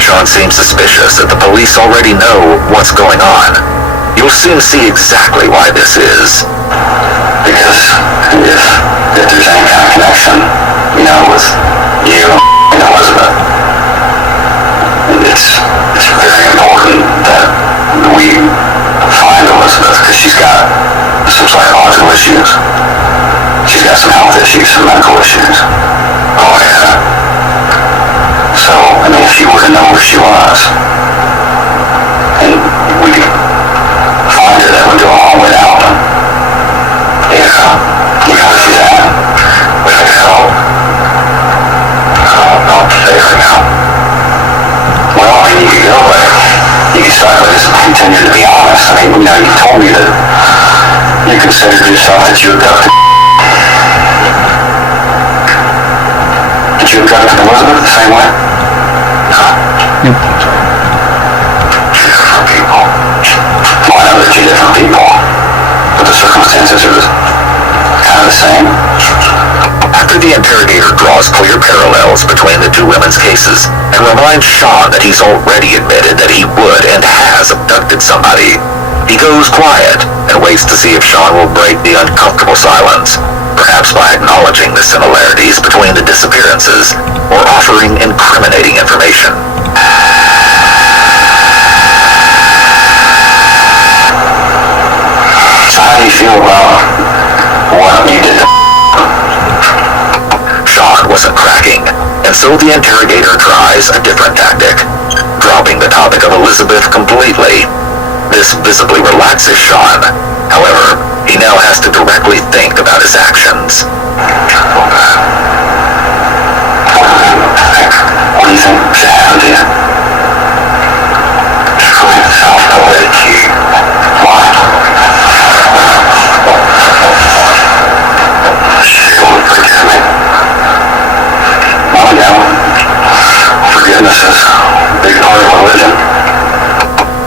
Sean seems suspicious that the police already know what's going on. You'll soon see exactly why this is. Because if there's any kind of connection, you know, with you and Elizabeth, it's very important that we find Elizabeth, because she's got some psychological issues. She's got some health issues, some medical issues. Oh, yeah. So, I mean, if you were to know where she was, and we could find her, that would go a long way to help them. Yeah. You gotta see that. But I could help. Not say right now. Well, I mean, you could go, but you could start by just continue to be honest. I mean, you know, you told me that you considered yourself that you abducted. Did you abduct Elizabeth the same way? No. Yep. Two different people. Well, I know they're two different people, but the circumstances are kind of the same. After the interrogator draws clear parallels between the two women's cases and reminds Sean that he's already admitted that he would and has abducted somebody, he goes quiet and waits to see if Sean will break the uncomfortable silence, perhaps by acknowledging the similarities between the disappearances or offering incriminating information. So how do you feel about what you did? Sean wasn't cracking, and so the interrogator tries a different tactic, dropping the topic of Elizabeth completely. This visibly relaxes Sean. However, he now has to directly think about his actions. What do you think should happen to you? Prove yourself the way that you want. She would forgive me. Well, yeah, forgiveness is a big part of religion.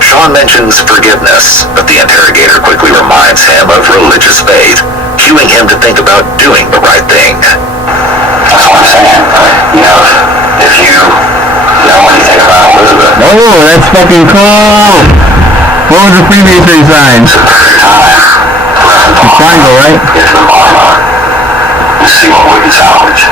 Sean mentions forgiveness, but the interrogator quickly reminds him of religious faith, cueing him to think about doing the right thing. That's what I'm saying. You know, if you know anything about Elizabeth, Oh, that's fucking cool! What was the Freemasonry sign? it's a perfect time for us to The triangle, right? get to the bottom of it and see what we can salvage.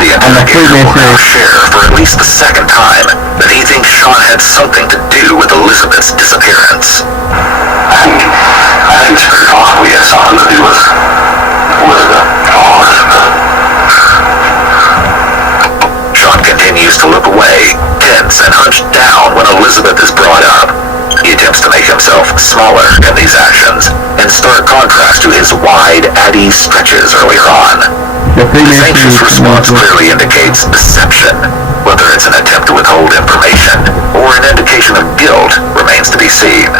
The interrogator will now share for at least the second time that he thinks Sean had something to do with Elizabeth's disappearance. I think it's very possible he has something to do with Elizabeth. Oh, Elizabeth. Sean continues to look away, tense and hunched down when Elizabeth is brought up. He attempts to make himself smaller in these actions, in stark contrast to his wide, addy stretches earlier on. The His anxious Freemasonry response clearly indicates deception. Whether it's an attempt to withhold information or an indication of guilt remains to be seen.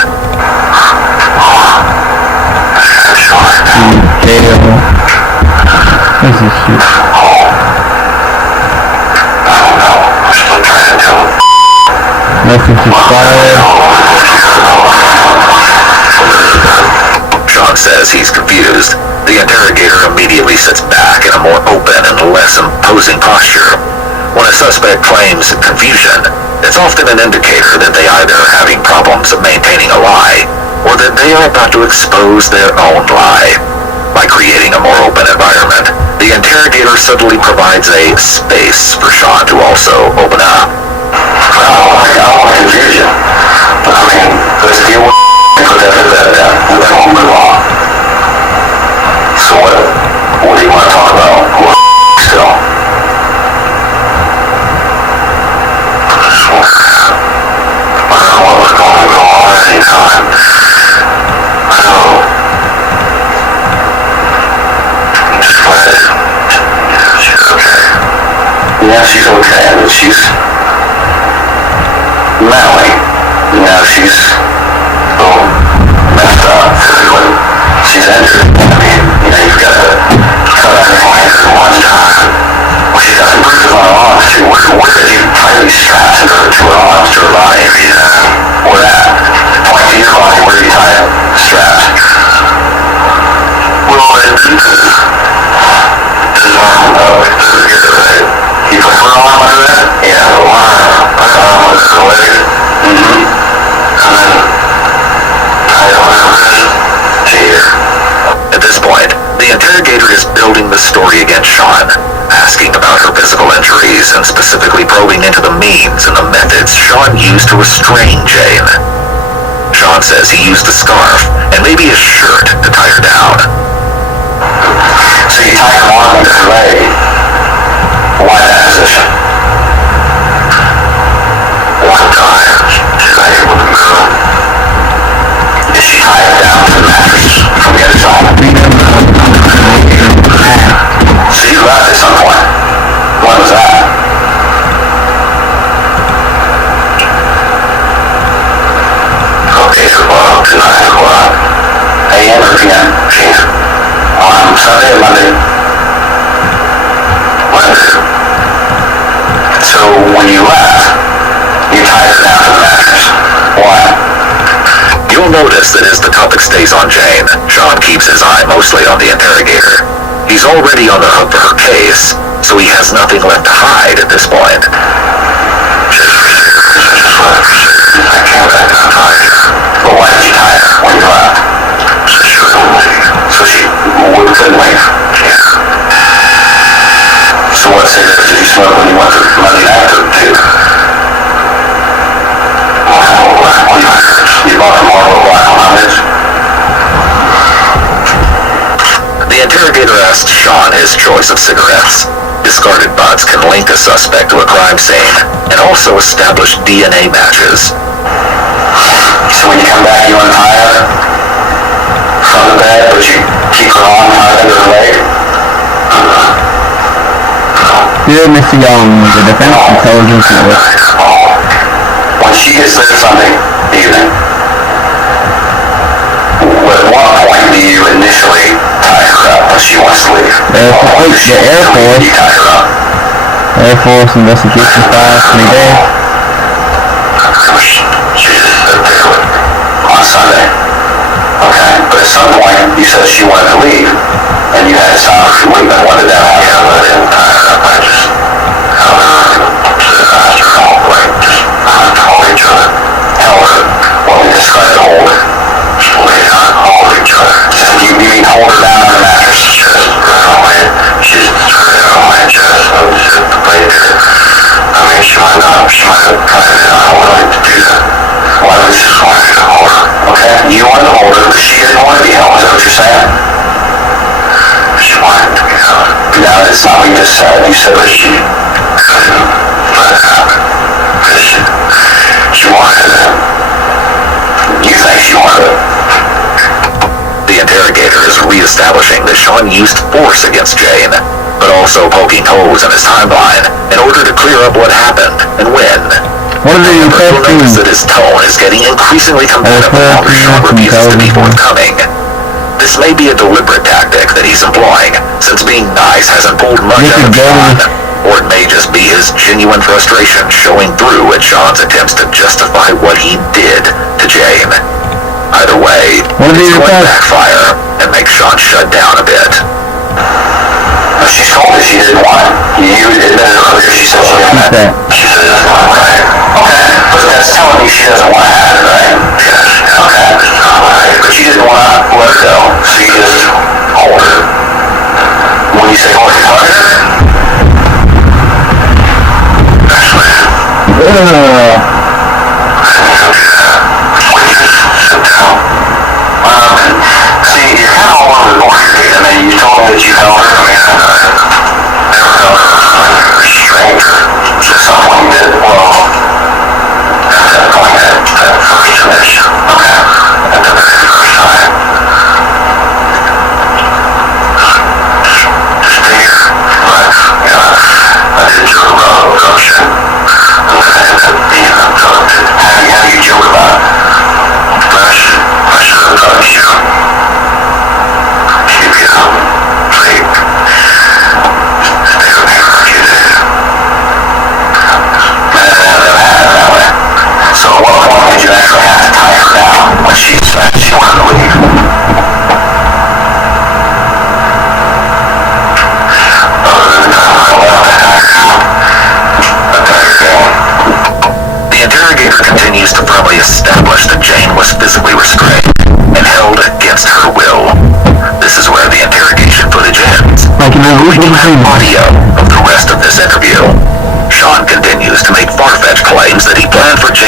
This is shit. I don't know. I'm still trying to tell him. Message expired. Sean says he's confused. The interrogator immediately sits back in a more open and less imposing posture. When a suspect claims confusion, it's often an indicator that they either are having problems maintaining they are about to expose their own lie. By creating a more open environment, the interrogator subtly provides a space for Sean to also open up. I don't want to confuse you. I mean, let's deal with and put that to bed then, and then we'll move on. So what do you want to talk about? What still? I don't know what was going to go on anytime. I know. I'm just glad she's okay. Yeah, she's okay. I mean, she's mentally, she's messed up physically. She's injured. I mean, you've got to cut off your fingers at one time. Well, she's got some bruises on her arms too. Where did you tie these straps to her arms, to her body? Where at? Point to your body. Where do you tie straps? Well, this arm up here, right? You put her arm under that? Yeah, the arm was the leg. Mm-hmm. And then tie it over to here. At this point, the interrogator is building the story against Sean, asking about her physical injuries and specifically probing into the means and the methods Sean used to restrain Jane. Sean says he used a scarf and maybe a shirt to tie her down. So you tie her arm under her leg. Why that position? One time, she's not able to move. Did she tie it down to the mattress from the other side? So you left at some point. When was that? Okay, so about 9 o'clock. AM or PM? Chief. On Sunday or Monday? Monday. So when you left, you tied her down to the mattress. Why? You'll notice that as the topic stays on Jane, Sean keeps his eye mostly on the interrogator. He's already on the hook for her case, so he has nothing left to hide at this point. Just for cigarettes. I just left for cigarettes. I came back and tied her. But why did you tie her when you left? So she couldn't leave. So she couldn't leave? Yeah. So what cigarettes did you smoke when you went to Monday night too? You bought the Marlboro Black 100s? The interrogator asks Sean his choice of cigarettes. Discarded butts can link a suspect to a crime scene and also establish DNA matches. So when you come back, you untie her from the bed, but you keep her arm tied under her leg? Dear Mr. Young, the Defense Intelligence Network. When she gets there Sunday evening, at what point do you initially tie her up when she wants to leave? The Air Force. You tie her up. Air Force investigation file, 3 days. She just picked her on Sunday. Okay, but at some point you said she wanted to leave, and you had to stop her from leaving. When did that happen? Yeah, I didn't tie her up. I just held her asked her help, like just hold each other. Held her. What we describe to hold her. Just lay down and hold each other. You mean hold her down on the mattress? Just right on my, she's right on my chest. I was just laid there. I mean, she might have cut it in. I don't like to do that. Well, I just wanted to hold her. Okay, you wanted to hold her, but she didn't want to be held. Is that what you're saying? She wanted to be held. Now, that's not what you just said. You said that she couldn't let it happen. Because she wanted it. You think she wanted it? The interrogator is re-establishing that Sean used force against Jane, but also poking holes in his timeline in order to clear up what happened and when. What are the You'll notice that his tone is getting increasingly combative the longer Sean refuses to be forthcoming. This may be a deliberate tactic that he's employing, since being nice hasn't pulled much out of Sean, or it may just be his genuine frustration showing through at Sean's attempts to justify what he did to Jane. Either way, it's going to backfire and make Sean shut down a bit. She told me she didn't want it. You admitted earlier she said she didn't want it. She said it doesn't want it, right? Okay, but that's telling me she doesn't want to have it, right? Yes. Okay. But you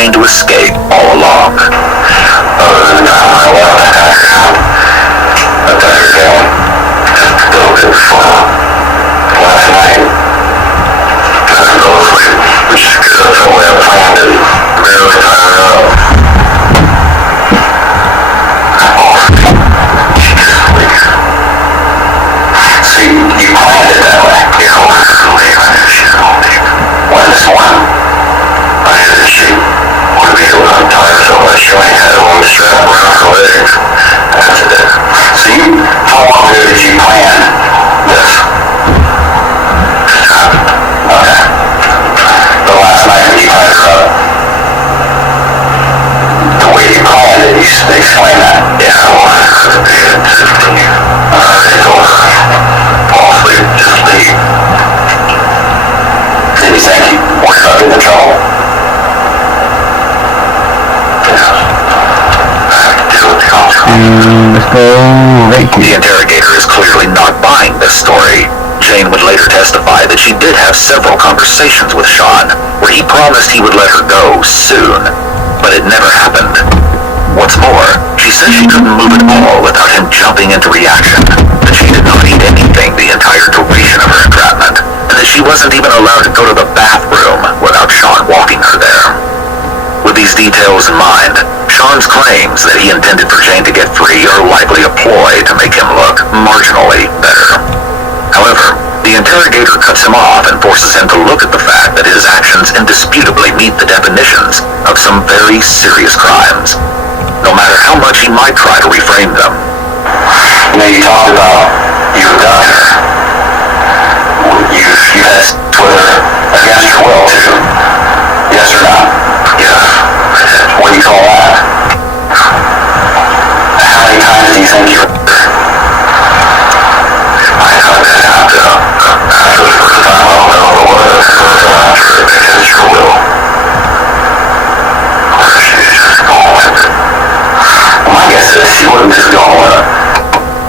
Jane to escape all along. Other than the time I left the background, I thought you were going just a little bit before last night. Nothing goes which is good. That's the way I planned it. Barely tied her up. See, you planned it that way. You know, I couldn't leave. I knew she couldn't leave. When this one, I knew that she would be able to untie herself by showing had one strap around her legs. After that. So how long ago did you plan this? Just happened. Okay. The last night when you tied her up, the way you planned it, you explained that. Yeah, well, I couldn't be it. I told her, fall asleep, just leave. Did you think you worried about getting in trouble? The interrogator is clearly not buying this story. Jane would later testify that she did have several conversations with Sean, where he promised he would let her go soon, but it never happened. What's more, she says she couldn't move at all without him jumping into reaction, that she did not eat anything the entire duration of her entrapment, and that she wasn't even allowed to go to the bathroom without Sean walking her there. With these details in mind, Sean's claims that he intended for Jane to get free are likely a ploy to make him look marginally better. However, the interrogator cuts him off and forces him to look at the fact that his actions indisputably meet the definitions of some very serious crimes, no matter how much he might try to reframe them. You know, you talked about you abducted her. You had sex with her against her will, too. Yes or no? Yeah. What do you call that? How many times do you think you were there? I thought that after the first time, I don't know what it was. After it against your will. Or she's just going with it. My guess is she wouldn't just go with it.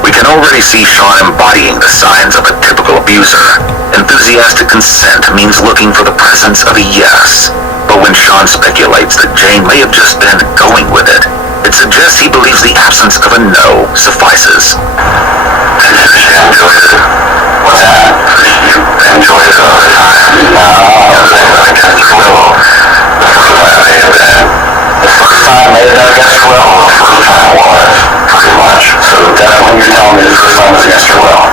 We can already see Sean embodying the signs of a typical abuser. Enthusiastic consent means looking for the presence of a yes. But when Sean speculates that Jane may have just been going with it, it suggests he believes the absence of a no suffices. Did you enjoy it? What's that? You enjoyed it all the time? No, against her will. The first time may have been. The first time may have been against her will? The first time was, pretty much. So definitely you're telling me the first time was against her will?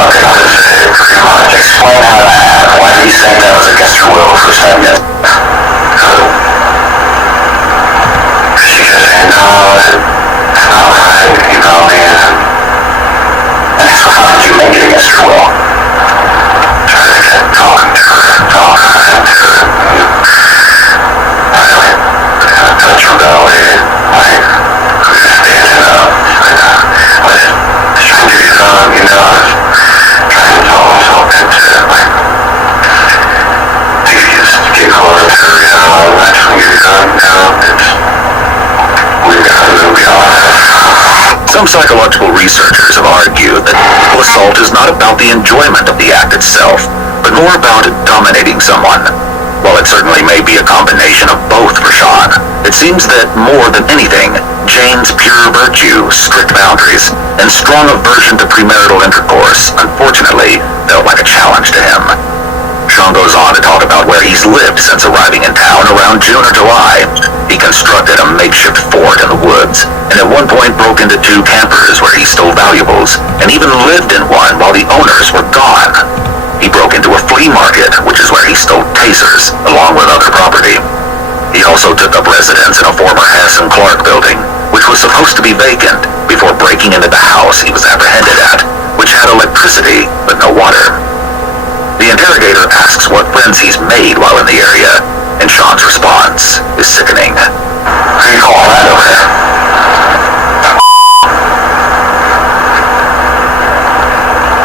Okay, I'll just say it pretty much. Explain how that happened. Why do you think that was against her will the first time? Yes. She kept saying, no, it's not right, you know me, and so how did you make it against her will? Try to get talking to her, I touch her belly, like, standing up, like, trying to get on, you know, trying to tell myself into it, like, you just get close to her, you know, and that's when you're done, you know, we've got to move beyond that. Some psychological researchers have argued that assault is not about the enjoyment of the act itself, but more about dominating someone. While it certainly may be a combination of both for Sean, it seems that more than anything, Jane's pure virtue, strict boundaries, and strong aversion to premarital intercourse, unfortunately, felt like a challenge to him. Sean goes on to talk about where he's lived since arriving in town around June or July. He constructed a makeshift fort in the woods, and at one point broke into 2 campers where he stole valuables, and even lived in one while the owners were gone. He broke into a flea market, which is where he stole tasers, along with other property. He also took up residence in a former Hess and Clark building, which was supposed to be vacant, before breaking into the house he was apprehended at, which had electricity but no water. The interrogator asks what friends he's made while in the area, and Sean's response is sickening. Who you calling that over there?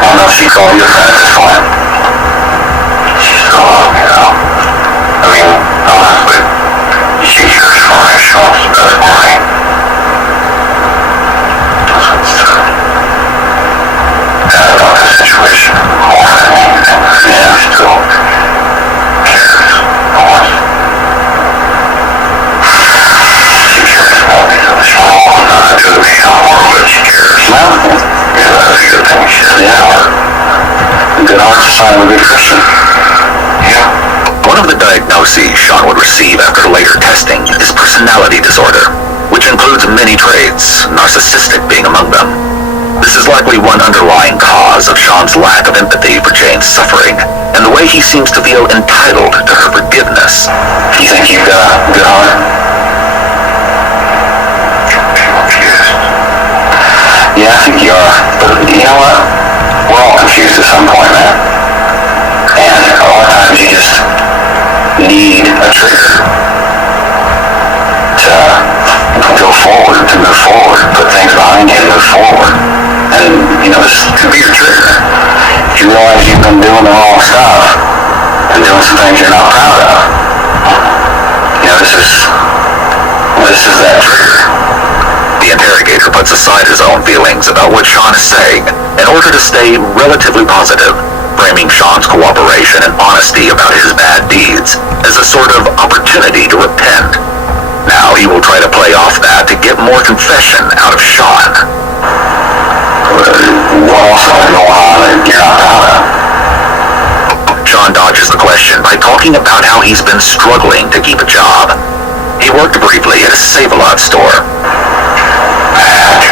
I don't know if she called you a friend at this point. She's called, you know. I mean, honestly, she's yours for me, Sean's better for me. That's true. About the situation more than anything. Yeah. Still cares. No one. sign of a good Christian. Yeah. One of the diagnoses Sean would receive after later testing is personality disorder, which includes many traits, narcissistic being among them. This is likely one underlying cause of Sean's lack of empathy for Jane's suffering, and the way he seems to feel entitled to her forgiveness. You think you've got a good heart? Yeah, I think you are. But you know what? We're all confused at some point, man. And a lot of times you just need a trigger to go forward, to move forward, put things behind you and move forward. And, you know, this could be your trigger. If you realize you've been doing the wrong stuff and doing some things you're not proud of, you know, this is that trigger. The interrogator puts aside his own feelings about what Sean is saying in order to stay relatively positive, framing Sean's cooperation and honesty about his bad deeds as a sort of opportunity to repent. Now he will try to play off that to get more confession out of Sean. What else is going on that you're not proud of? Sean dodges the question by talking about how he's been struggling to keep a job. He worked briefly at a Save-A-Lot store. I had to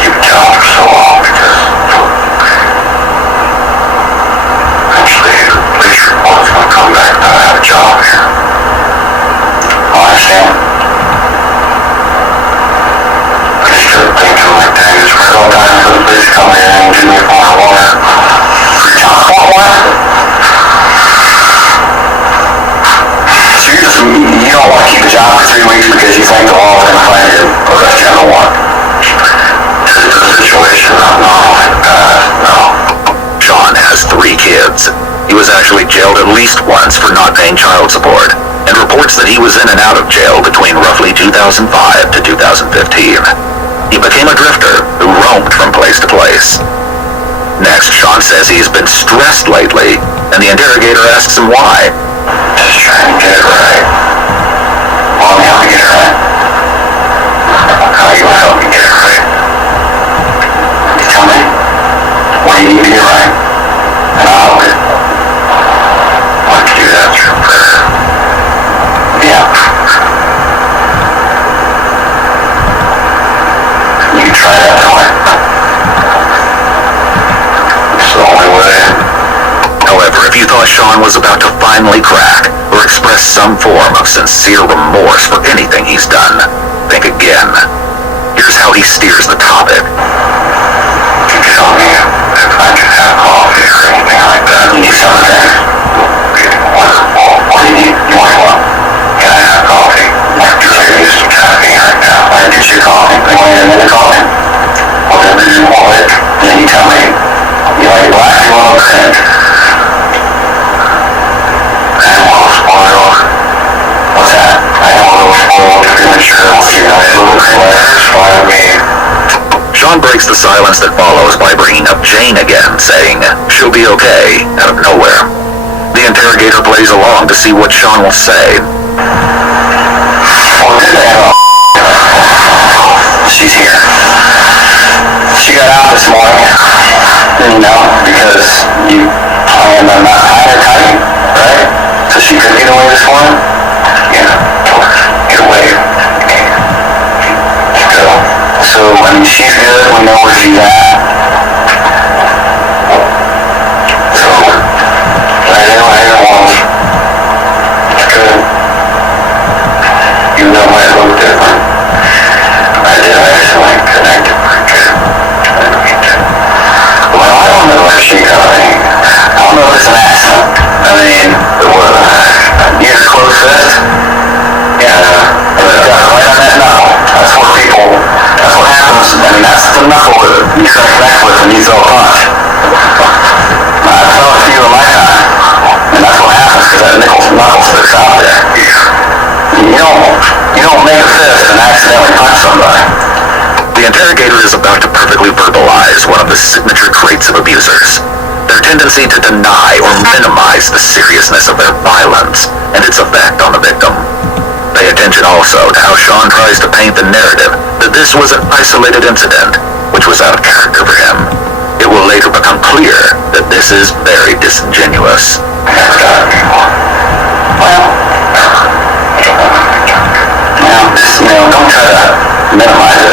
keep a job for so long because eventually the police report's going to come back that I have a job here. I understand. I just started thinking like, dang, it's right on time for the police to come in and give me a phone call. Free time. What? So you don't want to keep a job for 3 weeks because you think the law is going to find you arrest you on the one? This is a situation not normal in the past, no. Sean has 3 kids. He was actually jailed at least once for not paying child support, and reports that he was in and out of jail between roughly 2005 to 2015. He became a drifter who roamed from place to place. Next, Sean says he's been stressed lately, and the interrogator asks him why. Just trying to get it right. Well, help me get it right. How are you going to help me get it right? You tell me. What do you need to get right? And I'll help you. Why don't you do that through prayer? Yeah. You can try that way. It's the only way. However, if you thought Sean was about to finally crack or express some form of sincere remorse for anything he's done, think again. Here's how he steers the topic. You tell me if I could have coffee or anything like that. You need something? What do you need? You want what? Can I have coffee? You're used to caffeine right now. I get you coffee. You want a minute coffee? Whatever you want it. Then you tell me. You like black? You want a red? I don't want to spoil. What's that? I don't want to spoil premature. You know, a little flavors for me. Sean breaks the silence that follows by bringing up Jane again, saying she'll be okay out of nowhere. The interrogator plays along to see what Sean will say. Well, good to have she's here. She got out this morning, you know, because you planned on not tying her tight, right? So she could get away this morning? Yeah, get away. So, I mean, she's good, we know where she's at. So, right anyway, it's good. Even though it might look different. I did actually connect it pretty good. Well, I don't know if she got any. I don't know if it's an accident. I mean, you get a close fist? Yeah, right on that knuckle. That's what people, that's what happens. I mean, that's the knuckle that you try to connect with when you throw a punch. I throw a few in my time, and that's what happens because that knuckle sticks out there. You don't make a fist and accidentally punch somebody. The interrogator is about to perfectly verbalize one of the signature traits of abusers: their tendency to deny or minimize the seriousness of their violence and its effect on the victim. Pay attention also to how Sean tries to paint the narrative that this was an isolated incident, which was out of character for him. It will will later become clear that this is very disingenuous. Well, don't try to minimize